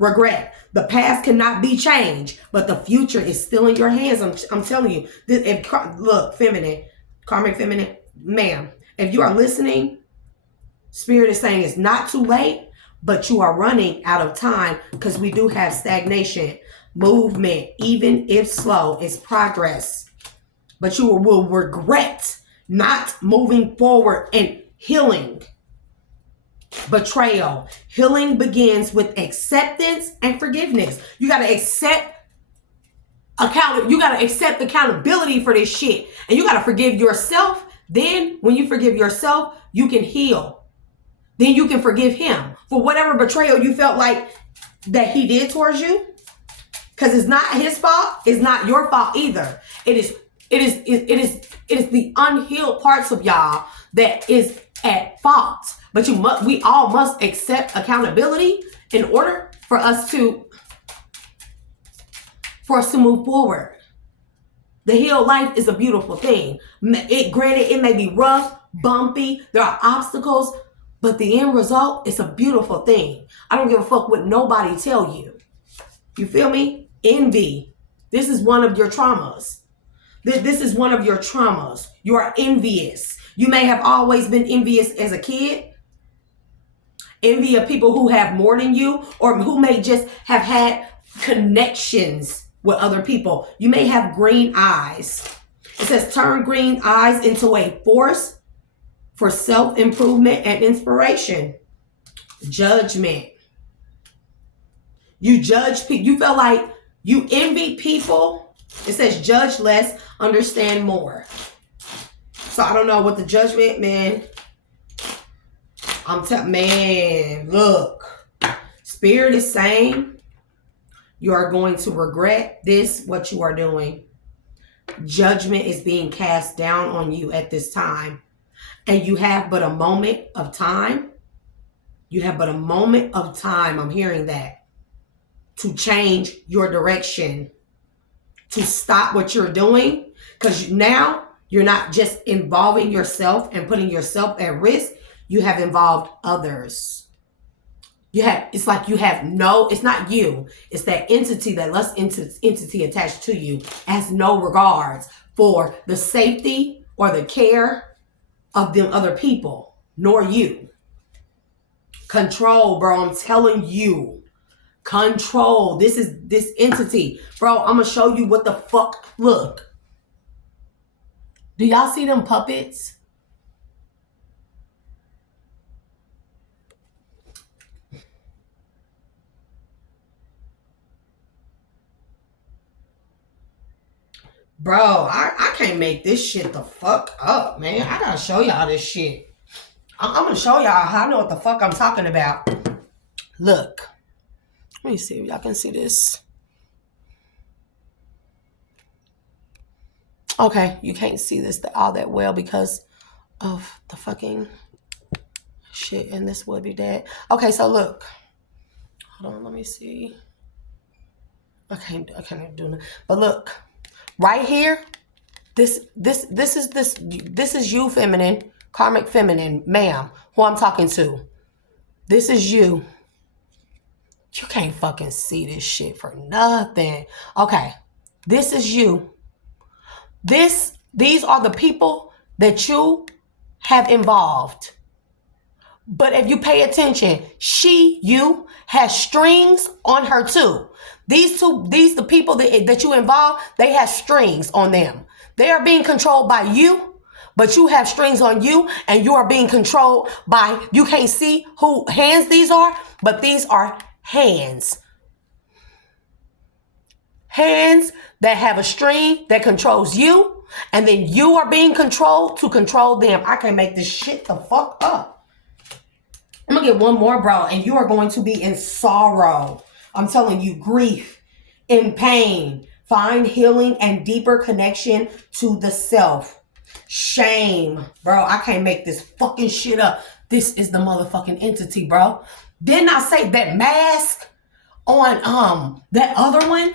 Regret. The past cannot be changed, but the future is still in your hands. I'm telling you. Look, feminine. Karmic feminine, ma'am, if you are listening, Spirit is saying it's not too late, but you are running out of time because we do have stagnation. Movement, even if slow, is progress. But you will regret not moving forward and healing. Betrayal. Healing begins with acceptance and forgiveness. You got to accept accountability for this shit. And you got to forgive yourself. Then when you forgive yourself, you can heal. Then you can forgive him for whatever betrayal you felt like that he did towards you. Because it's not his fault. It's not your fault either. It is the unhealed parts of y'all that is at fault. But we all must accept accountability in order for us to move forward. The healed life is a beautiful thing. Granted, it may be rough, bumpy, there are obstacles, but the end result is a beautiful thing. I don't give a fuck what nobody tell you. You feel me? Envy. This is one of your traumas. This is one of your traumas. You are envious. You may have always been envious as a kid. Envy of people who have more than you, or who may just have had connections with other people. You may have green eyes. It says turn green eyes into a force for self-improvement and inspiration. Judgment. You judge people. You feel like you envy people. It says judge less, understand more. So I don't know what the judgment, man. Man, look. Spirit is saying you are going to regret what you are doing. Judgment is being cast down on you at this time. And you have but a moment of time. You have but a moment of time. I'm hearing that. To change your direction. To stop what you're doing. Because now you're not just involving yourself and putting yourself at risk. You have involved others. It's not you. It's that entity, that lust entity attached to you, has no regards for the safety or the care of them other people, nor you. Control, bro. I'm telling you. Control. This is this entity. Bro, I'm going to show you what the fuck. Look. Do y'all see them puppets? Bro, I can't make this shit the fuck up, man. I gotta show y'all this shit. I'm gonna show y'all how I know what the fuck I'm talking about. Look. Let me see if y'all can see this. Okay, you can't see this all that well because of the fucking shit, and this would be dead. Okay, so look. Hold on, let me see. I can't do that. But look. Right here, this is you, feminine, karmic feminine, ma'am, who I'm talking to. This is you. You can't fucking see this shit for nothing. Okay, this is you. These are the people that you have involved. But if you pay attention, you has strings on her too. The people that you involve, they have strings on them. They are being controlled by you, but you have strings on you, and you are being controlled by, you can't see who hands these are, but these are hands. Hands that have a string that controls you, and then you are being controlled to control them. I can't make this shit the fuck up. I'm gonna get one more, bro, and you are going to be in sorrow. I'm telling you, grief, in pain. Find healing and deeper connection to the self. Shame, bro. I can't make this fucking shit up. This is the motherfucking entity, bro. Didn't I say that mask on that other one?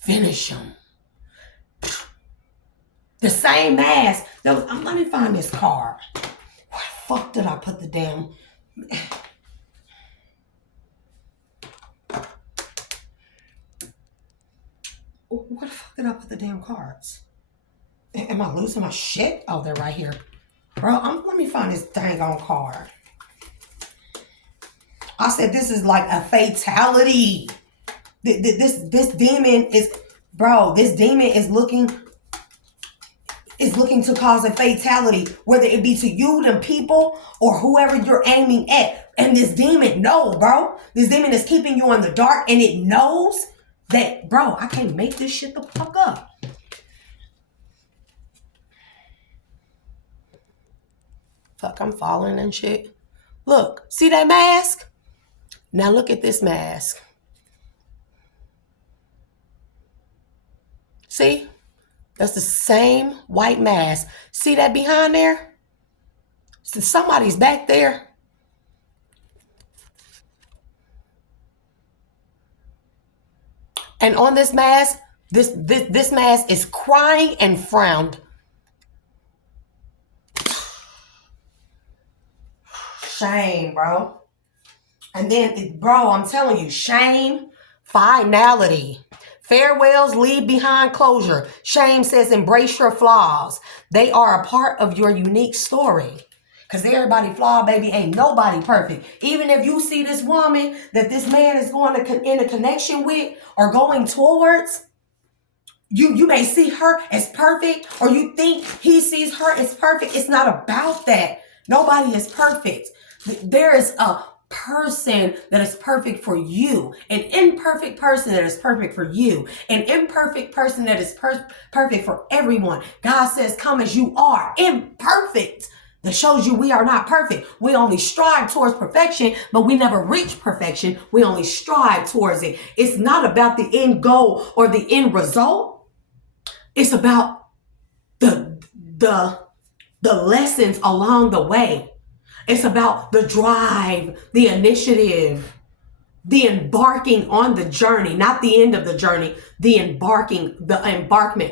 Finish him. The same mask. Let me find this card. Where the fuck did I put the damn... Where the fuck did I put the damn cards? Am I losing my shit? Oh, they're right here. Bro, let me find this dang on card. I said this is like a fatality. This demon is... Bro, this demon is looking to cause a fatality, whether it be to you, them people, or whoever you're aiming at. And this demon, no, bro. This demon is keeping you in the dark, and it knows that, bro, I can't make this shit the fuck up. Fuck, I'm falling and shit. Look, see that mask? Now look at this mask. See? That's the same white mask. See that behind there? So somebody's back there. And on this mask, this mask is crying and frowned. Shame, bro. And then, bro, I'm telling you, shame, finality. Farewells leave behind closure. Shame says embrace your flaws. They are a part of your unique story. Because everybody flawed, baby. Ain't nobody perfect. Even if you see this woman that this man is going to in a connection with or going towards, you may see her as perfect, or you think he sees her as perfect. It's not about that. Nobody is perfect. There is a person that is perfect for you, an imperfect person that is perfect for you, an imperfect person that is perfect for everyone. God says, come as you are, imperfect. That shows you we are not perfect. We only strive towards perfection, but we never reach perfection. We only strive towards it. It's not about the end goal or the end result. It's about the lessons along the way. It's about the drive, the initiative, the embarking on the journey, not the end of the journey, the embarkment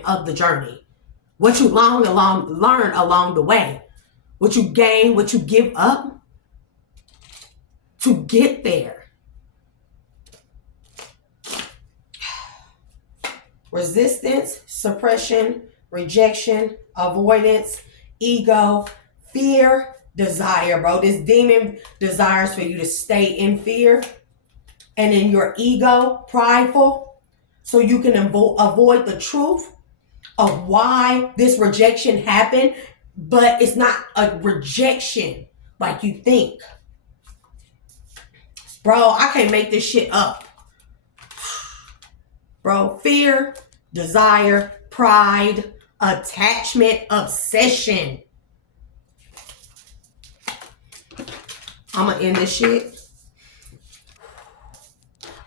of the journey. What you learn along the way, what you gain, what you give up to get there. Resistance, suppression, rejection, avoidance, ego, fear, desire, bro. This demon desires for you to stay in fear and in your ego, prideful, so you can avoid the truth of why this rejection happened. But it's not a rejection like you think. Bro, I can't make this shit up. Bro, fear, desire, pride, attachment, obsession. I'm going to end this shit.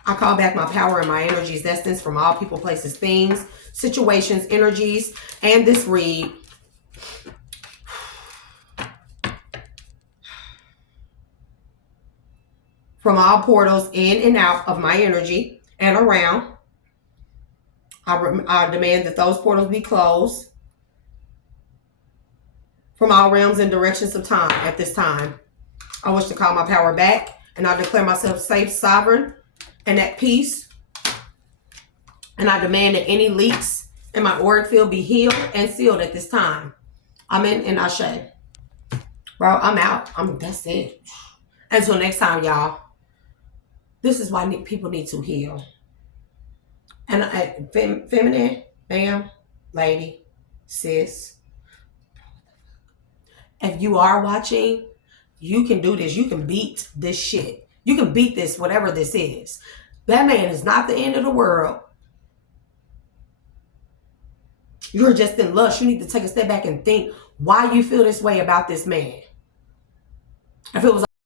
I call back my power and my energies, destines from all people, places, things, situations, energies, and this read. From all portals in and out of my energy and around. I demand that those portals be closed from all realms and directions of time at this time. I wish to call my power back, and I declare myself safe, sovereign, and at peace. And I demand that any leaks in my auric field be healed and sealed at this time. Amen and Ashe. Bro, I'm out. That's it. Until next time, y'all. This is why people need to heal. And feminine, ma'am, lady, sis. If you are watching, you can do this. You can beat this shit. You can beat this, whatever this is. That man is not the end of the world. You're just in lust. You need to take a step back and think why you feel this way about this man. If it was